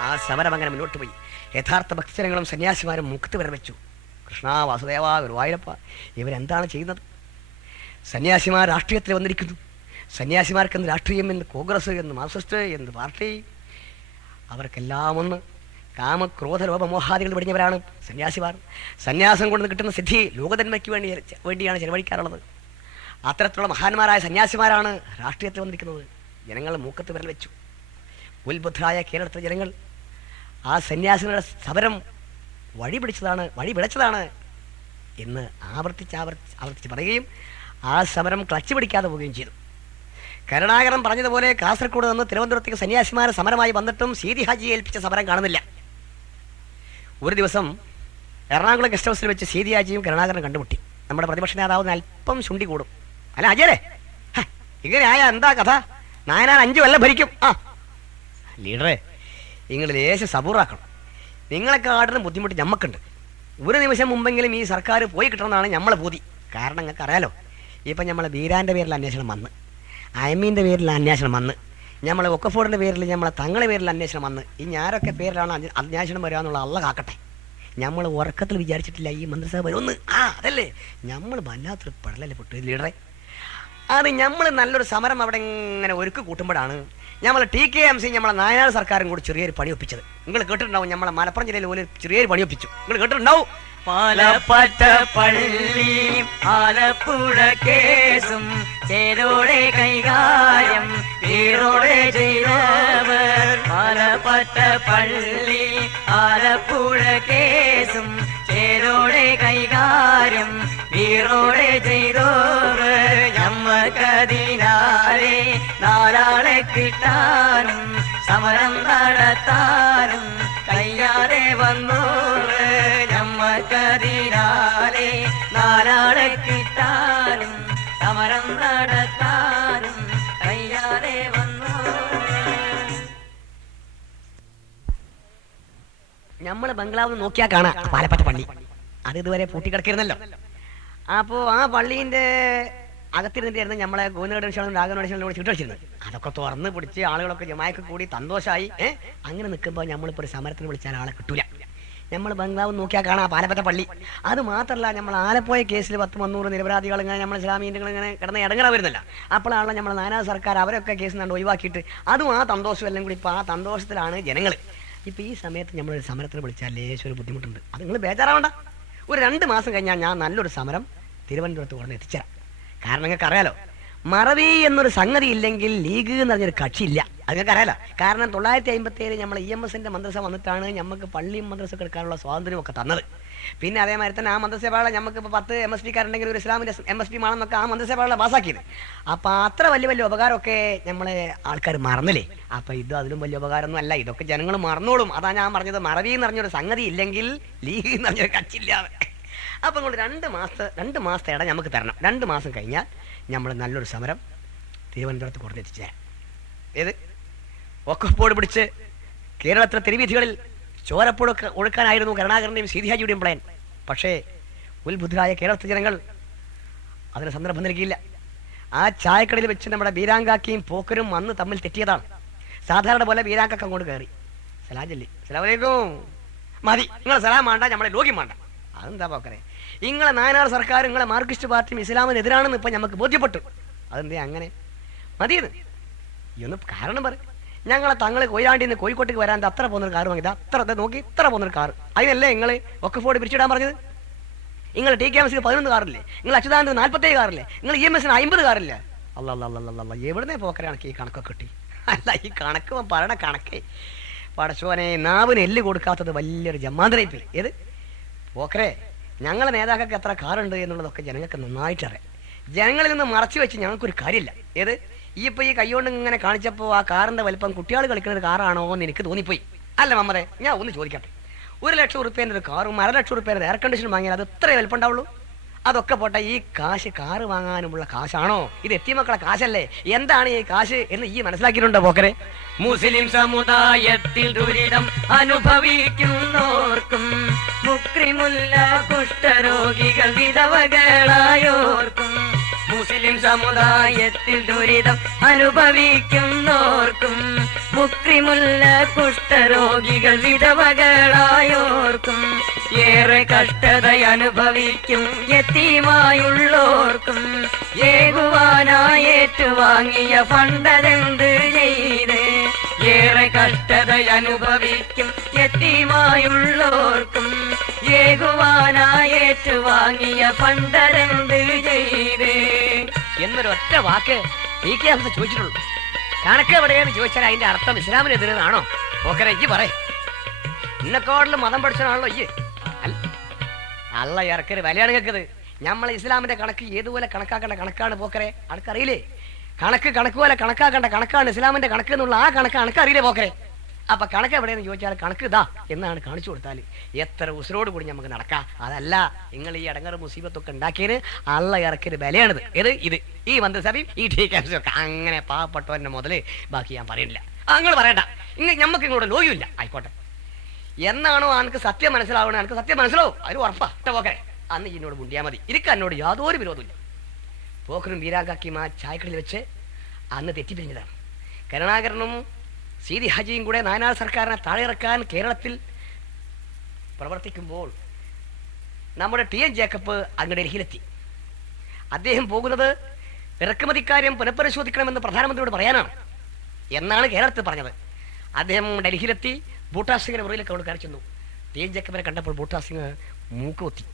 ആ സമരം അങ്ങനെ മുന്നോട്ട് പോയി. യഥാർത്ഥ ഭക്തജനങ്ങളും സന്യാസിമാരും മുഖത്ത് വിരവെച്ചു. കൃഷ്ണ, വാസുദേവ, ഗുരുവായൂരപ്പ, ഇവരെന്താണ് ചെയ്യുന്നത്? സന്യാസിമാർ രാഷ്ട്രീയത്തിൽ വന്നിരിക്കുന്നു. സന്യാസിമാർക്കെന്ന് രാഷ്ട്രീയം, എന്ന് കോൺഗ്രസ്, എന്ന് മാർക്സിസ്റ്റ്, എന്ന് പാർട്ടി, അവർക്കെല്ലാം ഒന്ന് കാമക്രോധ ലോപമോഹാദികൾ വെടിഞ്ഞവരാണ് സന്യാസിമാർ. സന്യാസം കൊണ്ട് കിട്ടുന്ന സിദ്ധി ലോകതന്മയ്ക്ക് വേണ്ടിയാണ് ചെലവഴിക്കാറുള്ളത്. അത്തരത്തിലുള്ള മഹാന്മാരായ സന്യാസിമാരാണ് രാഷ്ട്രീയത്തിൽ വന്നിരിക്കുന്നത്. ജനങ്ങൾ മൂക്കത്ത് വിരൽ വെച്ചു. ഉത്ബുദ്ധരായ കേരളത്തിലെ ജനങ്ങൾ ആ സന്യാസികളുടെ സമരം വഴി പിഴച്ചതാണ് എന്ന് ആവർത്തിച്ച് പറയുകയും ആ സമരം ക്ലച്ച് പിടിക്കാതെ പോവുകയും ചെയ്തു. കരുണാകരൻ പറഞ്ഞതുപോലെ കാസർഗോഡ് നിന്ന് തിരുവനന്തപുരത്തേക്ക് സന്യാസിമാരെ സമരമായി വന്നിട്ടും സീതി ഹാജിയെ ഏൽപ്പിച്ച സമരം കാണുന്നില്ല. ഒരു ദിവസം എറണാകുളം ഗസ്റ്റ് ഹൗസിൽ വെച്ച് സീതി ഹാജിയും കരുണാകരൻ കണ്ടുമുട്ടി. നമ്മുടെ പ്രതിപക്ഷ നേതാവിന് അല്പം ശുണ്ടി കൂടും. അല്ല അജയരെ, ഇങ്ങനെ ആയ എന്താ കഥ? നായനാർ 5 കൊല്ലം ഭരിക്കും. ലീഡറെ, നിങ്ങൾ ലേശം സബൂറാക്കണം. നിങ്ങളെക്കാട്ടിലും ബുദ്ധിമുട്ട് ഞമ്മക്കുണ്ട്. ഒരു നിമിഷം മുമ്പെങ്കിലും ഈ സർക്കാർ പോയി കിട്ടണമെന്നാണ് നമ്മളെ പൂതി. കാരണം നിങ്ങൾക്ക് അറിയാലോ, ഇപ്പം നമ്മളെ ബീരാൻ്റെ പേരിൽ അന്വേഷണം വന്ന്, അയമീൻ്റെ പേരിൽ അന്വേഷണം വന്ന്, നമ്മളെ ഒക്കഫോർഡിൻ്റെ പേരിൽ, നമ്മളെ തങ്ങളുടെ പേരിൽ അന്വേഷണം വന്ന്, ഈ ഞാനൊക്കെ പേരിലാണ് അന്വേഷണം വരിക എന്നുള്ള അള്ള കാക്കട്ടെ. നമ്മൾ ഉറക്കത്തിൽ വിചാരിച്ചിട്ടില്ല ഈ മന്ത്രിസഭ വരുമെന്ന്. അതല്ലേ നമ്മൾ വല്ലാത്തൊരു പടലല്ലേ പൊട്ടു ലീഡറെ. അത് നമ്മൾ നല്ലൊരു സമരം അവിടെ ഇങ്ങനെ ഒരുക്ക് കൂട്ടുമ്പോഴാണ് നമ്മൾ TKMC നമ്മളെ നായനാർ സർക്കാരും കൂടി ചെറിയൊരു പണി ഒപ്പിച്ചത്. നിങ്ങൾ കേട്ടിട്ടുണ്ടാവും, നമ്മളെ മലപ്പുറം ജില്ലയിൽ ഒരു ചെറിയൊരു പണി ഒപ്പിച്ചു. നിങ്ങൾ കേട്ടിട്ടുണ്ടാവും. പാലപ്പറ്റ പള്ളി ആലപ്പുഴ കേസും ചേരോടെ കൈകാര്യം വീറോടെ ചെയ്തവർ. പാലപ്പറ്റ പള്ളി ആലപ്പുഴ കേസും ചേരോടെ കൈകാര്യം വീറോടെ ചെയ്തവർ. ഞമ്മക്കതിനാലെ നാലാളെ കിട്ടാനും സമരം നടത്താനും കയ്യാതെ വന്നോറ്. ഞമ്മക്കതിനാലെ നാലാളെ കിട്ടാനും സമരം നടത്താനും കയ്യാതെ വന്നോറ്. നമ്മൾ ബംഗ്ലാവ് നോക്കിയാൽ കാണാം പാലപ്പറ്റ പള്ളി. അത് ഇതുവരെ പൂട്ടിക്കിടക്കിരുന്നല്ലോ. അപ്പോൾ ആ പള്ളീൻ്റെ അകത്തിരുന്നിട്ടായിരുന്നു നമ്മളെ ഗോവിന്ദഗണേശ്വരം രാഘവനേശ്വരം ചുട്ടു വെച്ചിരുന്നത്. അതൊക്കെ തുറന്ന് പിടിച്ച് ആളുകളൊക്കെ ജമായൊക്കെ കൂടി സന്തോഷമായി. അങ്ങനെ നിൽക്കുമ്പോൾ നമ്മളിപ്പോൾ ഒരു സമരത്തിന് വിളിച്ചാൽ ആളെ കിട്ടൂല. നമ്മൾ ബംഗ്ലാവ് നോക്കിയാൽ കാണാം പാലപ്പറ്റ പള്ളി. അത് മാത്രമല്ല, നമ്മൾ ആലപ്പുഴ കേസിൽ 10-300 നിരപരാധികൾ ഇങ്ങനെ നമ്മൾ ഇസ്ലാമീൻ്റെ ഇങ്ങനെ കിടന്ന് ഇടങ്ങറ വരുന്നില്ല. അപ്പോഴാണല്ലോ നമ്മൾ നാനാ സർക്കാർ അവരൊക്കെ കേസിൽ നിന്ന് ഒഴിവാക്കിയിട്ട് അതും ആ സന്തോഷം എല്ലാം കൂടി ഇപ്പോൾ ആ സന്തോഷത്തിലാണ് ജനങ്ങൾ. ഇപ്പോൾ ഈ സമയത്ത് നമ്മളൊരു സമരത്തിന് വിളിച്ചാൽ ലേശം ഒരു ബുദ്ധിമുട്ടുണ്ട്. അത് നിങ്ങൾ ബേജാറാവണ്ട. ഒരു 2 മാസം കഴിഞ്ഞാൽ ഞാൻ നല്ലൊരു സമരം തിരുവനന്തപുരത്ത് ഉടനെ എത്തിച്ചേരാം. കാരണം നിങ്ങൾക്ക് അറിയാലോ, മറവി എന്നൊരു സംഗതി ഇല്ലെങ്കിൽ ലീഗ് എന്ന് പറഞ്ഞൊരു കക്ഷിയില്ല. അത് നിങ്ങൾക്ക് അറിയാലോ. കാരണം 957 നമ്മൾ EMSന്റെ മന്ത്രിസഭ വന്നിട്ടാണ് നമുക്ക് പള്ളിയും മന്ത്രിസഭ എടുക്കാനുള്ള സ്വാതന്ത്ര്യമൊക്കെ തന്നത്. പിന്നെ അതേമാതിരി തന്നെ ആ മന്ത്രിസഭകളെ നമുക്ക് ഇപ്പോൾ 10 MSPക്കാരുണ്ടെങ്കിൽ ഒരു ഇസ്ലാമിൻ്റെ MSP ആണെന്നൊക്കെ ആ മന്ത്രിസഭകളെ പാസ്സാക്കിയത്. അപ്പോൾ അത്ര വലിയ വലിയ ഉപകാരമൊക്കെ നമ്മളെ ആൾക്കാർ മറന്നില്ലേ. അപ്പോൾ ഇത് അതിലും വലിയ ഉപകാരമൊന്നും അല്ല. ഇതൊക്കെ ജനങ്ങൾ മറന്നോളും. അതാ ഞാൻ പറഞ്ഞത്, മറവി എന്ന് പറഞ്ഞൊരു സംഗതി ഇല്ലെങ്കിൽ ലീഗ് എന്ന് പറഞ്ഞൊരു കക്ഷിയില്ല. അപ്പം കൊണ്ട് 2 മാസത്തെ ഇട നമുക്ക് തരണം. 2 മാസം കഴിഞ്ഞാൽ നമ്മൾ നല്ലൊരു സമരം തിരുവനന്തപുരത്ത് കൊണ്ടെത്തിച്ചേരാം. ഏത് ഒക്കപ്പോട് പിടിച്ച് കേരളത്തിലെ തെരുവീഥികളിൽ ചോരപ്പുഴ ഒഴുക്കാനായിരുന്നു കരുണാകരൻ്റെയും സീതി ഹാജിയുടെയും പ്ലാൻ. പക്ഷേ ഉത്ബുദ്ധരായ കേരളത്തിലെ ജനങ്ങൾ അതിന് സന്ദർഭം നൽകിയില്ല. ആ ചായക്കടയിൽ വെച്ച് നമ്മുടെ ബീരാങ്കാക്കിയും പോക്കരും അന്ന് തമ്മിൽ തെറ്റിയതാണ്. സാധാരണ പോലെ ബീരാക്കൊക്കെ അങ്ങോട്ട് കയറി സലാം ചൊല്ലി. സലാമലൈക്കും. മതി, നിങ്ങളെ സലാം വേണ്ട, നമ്മളെ ലോകം വേണ്ട. അതെന്താ പോക്കരെ, നിങ്ങളെ നായനാർ സർക്കാർ നിങ്ങളെ മാർക്സിസ്റ്റ് പാർട്ടിയും ഇസ്ലാമിനെതിരാണെന്ന് ഇപ്പം നമുക്ക് ബോധ്യപ്പെട്ടു. അതെന്തേ അങ്ങനെ മതിയെന്ന് ഇന്ന് കാരണം പറ. ഞങ്ങളെ തങ്ങളെ കൊയിലാണ്ടിൽ നിന്ന് കോഴിക്കോട്ടേക്ക് വരാൻ അത്ര പോകുന്നൊരു കാർ വാങ്ങിയത്, അത്ര നോക്കി ഇത്ര പോകുന്നൊരു കാർ. അതിനല്ലേ നിങ്ങൾ ഒക്കെ ഫോർഡ് പിരിച്ചിടാൻ പറഞ്ഞത്? നിങ്ങൾ ടി കെ എം സിക്ക് 11 കാറില്ലേ, നിങ്ങൾ അച്യുതാനന്ദന് 47 കാറില്ലേ, നിങ്ങൾ ഇ എം എസിന് 50 കാറില്ലേ? അല്ല എവിടുന്നേ പോക്കരാണ് ഈ കണക്കൊക്കെ കിട്ടി? അല്ല ഈ കണക്ക് പറയണ കണക്കേ പടച്ചോനെ, നാവിന് എല്ല് കൊടുക്കാത്തത് വലിയൊരു ജമ്മാന്തരയിപ്പിൽ. ഏത് പോക്കരെ, ഞങ്ങളെ നേതാക്കൾക്ക് എത്ര കാറുണ്ട് എന്നുള്ളതൊക്കെ ജനങ്ങൾക്ക് നന്നായിട്ടറിയാം. ജനങ്ങളിൽ നിന്ന് മറച്ചു വെച്ച് ഞങ്ങൾക്കൊരു കാര്യമില്ല. ഏത് ഇപ്പൊ ഈ കൈകൊണ്ട് ഇങ്ങനെ കാണിച്ചപ്പോൾ ആ കാറിന്റെ വലിപ്പം കുട്ടികൾ കളിക്കുന്ന ഒരു കാറാണോ എന്ന് എനിക്ക് തോന്നിപ്പോയി. അല്ല മമ്മതെ, ഞാൻ ഒന്ന് ചോദിക്കട്ടെ, 1 ലക്ഷം റുപ്യേൻ്റെ ഒരു കാറും 1.5 ലക്ഷം റുപ്യേൻ്റെ എയർ കണ്ടീഷൻ വാങ്ങിയാൽ അത് ഇത്രേ വലിപ്പം ഉണ്ടാവുള്ളൂ? അതൊക്കെ പോട്ടെ, ഈ കാശ് കാറ് വാങ്ങാനുമുള്ള കാശാണോ? ഇത് എത്തിമക്കളെ കാശല്ലേ? എന്താണ് ഈ കാശ് എന്ന് ഈ മനസ്സിലാക്കിയിട്ടുണ്ടോ പോക്കരെ? മുസ്ലിം സമുദായത്തിൽ ദുരിതം അനുഭവിക്കുന്നോർക്കും, മുക്രിമുല്ല കുഷ്ഠരോഗികൾ വിധവകളായോർക്കും, മുസ്ലിം സമുദായത്തിൽ ദുരിതം അനുഭവിക്കുന്നോർക്കും, മുക്രിമുല്ല കുഷ്ഠരോഗികൾ വിധവകളായോർക്കും, ഏറെ കഷ്ടത അനുഭവിക്കും യതീമായുള്ളോർക്കും, ഏകുവാനായി ഏറ്റുവാങ്ങിയ ഫണ്ടതെന്ത് ചെയ്ത്, ഏറെ കഷ്ടത അനുഭവിക്കും യതീമായുള്ളോർക്കും, ഏകുവാനായി ഏറ്റുവാങ്ങിയ ഫണ്ടതെന്ത് ചെയ്ത് എന്നൊരൊറ്റ വാക്ക് ടി കെ എം ചോദിച്ചിട്ടുള്ളൂ. കണക്ക് എവിടെയാന്ന് ചോദിച്ചാൽ അതിന്റെ അർത്ഥം ഇസ്ലാമിനെതിരെന്നാണോ? പോക്കരെ ഇയ്യ് പറ, ഇന്നക്കോടില് മതം പഠിച്ചതാണല്ലോ ഇയ്യ്. അല്ല ഇറക്കര് വിലയാണ് കേൾക്കത്. നമ്മളെ ഇസ്ലാമിന്റെ കണക്ക് ഏതുപോലെ കണക്കാക്കേണ്ട കണക്കാണ് പോക്കരെ, അനക്കറിയില്ലേ? കണക്ക് പോലെ കണക്കാക്കേണ്ട കണക്കാണ് ഇസ്ലാമിന്റെ കണക്ക് എന്നുള്ള ആ കണക്ക് അനക്കറിയില്ലേ പോക്കരെ? അപ്പൊ കണക്ക് എവിടെയെന്ന് ചോദിച്ചാൽ കണക്ക് ഇതാ എന്നാണ് കാണിച്ചു കൊടുത്താൽ എത്ര ഉസിരോട് കൂടി നമുക്ക് നടക്കാം. അതല്ല നിങ്ങൾ ഈ അടങ്ങറ് മുസീബത്തൊക്കെ ഉണ്ടാക്കിയതിന് അള്ള ഇറക്കിയത് വിലയാണിത്. ഇത് ഈ മന്ത്രിസഭയും ഈ ടി കെ ഒക്കെ അങ്ങനെ പാവപ്പെട്ടവന്റെ മുതല് ബാക്കി ഞാൻ പറയുന്നില്ല. നിങ്ങൾ പറയണ്ട, ഞമ്മക്ക് ഇങ്ങോട്ട് ലോയുമില്ല. ആയിക്കോട്ടെ, എന്നാണോ എനിക്ക് സത്യം മനസ്സിലാവണേ, എനിക്ക് സത്യം മനസ്സിലാവും, അതിന് ഉറപ്പാ പോക്കരെ. അന്ന് എന്നോട് മുണ്ടിയാൽ മതി, എനിക്ക് എന്നോട് യാതൊരു വിരോധമില്ല. പോക്കറും വീരാകാക്കിയും ആ ചായക്കടയിൽ വെച്ച് അന്ന് തെറ്റിപ്പിരിഞ്ഞതാണ്. കരുണാകരനും സീതി ഹാജിയും കൂടെ നായനാർ സർക്കാരിനെ താഴെയിറക്കാൻ കേരളത്തിൽ പ്രവർത്തിക്കുമ്പോൾ നമ്മുടെ ടി.എൻ. ജേക്കബ് അങ്ങ് ഡൽഹിയിലെത്തി. അദ്ദേഹം പോകുന്നത് ഇറക്കുമതിക്കാര്യം പുനഃപരിശോധിക്കണമെന്ന് പ്രധാനമന്ത്രിയോട് പറയാനാണ് എന്നാണ് കേരളത്തിൽ പറഞ്ഞത്. അദ്ദേഹം ഡൽഹിയിലെത്തി. ബൂട്ടാ സിംഗിന്റെ മുറിയിലേക്ക് അവിടെ കയറി ചെന്നു. ടി.എൻ. ജേക്കബിനെ കണ്ടപ്പോൾ ബൂട്ടാ സിംഗ് മൂക്കുപൊത്തി.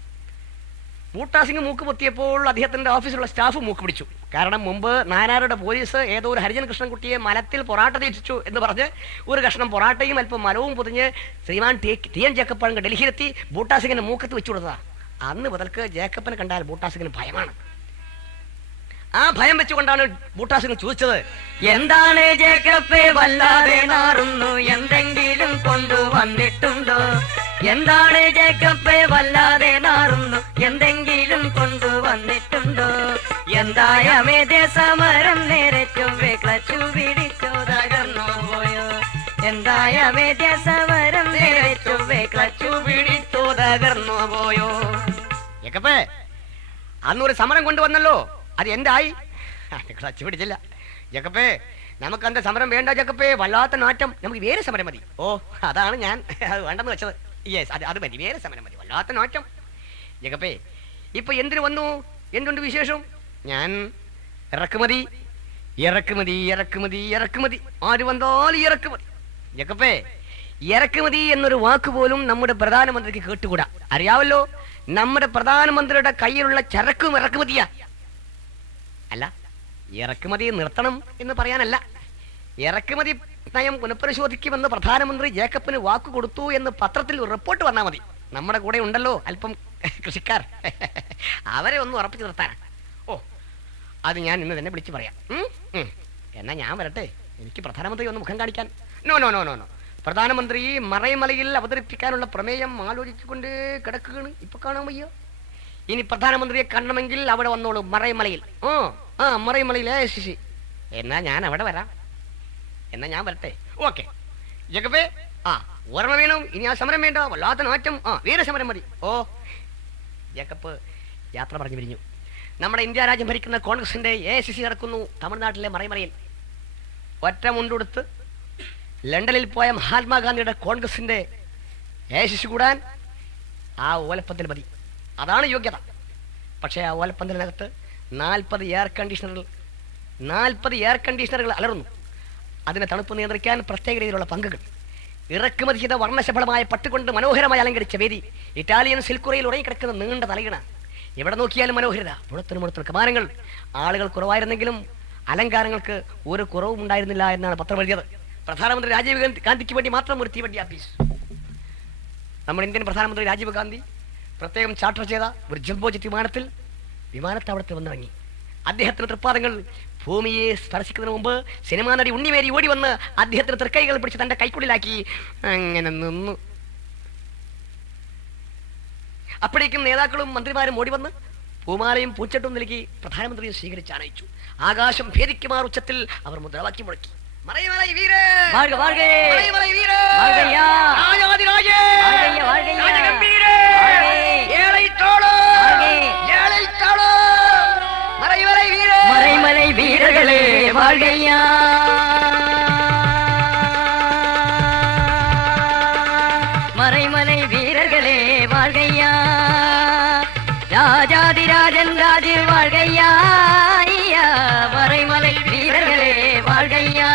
ബൂട്ടാ സിംഗ് മൂക്ക് പൊത്തിയപ്പോൾ അദ്ദേഹത്തിന്റെ ഓഫീസിലുള്ള സ്റ്റാഫ് മൂക്ക് പിടിച്ചു. കാരണം മുമ്പ് നായനാരുടെ പോലീസ് ഏതോ ഒരു ഹരിജൻ കൃഷ്ണൻകുട്ടിയെ മലത്തിൽ പൊറാട്ട തീറ്റിച്ചു എന്ന് പറഞ്ഞ് ഒരു കഷ്ണം പൊറാട്ടയും അല്പം മലവും പൊതിഞ്ഞ് ശ്രീമാൻ ടി.എൻ. ജേക്കബ് അങ്ങ് ഡൽഹിയിലെത്തി ബൂട്ടാ സിംഗിന്റെ മൂക്കത്ത് വെച്ചു കൊടുത്തതാ. അന്ന് മുതൽക്ക് ജേക്കബിനെ കണ്ടാൽ ബൂട്ടാ സിംഗിന് ഭയമാണ്. ആ ഭയം വെച്ചുകൊണ്ടാണ് ബൂട്ടാ സിംഗ് ചോദിച്ചത്, എന്താണ് ജേക്കബേ വല്ലാതെ നാറുന്നു, എന്തെങ്കിലും കൊണ്ടുവന്നിട്ടുണ്ടോ? എന്താണ് ജേക്കബേ വല്ലാതെ നാറുന്നു, എന്തെങ്കിലും കൊണ്ടുവന്നിട്ടുണ്ടോ? എന്തായ മേധ സമരം നേരെ ചൊവ്വേ ക്ലച്ചു പിടിച്ചോ തകർന്നോ പോയോ? എന്തായ മേധ സമരം നേരെ ചൊവ്വേ ക്ലച്ചു പിടിച്ചോ തകർന്നോ പോയോ? ജേക്കബേ അന്നൊരു സമരം കൊണ്ടുവന്നല്ലോ, അത് എന്തായി? ക്ലച്ച് പിടിച്ചില്ല. ജേക്കബേ നമുക്ക് അന്റെ സമരം വേണ്ട ജേക്കബേ, വല്ലാത്ത നാറ്റം, നമുക്ക് വേറെ സമരം മതി. ഓ അതാണ് ഞാൻ അത് വേണ്ടെന്ന് വെച്ചത്. യെസ്, അത് മതി, വേറെ സമരം മതി, വല്ലാത്ത നാറ്റം. ജേക്കബേ ഇപ്പൊ എന്തിനു വന്നു, എന്തുണ്ട് വിശേഷം? ഞാൻ ഇറക്കുമതി ഇറക്കുമതി ഇറക്കുമതി ഇറക്കുമതി, ആര് വന്നാലും ഇറക്കുമതി. ജേക്കബേ ഇറക്കുമതി എന്നൊരു വാക്ക് പോലും നമ്മുടെ പ്രധാനമന്ത്രിക്ക് കേട്ടുകൂടാ. അറിയാവല്ലോ, നമ്മുടെ പ്രധാനമന്ത്രിയുടെ കയ്യിലുള്ള ചരക്കും ഇറക്കുമതിയാ. അല്ല, ഇറക്കുമതി നിർത്തണം എന്ന് പറയാനല്ല, ഇറക്കുമതി നയം പുനഃപരിശോധിക്കുമെന്ന് പ്രധാനമന്ത്രി ജേക്കബിന് വാക്ക് കൊടുത്തു എന്ന് പത്രത്തിൽ ഒരു റിപ്പോർട്ട് വന്നാൽ മതി. നമ്മുടെ കൂടെ ഉണ്ടല്ലോ അല്പം കൃഷിക്കാർ, അവരെ ഒന്ന് ഉറപ്പിച്ചു നിർത്താനാണ്. ഓ അത് ഞാൻ ഇന്ന് തന്നെ വിളിച്ചു പറയാം. എന്നാ ഞാൻ വരട്ടെ, എനിക്ക് പ്രധാനമന്ത്രി ഒന്ന് മുഖം കാണിക്കാൻ. No no no no no പ്രധാനമന്ത്രി മറൈമലയിൽ അവതരിപ്പിക്കാനുള്ള പ്രമേയം ആലോചിച്ചുകൊണ്ട് കിടക്കുകയാണ്. ഇപ്പൊ കാണാൻ വയ്യോ. ഇനി പ്രധാനമന്ത്രിയെ കാണണമെങ്കിൽ അവിടെ വന്നോളൂ, മറൈമലയിൽ. മറൈമലയിലെ ശിശി. എന്നാ ഞാൻ അവിടെ വരാം, എന്നാ ഞാൻ വരട്ടെ. ഓക്കെ ജേക്കബേ, ഓർമ്മ വേണം, ഇനി ആ സമരം വേണ്ട, വല്ലാത്ത നാറ്റം, വേറെ സമരം മതി. ഓ ജേക്കബ് യാത്ര പറഞ്ഞു പിരിഞ്ഞു. നമ്മുടെ ഇന്ത്യ രാജ്യം ഭരിക്കുന്ന കോൺഗ്രസിന്റെ AICC നടക്കുന്നു തമിഴ്നാട്ടിലെ മറൈമലയിൽ. ഒറ്റ മുണ്ടുടുത്ത് ലണ്ടനിൽ പോയ മഹാത്മാഗാന്ധിയുടെ കോൺഗ്രസിന്റെ ഏശിച്ചു കൂടാൻ ആ ഓലപ്പന്തൽ മതി. അതാണ് യോഗ്യത. പക്ഷേ ആ ഓലപ്പന്തലിനകത്ത് 40 എയർ കണ്ടീഷണറുകൾ അലറുന്നു. അതിനെ തണുപ്പ് നിയന്ത്രിക്കാൻ പ്രത്യേക രീതിയിലുള്ള പങ്കുകൾ, ഇറക്കുമതി ചെയ്ത വർണ്ണശബളമായ പട്ടുകൊണ്ട് മനോഹരമായി അലങ്കരിച്ച വേദി, ഇറ്റാലിയൻ സിൽക്കുറയിൽ ഉറങ്ങിക്കിടക്കുന്ന നീണ്ട തലയിണ, എവിടെ നോക്കിയാലും മനോഹരത, മുഴത്തിന് കമാനങ്ങൾ. ആളുകൾ കുറവായിരുന്നെങ്കിലും അലങ്കാരങ്ങൾക്ക് ഒരു കുറവും ഉണ്ടായിരുന്നില്ല എന്നാണ് പത്രം എഴുതിയത്. പ്രധാനമന്ത്രി രാജീവ് ഗാന്ധിക്ക് വേണ്ടി മാത്രം ഒരു തീവണ്ടി ആപ്പീസ്. നമ്മുടെ ഇന്ത്യൻ പ്രധാനമന്ത്രി രാജീവ് ഗാന്ധി പ്രത്യേകം ചാർട്ടർ ചെയ്ത ഒരു ജംബോ ജെറ്റ് വിമാനത്താവളത്തിൽ വന്നിറങ്ങി. അദ്ദേഹത്തിന് തൃപ്പാദങ്ങൾ ഭൂമിയെ സ്പർശിക്കുന്നതിന് മുമ്പ് സിനിമാ നടി ഉണ്ണിമേരി ഓടി വന്ന് അദ്ദേഹത്തിന് തൃക്കൈകൾ പിടിച്ച് തന്റെ കൈക്കുള്ളിലാക്കി അങ്ങനെ നിന്നു. അപ്പോഴേക്കും നേതാക്കളും മന്ത്രിമാരും ഓടി വന്ന് പൂമാലയും പൂച്ചട്ടും നൽകി പ്രധാനമന്ത്രിയെ സ്വീകരിച്ച് ആനയിച്ചു. ആകാശം ഭേദിക്കുമാർ ഉച്ചത്തിൽ അവർ മുദ്രാവാക്യം മുഴക്കി. மறைமலை வீரர்களே வாழ்கையா, மறைமலை வீரர்களே வாழ்கையா, ராஜாதிராஜன் ராஜு வாழ்கையா, மறைமலை வீரர்களே வாழ்கையா.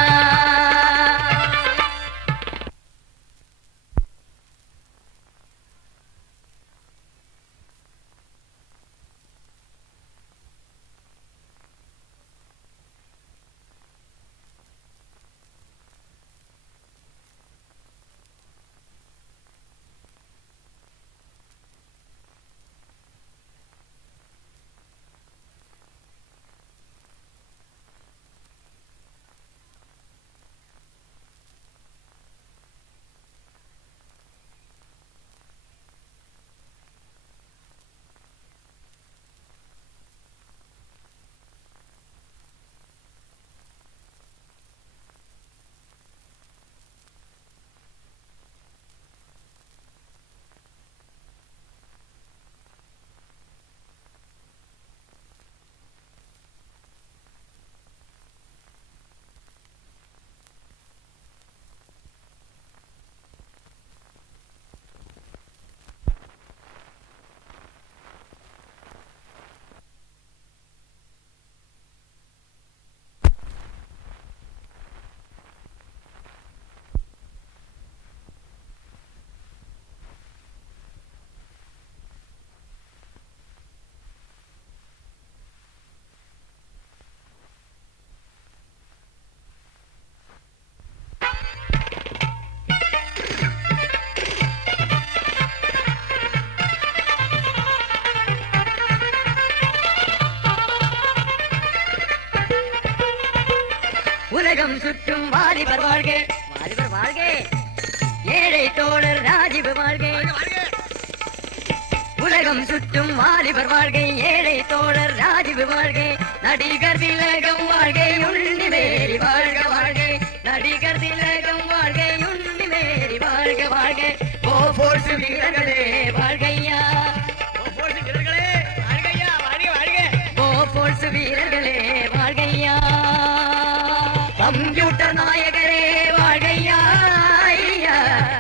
உலகம் சுற்றும் வாலிபர் வாழ்க, வாலிபர் வாழ்க, ஏழை தோழர் ராஜீவ் வாழ்க. உலகம் சுற்றும் வாலிபர் வாழ்க, ஏழை தோழர் ராஜீவ் வாழ்க, நடிகர் திலகம் வாழ்க, உண்ணிமேரி வாழ்க வாழ்க, நடிகர் திலகம் வாழ்க, உண்ணிமேரி வாழ்க வாழ்க. ஓ போர்ஸ் வீரர்களே வாழ்கையா, ஓ போர்ஸ் வீரர்களே வாழ்கையா, வாழ்க வாழ்க, ஓ போர்ஸ் வீரர்களே வாழ்கையா. கம்ப்யூட்டர் நாயகரே வாழ்கையா,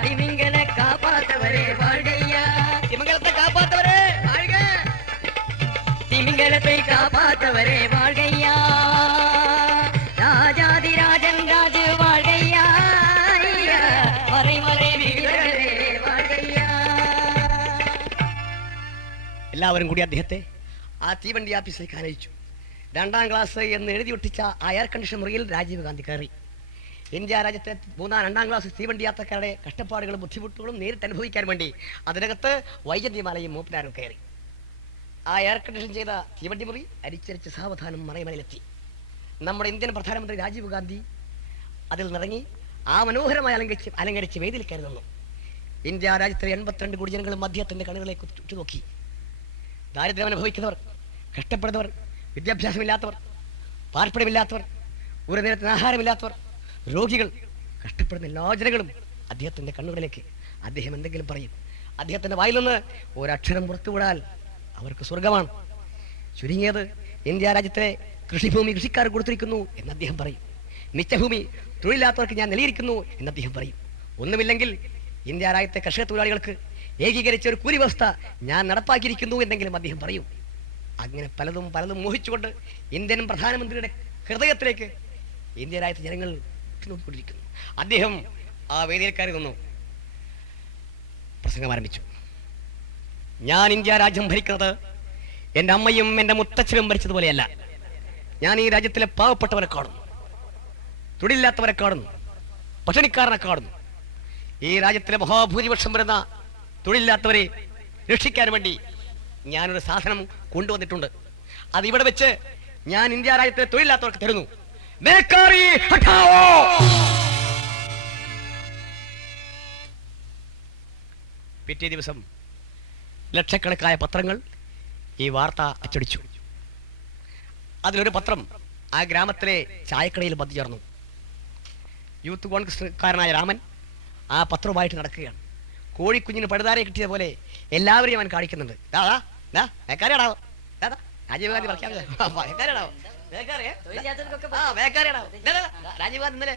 திமிங்கல காப்பாத்தவரே வாழ்கையா, திமிங்கலத்தை காப்பாத்தவரே வாழ்க, திமிங்கலத்தை காப்பாத்தவரே வாழ்கையா, ராஜாதிராஜன் ராஜு வாழ்கையா, மறைமலை வீரர்களே வாழ்கையா. എല്ലാവരും കൂടി അദ്ദേഹത്തെ ആ തീവണ്ടി ആഫീസിലേക്ക് ആനയിച്ചു. 2ാം ക്ലാസ് എന്ന് എഴുതി ഒട്ടിച്ച ആ എയർ കണ്ടീഷൻ മുറിയിൽ രാജീവ് ഗാന്ധി കയറി. ഇന്ത്യ രാജ്യത്തെ 2ാം ക്ലാസ് തീവണ്ടി യാത്രക്കാരുടെ കഷ്ടപ്പാടുകളും ബുദ്ധിമുട്ടുകളും നേരിട്ട് അനുഭവിക്കാൻ വേണ്ടി അതിനകത്ത് വൈജന്തിമാലയും മൂപ്പനാരും കയറി. ആ എയർ കണ്ടീഷൻ ചെയ്ത തീവണ്ടി മുറി അരിച്ചരിച്ച് സാവധാനം മറയമലയിലെത്തി. നമ്മുടെ ഇന്ത്യൻ പ്രധാനമന്ത്രി രാജീവ് ഗാന്ധി അതിൽ നിറങ്ങി ആ മനോഹരമായി അലങ്കരിച്ച് വേദിയിൽ കയറി നിന്നു. ഇന്ത്യ രാജ്യത്തിലെ 82 കോടി ജനങ്ങളും അദ്ദേഹത്തിന്റെ കണ്ണുകളിലേക്ക് ഉറ്റുനോക്കി. ദാരിദ്ര്യം അനുഭവിക്കുന്നവർ, കഷ്ടപ്പെടുന്നവർ, വിദ്യാഭ്യാസമില്ലാത്തവർ, പാർപ്പിടമില്ലാത്തവർ, ഒരു നേരത്തിന് ആഹാരമില്ലാത്തവർ, രോഗികൾ, കഷ്ടപ്പെടുന്ന എല്ലാ ജനങ്ങളും അദ്ദേഹത്തിന്റെ കണ്ണുകളിലേക്ക് അദ്ദേഹം എന്തെങ്കിലും പറയും. അദ്ദേഹത്തിന്റെ വായിൽ നിന്ന് ഒരക്ഷരം പുറത്തുവിടാൽ അവർക്ക് സ്വർഗമാണ്. ചുരുങ്ങിയത് ഇന്ത്യ രാജ്യത്തെ കൃഷിഭൂമി കൃഷിക്കാർ കൊടുത്തിരിക്കുന്നു എന്ന് അദ്ദേഹം പറയും. മിച്ചഭൂമി തൊഴിലില്ലാത്തവർക്ക് ഞാൻ നൽകിയിരിക്കുന്നു എന്ന് അദ്ദേഹം പറയും. ഒന്നുമില്ലെങ്കിൽ ഇന്ത്യ രാജ്യത്തെ കർഷക തൊഴിലാളികൾക്ക് ഏകീകരിച്ച ഒരു കൂലി വ്യവസ്ഥ ഞാൻ നടപ്പാക്കിയിരിക്കുന്നു എന്നെങ്കിലും അദ്ദേഹം പറയും. അങ്ങനെ പലതും മോഹിച്ചുകൊണ്ട് ഇന്ത്യൻ പ്രധാനമന്ത്രിയുടെ ഹൃദയത്തിലേക്ക് ഇന്ത്യ രാജ്യത്തെ ജനങ്ങൾ നോക്കിക്കൊണ്ടിരിക്കുന്നു. അദ്ദേഹം ആ വേദിയിൽ കയറി നിന്നു, പ്രസംഗം ആരംഭിച്ചു. ഞാൻ ഇന്ത്യ രാജ്യം ഭരിക്കുന്നത് എൻ്റെ അമ്മയും എൻ്റെ മുത്തച്ഛനും ഭരിച്ചതുപോലെയല്ല. ഞാൻ ഈ രാജ്യത്തിലെ പാവപ്പെട്ടവരെ കാണുന്നു, തൊഴിലില്ലാത്തവരെ കാണുന്നു, പട്ടിണിക്കാരനെ കാണുന്നു. ഈ രാജ്യത്തിലെ മഹാഭൂരിപക്ഷം വരുന്ന തൊഴിലില്ലാത്തവരെ രക്ഷിക്കാൻ വേണ്ടി ഞാനൊരു സാധനം കൊണ്ടുവന്നിട്ടുണ്ട്. അത് ഇവിടെ വെച്ച് ഞാൻ ഇന്ത്യ രാജ്യത്തിലെ തൊഴിലില്ലാത്തവർക്ക് തരുന്നു. ബേക്കാരി ഹഠാവോ. പിറ്റേ ദിവസം ലക്ഷക്കണക്കായ പത്രങ്ങൾ ഈ വാർത്ത അച്ചടിച്ചു. അതിലൊരു പത്രം ആ ഗ്രാമത്തിലെ ചായക്കടയിൽ ബന്ധു ചേർന്നു. യൂത്ത് കോൺഗ്രസ്സുകാരനായ രാമൻ ആ പത്രവുമായിട്ട് നടക്കുകയാണ്. കോഴിക്കുഞ്ഞിന് പഴുതാരെ കിട്ടിയ പോലെ എല്ലാവരെയും അവൻ കാണിക്കുന്നുണ്ട്. രാജീവ് ഗാന്ധി രാജീവ് ഗാന്ധി ഇന്നലെ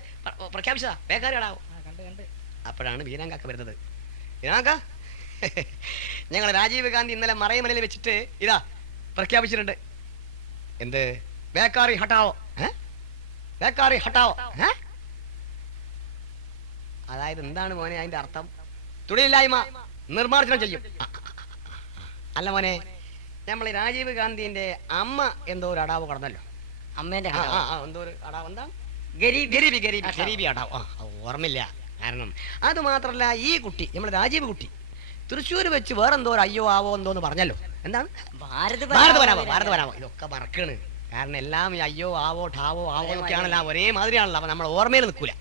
പ്രഖ്യാപിച്ചതാ ബേക്കാരിയാടാവോ. അപ്പോഴാണ് വീരാങ്കാക്ക വരുന്നത്. വീരാങ്ക, ഞങ്ങൾ രാജീവ് ഗാന്ധി ഇന്നലെ മറയമലയിൽ വെച്ചിട്ട് ഇതാ പ്രഖ്യാപിച്ചിട്ടുണ്ട്. എന്ത്? ബേക്കാരി ഹട്ടാവോ. ബേക്കാരി ഹട്ടാവോ. അതായത് എന്താണ് മോനെ അതിന്റെ അർത്ഥം? തൊഴിലില്ലായ്മ നിർമ്മാർജ്ജനം ചെയ്യും. അല്ല മോനെ, നമ്മൾ രാജീവ് ഗാന്ധിന്റെ അമ്മ എന്തോ ഒരു അടാവ് കടന്നല്ലോ. അമ്മേന്റെ എന്തോ ഒരു അടാവ്, എന്താണ്? ഗരീബി അടാവ്. ഓർമ്മയില്ല. കാരണം അത് മാത്രല്ല, ഈ കുട്ടി നമ്മൾ രാജീവ് കുട്ടി തൃശ്ശൂർ വെച്ച് വേറെന്തോ ഒരു അയ്യോ ആവോ എന്തോന്ന് പറഞ്ഞല്ലോ. എന്താണ്? ഭാരതവനാവോ. ഇതൊക്കെ മറക്കാണ്. കാരണം എല്ലാം ഈ അയ്യോ ആവോ ഠാവോ ആവോ ഒക്കെയാണല്ലോ, ഒരേ മാതിരിയാണല്ലോ. അപ്പൊ നമ്മൾ ഓർമ്മയിൽ നിൽക്കൂല.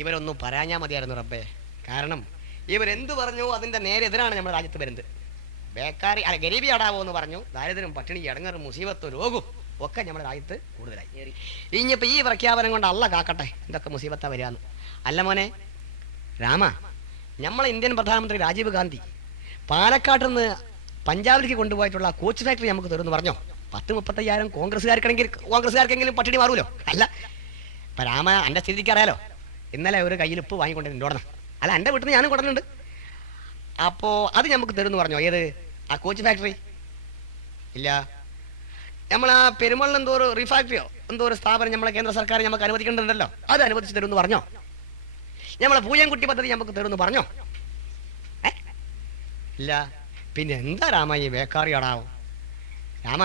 ഇവരൊന്നും പറയാഞ്ഞാൽ മതിയായിരുന്നു റബ്ബേ. കാരണം ഇവരെന്ത് പറഞ്ഞു അതിന്റെ നേരെ എതിരാണ് നമ്മുടെ രാജ്യത്ത് വരുന്നത്. ബേക്കാരി അല്ല ഗരീബി അടാവോ എന്ന് പറഞ്ഞു. ദാരിദ്ര്യം, പട്ടിണി, ഇടങ്ങറും, മുസീബത്തും, രോഗവും ഒക്കെ നമ്മുടെ രാജ്യത്ത് കൂടുതലായി. ഇനിയിപ്പോ ഈ പ്രഖ്യാപനം കൊണ്ട് അള്ള കാക്കട്ടെ എന്തൊക്കെ മുസീബത്താ വരികയെന്ന്. അല്ല മോനെ രാമ, നമ്മളെ ഇന്ത്യൻ പ്രധാനമന്ത്രി രാജീവ് ഗാന്ധി പാലക്കാട്ട് നിന്ന് പഞ്ചാബിലേക്ക് കൊണ്ടുപോയിട്ടുള്ള കോച്ച് ഫാക്ടറി നമുക്ക് തരുമെന്ന് പറഞ്ഞോ. 10-35,000 കോൺഗ്രസ്സുകാർക്കെങ്കിലും പട്ടിണി മാറൂലോ. അല്ല ഇപ്പൊ രാമ, എന്റെ സ്ഥിതിക്ക് അറിയാലോ. ഇന്നലെ ഒരു കയ്യിലിപ്പ് വാങ്ങിക്കൊണ്ടിരുന്നു ഓടണം. അല്ല, എൻ്റെ വീട്ടിൽ നിന്ന് ഞാനും കൊണ്ടുവന്നുണ്ട്. അപ്പോ അത് നമുക്ക് തരുമെന്ന് പറഞ്ഞോ. ഏത്? ആ കോച്ച് ഫാക്ടറി ഇല്ല, നമ്മൾ ആ പെരുമാളിൽ എന്തോ ഒരു റീഫാക്ടറിയോ എന്തോ ഒരു സ്ഥാപനം നമ്മളെ കേന്ദ്ര സർക്കാർ നമുക്ക് അനുവദിക്കേണ്ടതുണ്ടല്ലോ. അത് അനുവദിച്ച് തരുമെന്ന് പറഞ്ഞോ. നമ്മളെ പൂയംകുട്ടി പദ്ധതി നമുക്ക് തരുമെന്ന് പറഞ്ഞോ. ഇല്ല. പിന്നെ എന്താ രാമ ഈ ബേക്കാറി അടാവും? രാമ,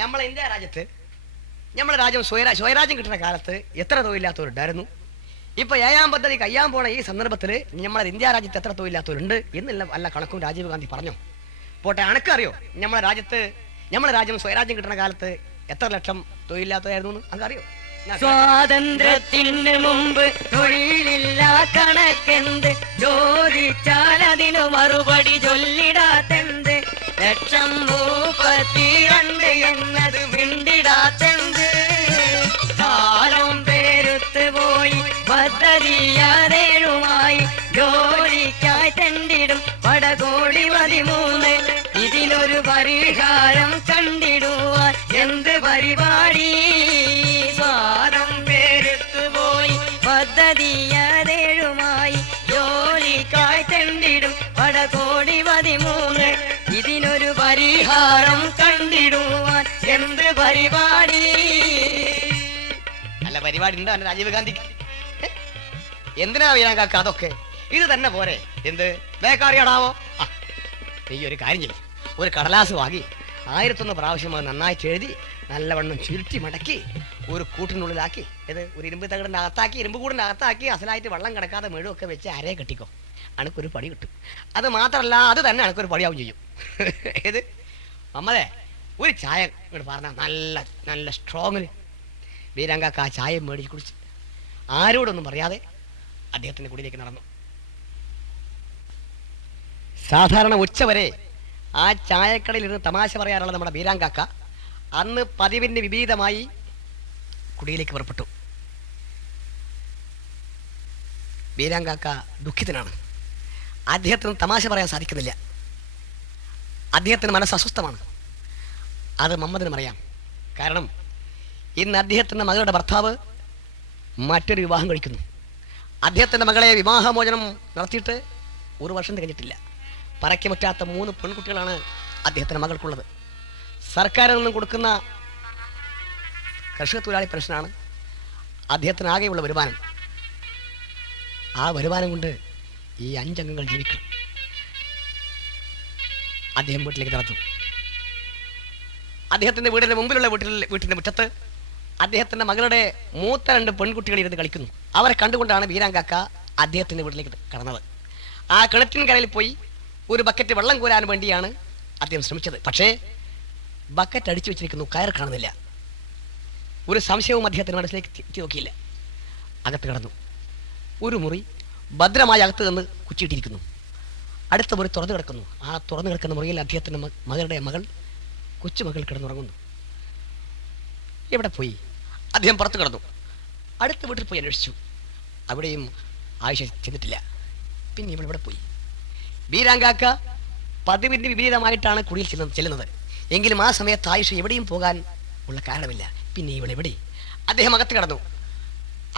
നമ്മളെ ഇന്ത്യ രാജ്യത്ത് നമ്മളെ രാജ്യം സ്വയരാജ്യം കിട്ടുന്ന കാലത്ത് എത്ര തൊഴിലില്ലാത്തവരുണ്ടായിരുന്നു? ഇപ്പൊ 7ാം പദ്ധതി കഴിയാൻ പോണ ഈ സന്ദർഭത്തിൽ നമ്മളെ ഇന്ത്യ രാജ്യത്ത് എത്ര തൊഴിലില്ലാത്തവരുണ്ട് എന്നുള്ള വല്ല കണക്കും രാജീവ് ഗാന്ധി പറഞ്ഞോ. പോട്ടെ, അണക്കറിയോ നമ്മളെ രാജ്യം സ്വയരാജ്യം കിട്ടുന്ന കാലത്ത് എത്ര ലക്ഷം തൊഴിലില്ലാത്തതായിരുന്നു? അതറിയോ? സ്വാതന്ത്ര്യത്തിന് മുമ്പ് തൊഴിലില്ല കണക്കെന്ത്, ചോദിച്ചാൽ അതിനു മറുപടി ചൊല്ലിടാത്തെന്ത്, 1,32 എന്നത് മിണ്ടിടാത്തെന്ത്, കാലം പേരുത്ത് പോയി പദ്ധതിയാതേഴുമായി ജോലിക്കായി തെണ്ടിടും പടകോടി 13. ഇതിനൊരു പരിഹാരം കണ്ടിടുവാൻ എന്ത് പരിപാടി? സ്വാതം പേരുത്ത് പോയി പദ്ധതിയാതേഴുമായി ജോലിക്കായി തെണ്ടിടും പടകോടി 13. ഇതിനൊരു പരിഹാരം കണ്ടിടുവാൻ എന്ത് പരിപാടി? നല്ല പരിപാടി ഉണ്ടോ രാജീവ് ഗാന്ധിക്ക്? എന്തിനാ വീരാങ്കാക്ക അതൊക്കെ? ഇത് തന്നെ പോരെ? എന്ത് ബേക്കാറിയാടാവോ? ഈ ഒരു കാര്യം ചെയ്യും, ഒരു കടലാസ് വാങ്ങി 1001 പ്രാവശ്യം അത് നന്നായിട്ട് എഴുതി നല്ലവണ്ണം ചുരുട്ടി മടക്കി ഒരു കൂട്ടിനുള്ളിലാക്കി, ഒരു ഇരുമ്പ് തകടിൻ്റെ അകത്താക്കി, ഇരുമ്പ് കൂടിൻ്റെ അകത്താക്കി അസലായിട്ട് വെള്ളം കിടക്കാതെ മെഴുവൊക്കെ വെച്ച് അരയെ കെട്ടിക്കോ. അനക്കൊരു പടി കിട്ടും. അത് മാത്രമല്ല, അത് തന്നെ അനക്കൊരു പടിയാവും ചെയ്യും. ഏത് അമ്മതേ, ഒരു ചായ ഇങ്ങോട്ട് പറഞ്ഞാൽ നല്ല നല്ല സ്ട്രോങ്ങിൽ വീരാങ്കാക്ക ആ ചായ മേടിച്ച് കുടിച്ച് ആരോടൊന്നും പറയാതെ അദ്ദേഹത്തിൻ്റെ കുടിയിലേക്ക് നടന്നു. സാധാരണ ഉച്ചവരെ ആ ചായക്കടയിൽ ഇരുന്ന് തമാശ പറയാറുള്ള നമ്മുടെ വീരാങ്കാക്ക അന്ന് പതിവിന് വിപരീതമായി കുടിയിലേക്ക് പുറപ്പെട്ടു. വീരാങ്കാക്ക ദുഃഖിതനാണ്. അദ്ദേഹത്തിന് തമാശ പറയാൻ സാധിക്കുന്നില്ല. അദ്ദേഹത്തിന് മനസ്സ് അസ്വസ്ഥമാണ്. അത് മമ്മദിനും അറിയാം. കാരണം ഇന്ന് അദ്ദേഹത്തിൻ്റെ മകളുടെ ഭർത്താവ് മറ്റൊരു വിവാഹം കഴിക്കുന്നു. അദ്ദേഹത്തിൻ്റെ മകളെ വിവാഹമോചനം നടത്തിയിട്ട് 1 വർഷം തികഞ്ഞിട്ടില്ല. പറയ്ക്ക് പറ്റാത്ത 3 പെൺകുട്ടികളാണ് അദ്ദേഹത്തിൻ്റെ മകൾക്കുള്ളത്. സർക്കാരിൽ നിന്നും കൊടുക്കുന്ന കർഷക തൊഴിലാളി പെൻഷനാണ് അദ്ദേഹത്തിന് ആകെയുള്ള വരുമാനം. ആ വരുമാനം കൊണ്ട് ഈ 5 അംഗങ്ങൾ ജീവിക്കും. അദ്ദേഹം വീട്ടിലേക്ക് നടത്തും. അദ്ദേഹത്തിൻ്റെ വീടിൻ്റെ മുമ്പിലുള്ള വീട്ടിൻ്റെ മുറ്റത്ത് അദ്ദേഹത്തിൻ്റെ മകളുടെ മൂത്ത 2 പെൺകുട്ടികൾ ഇരുന്ന് കളിക്കുന്നു. അവരെ കണ്ടുകൊണ്ടാണ് വീരാങ്കാക്ക അദ്ദേഹത്തിൻ്റെ വീട്ടിലേക്ക് കടന്നത്. ആ കിണറ്റിൻ കരയിൽ പോയി ഒരു ബക്കറ്റ് വെള്ളം കോരാൻ വേണ്ടിയാണ് അദ്ദേഹം ശ്രമിച്ചത്. പക്ഷേ ബക്കറ്റ് അടിച്ചു വെച്ചിരിക്കുന്നു, കയർ കാണുന്നില്ല. ഒരു സംശയവും അദ്ദേഹത്തിന് മനസ്സിലേക്ക് എത്തി നോക്കിയില്ല. അകത്ത് കടന്നു. ഒരു മുറി ഭദ്രമായി അകത്ത് നിന്ന് കുച്ചിയിട്ടിരിക്കുന്നു. അടുത്ത മുറി തുറന്നു കിടക്കുന്നു. ആ തുറന്നു കിടക്കുന്ന മുറിയിൽ അദ്ദേഹത്തിൻ്റെ മകളുടെ മകൾ, കൊച്ചുമകൾ കിടന്നുറങ്ങുന്നു. എവിടെ പോയി? അദ്ദേഹം പുറത്തു കിടന്നു. അടുത്ത വീട്ടിൽ പോയി അന്വേഷിച്ചു. അവിടെയും ആയിഷ ചെന്നിട്ടില്ല. പിന്നെ ഇവിടെ പോയി? വീരാങ്കാക്ക പതിവിന് വിപരീതമായിട്ടാണ് കുടിയിൽ ചെല്ലുന്നത്. എങ്കിലും ആ സമയത്ത് ആയിഷ എവിടെയും പോകാൻ ഉള്ള കാരണമില്ല. പിന്നെ എവിടെ? അദ്ദേഹം അകത്ത് കിടന്നു.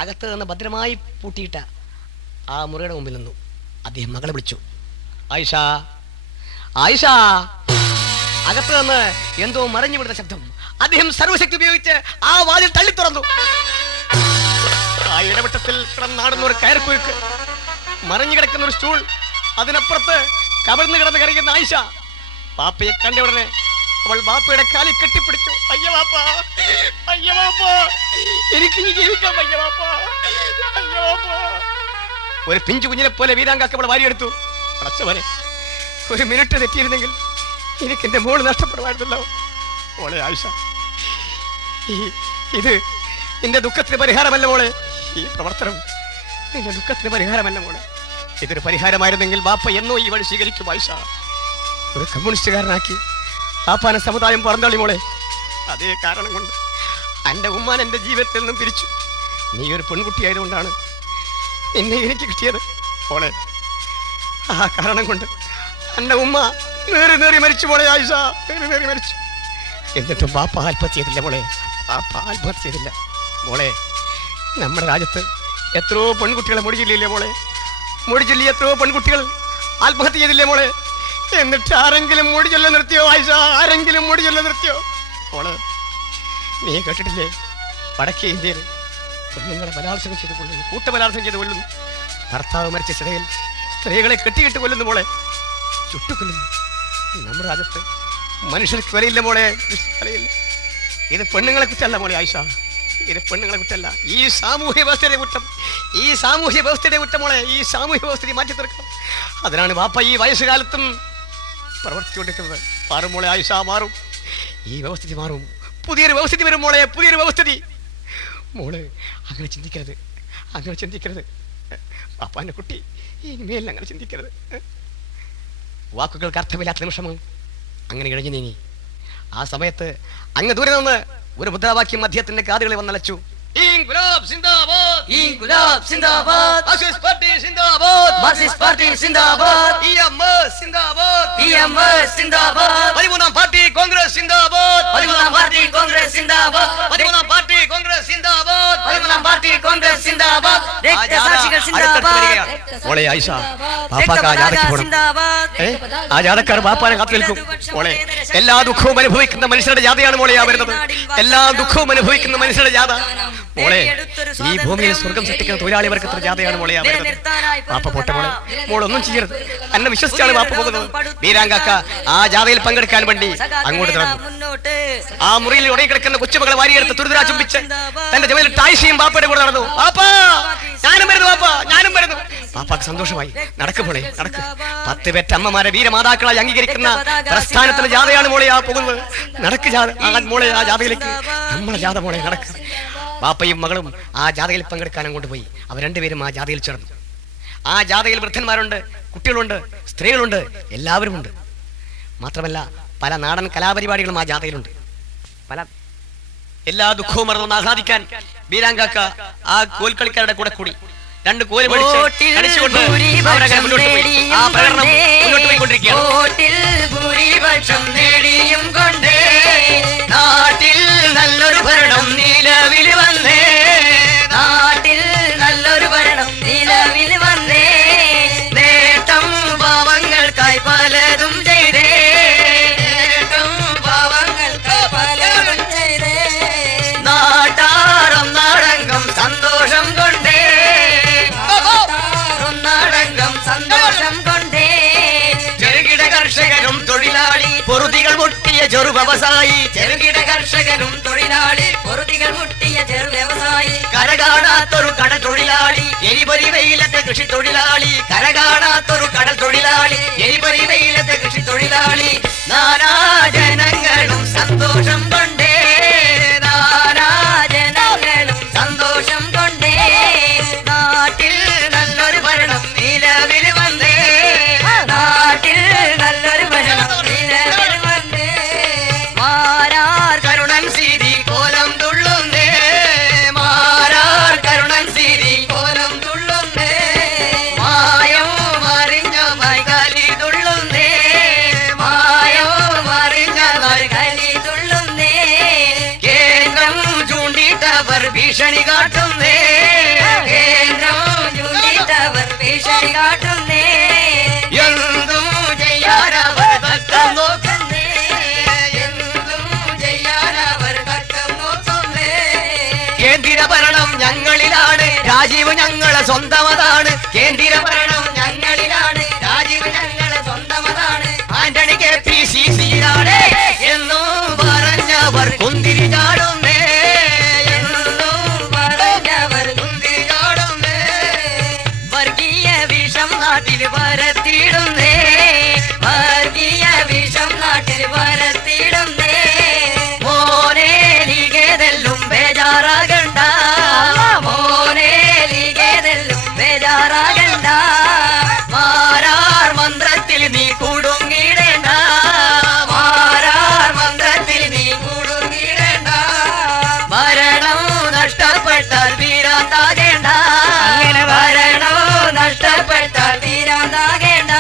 അകത്ത് നിന്ന് ഭദ്രമായി പൂട്ടിയിട്ട ആ മുറിയുടെ മുമ്പിൽ നിന്നു. അദ്ദേഹം മകളെ വിളിച്ചു, ആയിഷ, ആയിഷ. അകത്ത് നിന്ന് എന്തോ മറിഞ്ഞു വിടുന്ന ശബ്ദം. അദ്ദേഹം സർവശക്തി ഉപയോഗിച്ച് ആ വാതിൽ തള്ളി തുറന്നു. ആ ഇടവട്ടത്തിൽ കിടന്നാടുന്ന ഒരു കയർക്കുരുക്ക്, മറിഞ്ഞു കിടക്കുന്ന ഒരു സ്റ്റൂൾ, അതിനപ്പുറത്ത് കവർന്നു കിടന്ന് കരയുന്ന ആയിഷ. പാപ്പയെ കണ്ട ഉടനെ അവൾ ബാപ്പയുടെ കാലിൽ കെട്ടിപ്പിടിച്ചു. അയ്യ ബാപ്പ, അയ്യ ബാപ്പ, എനിക്ക് ജീവിക്കാം, അയ്യ ബാപ്പ, അയ്യ ബാപ്പ. ഒരു പിഞ്ചു കുഞ്ഞിനെ പോലെ വീരാങ്കാക്ക അവളെ വാരിയെടുത്തു. അടച്ചവനെ, ഒരു മിനിറ്റ് തെറ്റിയിരുന്നെങ്കിൽ എനിക്ക് എന്റെ മോള് നഷ്ടപ്പെടുമായിരുന്നല്ലോ. മോളെ ആയിഷ, ഇത് നിന്റെ ദുഃഖത്തിന് പരിഹാരമല്ല മോളെ. ഈ പ്രവർത്തനം നിന്റെ ദുഃഖത്തിന് പരിഹാരമല്ല മോളെ. ഇതൊരു പരിഹാരമായിരുന്നെങ്കിൽ ബാപ്പ എന്നോ ഈ വഴി സ്വീകരിക്കും. ആയിഷ, ഒരു കമ്മ്യൂണിസ്റ്റുകാരനാക്കി ബാപ്പാനെ സമുദായം പറന്തളി മോളെ. അതേ കാരണം കൊണ്ട് എൻ്റെ ഉമ്മാൻ എൻ്റെ ജീവിതത്തിൽ നിന്നും പിരിച്ചു. നീ ഒരു പെൺകുട്ടിയായതുകൊണ്ടാണ് നിന്നെ എനിക്ക് കിട്ടിയത് മോളെ. ആ കാരണം കൊണ്ട് എൻ്റെ ഉമ്മ നേറി മരിച്ചു മോളെ. ആയിഷ നേറി മരിച്ചു. എന്നിട്ടും ബാപ്പ ആത്മഹത്യ ചെയ്തില്ല മോളെ. ബാപ്പ ആത്മഹത്യ ചെയ്തില്ല മോളെ. നമ്മുടെ രാജ്യത്ത് എത്രയോ പെൺകുട്ടികളെ മുടിചൊല്ലിയില്ലേ മോളെ. മുടിചൊല്ലി എത്രയോ പെൺകുട്ടികൾ ആത്മഹത്യ ചെയ്തില്ലേ മോളെ. എന്നിട്ട് ആരെങ്കിലും മുടിചൊല്ല നിർത്തിയോ ആയിഷ? ആരെങ്കിലും മുടിചൊല്ല നിർത്തിയോ മോളെ? നീ കേട്ടിട്ടില്ലേ, വടക്കേ ഇന്ത്യയിൽ പെണ്ണുങ്ങളെ ബലാത്സംഗം ചെയ്ത് കൊല്ലുന്നു, കൂട്ടബലാത്സംഗം ചെയ്ത് കൊല്ലുന്നു. ഭർത്താവ് മരിച്ച സ്ഥിരയിൽ സ്ത്രീകളെ കെട്ടിയിട്ട് കൊല്ലുന്നു മോളെ, ചുട്ടുകൊല്ലുന്നു. നമ്മുടെ രാജ്യത്ത് മനുഷ്യർക്ക് വിലയില്ല മോളെ, വിലയില്ല. ഇത് പെണ്ണുങ്ങളെ കുറ്റല്ല മോളെ ആയിഷ, ഇത് പെണ്ണുങ്ങളെ കുറ്റല്ല. ഈ സാമൂഹ്യ വ്യവസ്ഥയുടെ കുറ്റം, ഈ സാമൂഹ്യ വ്യവസ്ഥയുടെ കുറ്റം മോളെ. ഈ സാമൂഹ്യ വ്യവസ്ഥയെ മാറ്റി തീർക്കണം. അതിനാണ് വാപ്പ ഈ വയസ്സുകാലത്തും പ്രവർത്തിച്ചുകൊണ്ടിരിക്കുന്നത്. മാറും മോളെ ആയിഷ, മാറും. ഈ വ്യവസ്ഥിതി മാറും. പുതിയൊരു വ്യവസ്ഥിതി വരും മോളെ, പുതിയൊരു വ്യവസ്ഥിതി. മോള് അങ്ങനെ ചിന്തിക്കരുത്, അങ്ങനെ ചിന്തിക്കരുത്. പാപ്പാന്റെ കുട്ടി ഇനിമേൽ അങ്ങനെ ചിന്തിക്കരുത്. വാക്കുകൾക്ക് അർത്ഥമില്ലാത്ത നിമിഷവും അങ്ങനെ ഇഴഞ്ഞു നീങ്ങി. ആ സമയത്ത് അങ്ങ് ദൂരെ നിന്ന് ഒരു മുദ്രാവാക്യം അദ്ദേഹത്തിന്റെ കാതുകളിൽ വന്നലച്ചു. ഇൻക്വിലാബ് സിന്ദാബാദ്, ഇൻക്വിലാബ് സിന്ദാബാദ്, മാർക്സിസ്റ്റ് പാർട്ടി സിന്ദാബാദ്, മാർക്സിസ്റ്റ് പാർട്ടി സിന്ദാബാദ്, ഇഎംഎസ് സിന്ദാബാദ്, ഇഎംഎസ് സിന്ദാബാദ്, 13ാം പാർട്ടി കോൺഗ്രസ് സിന്ദാബാദ്, 13ാം പാർട്ടി കോൺഗ്രസ് സിന്ദാബാദ്, 13ാം പാർട്ടി കോൺഗ്രസ് സിന്ദാബാദ്, 13ാം പാർട്ടി കോൺഗ്രസ് സിന്ദാബാദ്, രക്തസാക്ഷികൾ സിന്ദാബാദ്. മോളെ ആയിഷ, പാപ്പാക്ക് ആ ജാഥയ്ക്ക് പോകണം. ആ ജാഥക്കാർ പാപ്പാനെ കാത്തു നിൽക്കും മോളെ. എല്ലാ ദുഃഖവും അനുഭവിക്കുന്ന മനുഷ്യരുടെ ജാഥയാണ് മോളെ ആ വരുന്നത്. എല്ലാ ദുഃഖവും അനുഭവിക്കുന്ന മനുഷ്യരുടെ ജാഥ മോളെ. ഈ ഭൂമിയിൽ സ്വർഗം സൃഷ്ടിക്കുന്ന തൊഴിലാളി വർഗത്തിന്റെ ജാഥയാണ് മോളെ ആ വരുന്നത്. പാപ്പ പോട്ടെ മോളെ, മോളൊന്നും ചെയ്യരുത്. എന്നെ വിശ്വസിച്ചാണ് പാപ്പ പോകുന്നത്. വീരാങ്കാക്ക ആ ജാഥയിൽ പങ്കെടുക്കാൻ വേണ്ടി അങ്ങോട്ട് നടന്നു. ആ മുറിയിൽ ഉടങ്ങി കിടക്കുന്ന കൊച്ചുമകളെ വാരിയെടുത്ത് തുരുതുരാ ചുംബിച്ച് തന്റെ ജമയിൽ ടായിഷയും പാപ്പയുടെ കൂടെ നടന്നു. പാപ്പാ, ഞാനും വരുന്നു, പാപ്പാ, ഞാനും വരുന്നു. പാപ്പാക്ക് സന്തോഷമായി. നടക്ക് മോളെ, നടക്ക്. 10 പെറ്റ അമ്മമാരെ വീരമാതാക്കളായി അംഗീകരിക്കുന്ന പ്രസ്ഥാനത്തിന്റെ ജാഥയാണ് മോളെ ആ പോകുന്നത്. നടക്ക് മോളെ, ആ ജാഥയിലേക്ക്. നമ്മളെ ജാഥ മോളെ, നടക്ക്. പാപ്പയും മകളും ആ ജാഥയിൽ പങ്കെടുക്കാൻ അങ്ങോട്ട് പോയി. അവർ രണ്ടുപേരും ആ ജാഥയിൽ ചേർന്നു. ആ ജാഥയിൽ വൃദ്ധന്മാരുണ്ട്, കുട്ടികളുണ്ട്, സ്ത്രീകളുണ്ട്, എല്ലാവരും ഉണ്ട്. മാത്രമല്ല പല നാടൻ കലാപരിപാടികളും ആ ജാഥയിലുണ്ട്. എല്ലാ ദുഃഖവും മറന്നൊന്ന് ആഹ്ലാദിക്കാൻ വീരാങ്കാക്ക ആ കോൽക്കളിക്കാരുടെ കൂടെ കൂടി 2 കോല് കളിച്ചുകൊണ്ട് മുന്നോട്ട് പോയിക്കൊണ്ടിരിക്കുകയാണ്. നാട്ടിൽ നല്ലൊരു ഭരണം നിലവിൽ വന്നേ, നാട്ടിൽ വ്യവസായി, ചെറുകിട കർഷകനും തൊഴിലാളി, പൊറുതികൾ മുട്ടിയ ചെറു വ്യവസായി, കരകാണാത്തൊരു കടൽ തൊഴിലാളി, എരിപൊരി വെയിലത്തെ കൃഷി തൊഴിലാളി, കരകാണാത്തൊരു കടൽ തൊഴിലാളി, എരിപൊരി വെയിലത്തെ കൃഷി തൊഴിലാളി. നാനാജനങ്ങളും സന്തോഷം കൊണ്ടേ, നാനാജനങ്ങളും സന്തോഷം കൊണ്ടേ, നാട്ടിൽ നല്ലൊരു ഭരണം നിലവിൽ വന്നേ, നാട്ടിൽ നല്ലൊരു ഭരണം നിലവിൽ വന്നേ. മാരാർ കരുണൻ സിരി കോലം തുള്ളുന്നേ, മാരാർ കരുണൻ സിരി കോലം തുള്ളുന്നേ, മായം മറിഞ്ഞ വൈകാലി തുള്ളുന്നേ, മായം മറിഞ്ഞ കലി തുള്ളുന്നേ, കേന്ദ്രം ചൂണ്ടിട്ടവർ ഭീഷണി കാട്ടുന്നേ, കേന്ദ്രം ചൂണ്ടിട്ടവർ ഭീഷണി കാട്ടുന്നേ, എന്തും ചെയ്യാനവർ തക്കം നോക്കുന്നേ, എന്തും ചെയ്യാനവർ തക്കം നോക്കുന്നേ. കേന്ദ്ര ഭരണം ഞങ്ങളിലാണ്, രാജീവ് ഞങ്ങളെ സ്വന്തമതാണ്, കേന്ദ്ര ഭരണം ഞങ്ങളിലാണ്, രാജീവ് ഞങ്ങളെ സ്വന്തമതാണ്, ആന്റണി KPCC-യിലാണ് എന്നും പറഞ്ഞവർ കുന്തിരി ചാടുന്നേ, എന്നും പറഞ്ഞവർ കുന്തിരി ചാടുന്നേ, വർഗീയ വിഷം നാട്ടിൽ പരത്തിയിടുന്നേ, വർഗീയ വിഷം നാട്ടിൽ പരത്തിയിടുന്നേ. മോനെ ലീഗേതെല്ലും ബേജാറാകണ്ട, മോനെ ലീഗേതെല്ലും ബേജാറാകണ്ട, മാരാർ മന്ത്രത്തിൽ നീ കൂടുങ്ങിടേണ്ട, മാരാർ മന്ത്രത്തിൽ നീ കൂടുങ്ങിടേണ്ട, ഭരണം നഷ്ടപ്പെട്ടാൽ വീരാന്താകേണ്ട, അങ്ങനെ ഭരണം നഷ്ടപ്പെട്ടാൽ തീരാന്താകേണ്ട,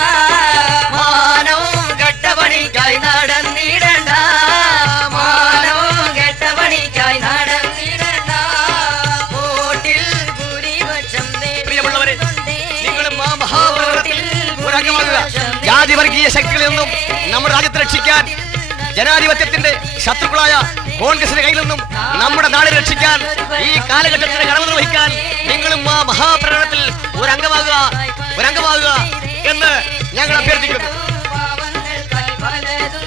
മാനവും കെട്ടപണിക്കായി നടന്നിടണ്ട, മാനവും കെട്ടപണിക്കായി നടന്നിടണ്ട. വോട്ടിൽ ഭൂരിപക്ഷം പ്രിയമുള്ളവരെ, നേടിക്കൊണ്ടേ, നിങ്ങളും ആ മഹാഭരണത്തിൽ ഒരംഗമാകുക. ജാതിവർഗീയ ശക്തികളിൽ നിന്നും നമ്മുടെ രാജ്യത്തെ രക്ഷിക്കാൻ, ജനാധിപത്യത്തിന്റെ ശത്രുക്കളായ കോൺഗ്രസിന്റെ കയ്യിൽ നിന്നും നമ്മുടെ നാട് രക്ഷിക്കാൻ, ഈ കാലഘട്ടത്തിന് കടമ നിർവഹിക്കാൻ നിങ്ങളും ആ മഹാപ്രകടനത്തിൽ ഒരംഗമാകുക എന്ന് ഞങ്ങൾ അഭ്യർത്ഥിക്കുന്നു. പാവങ്ങൾക്കായി പലതും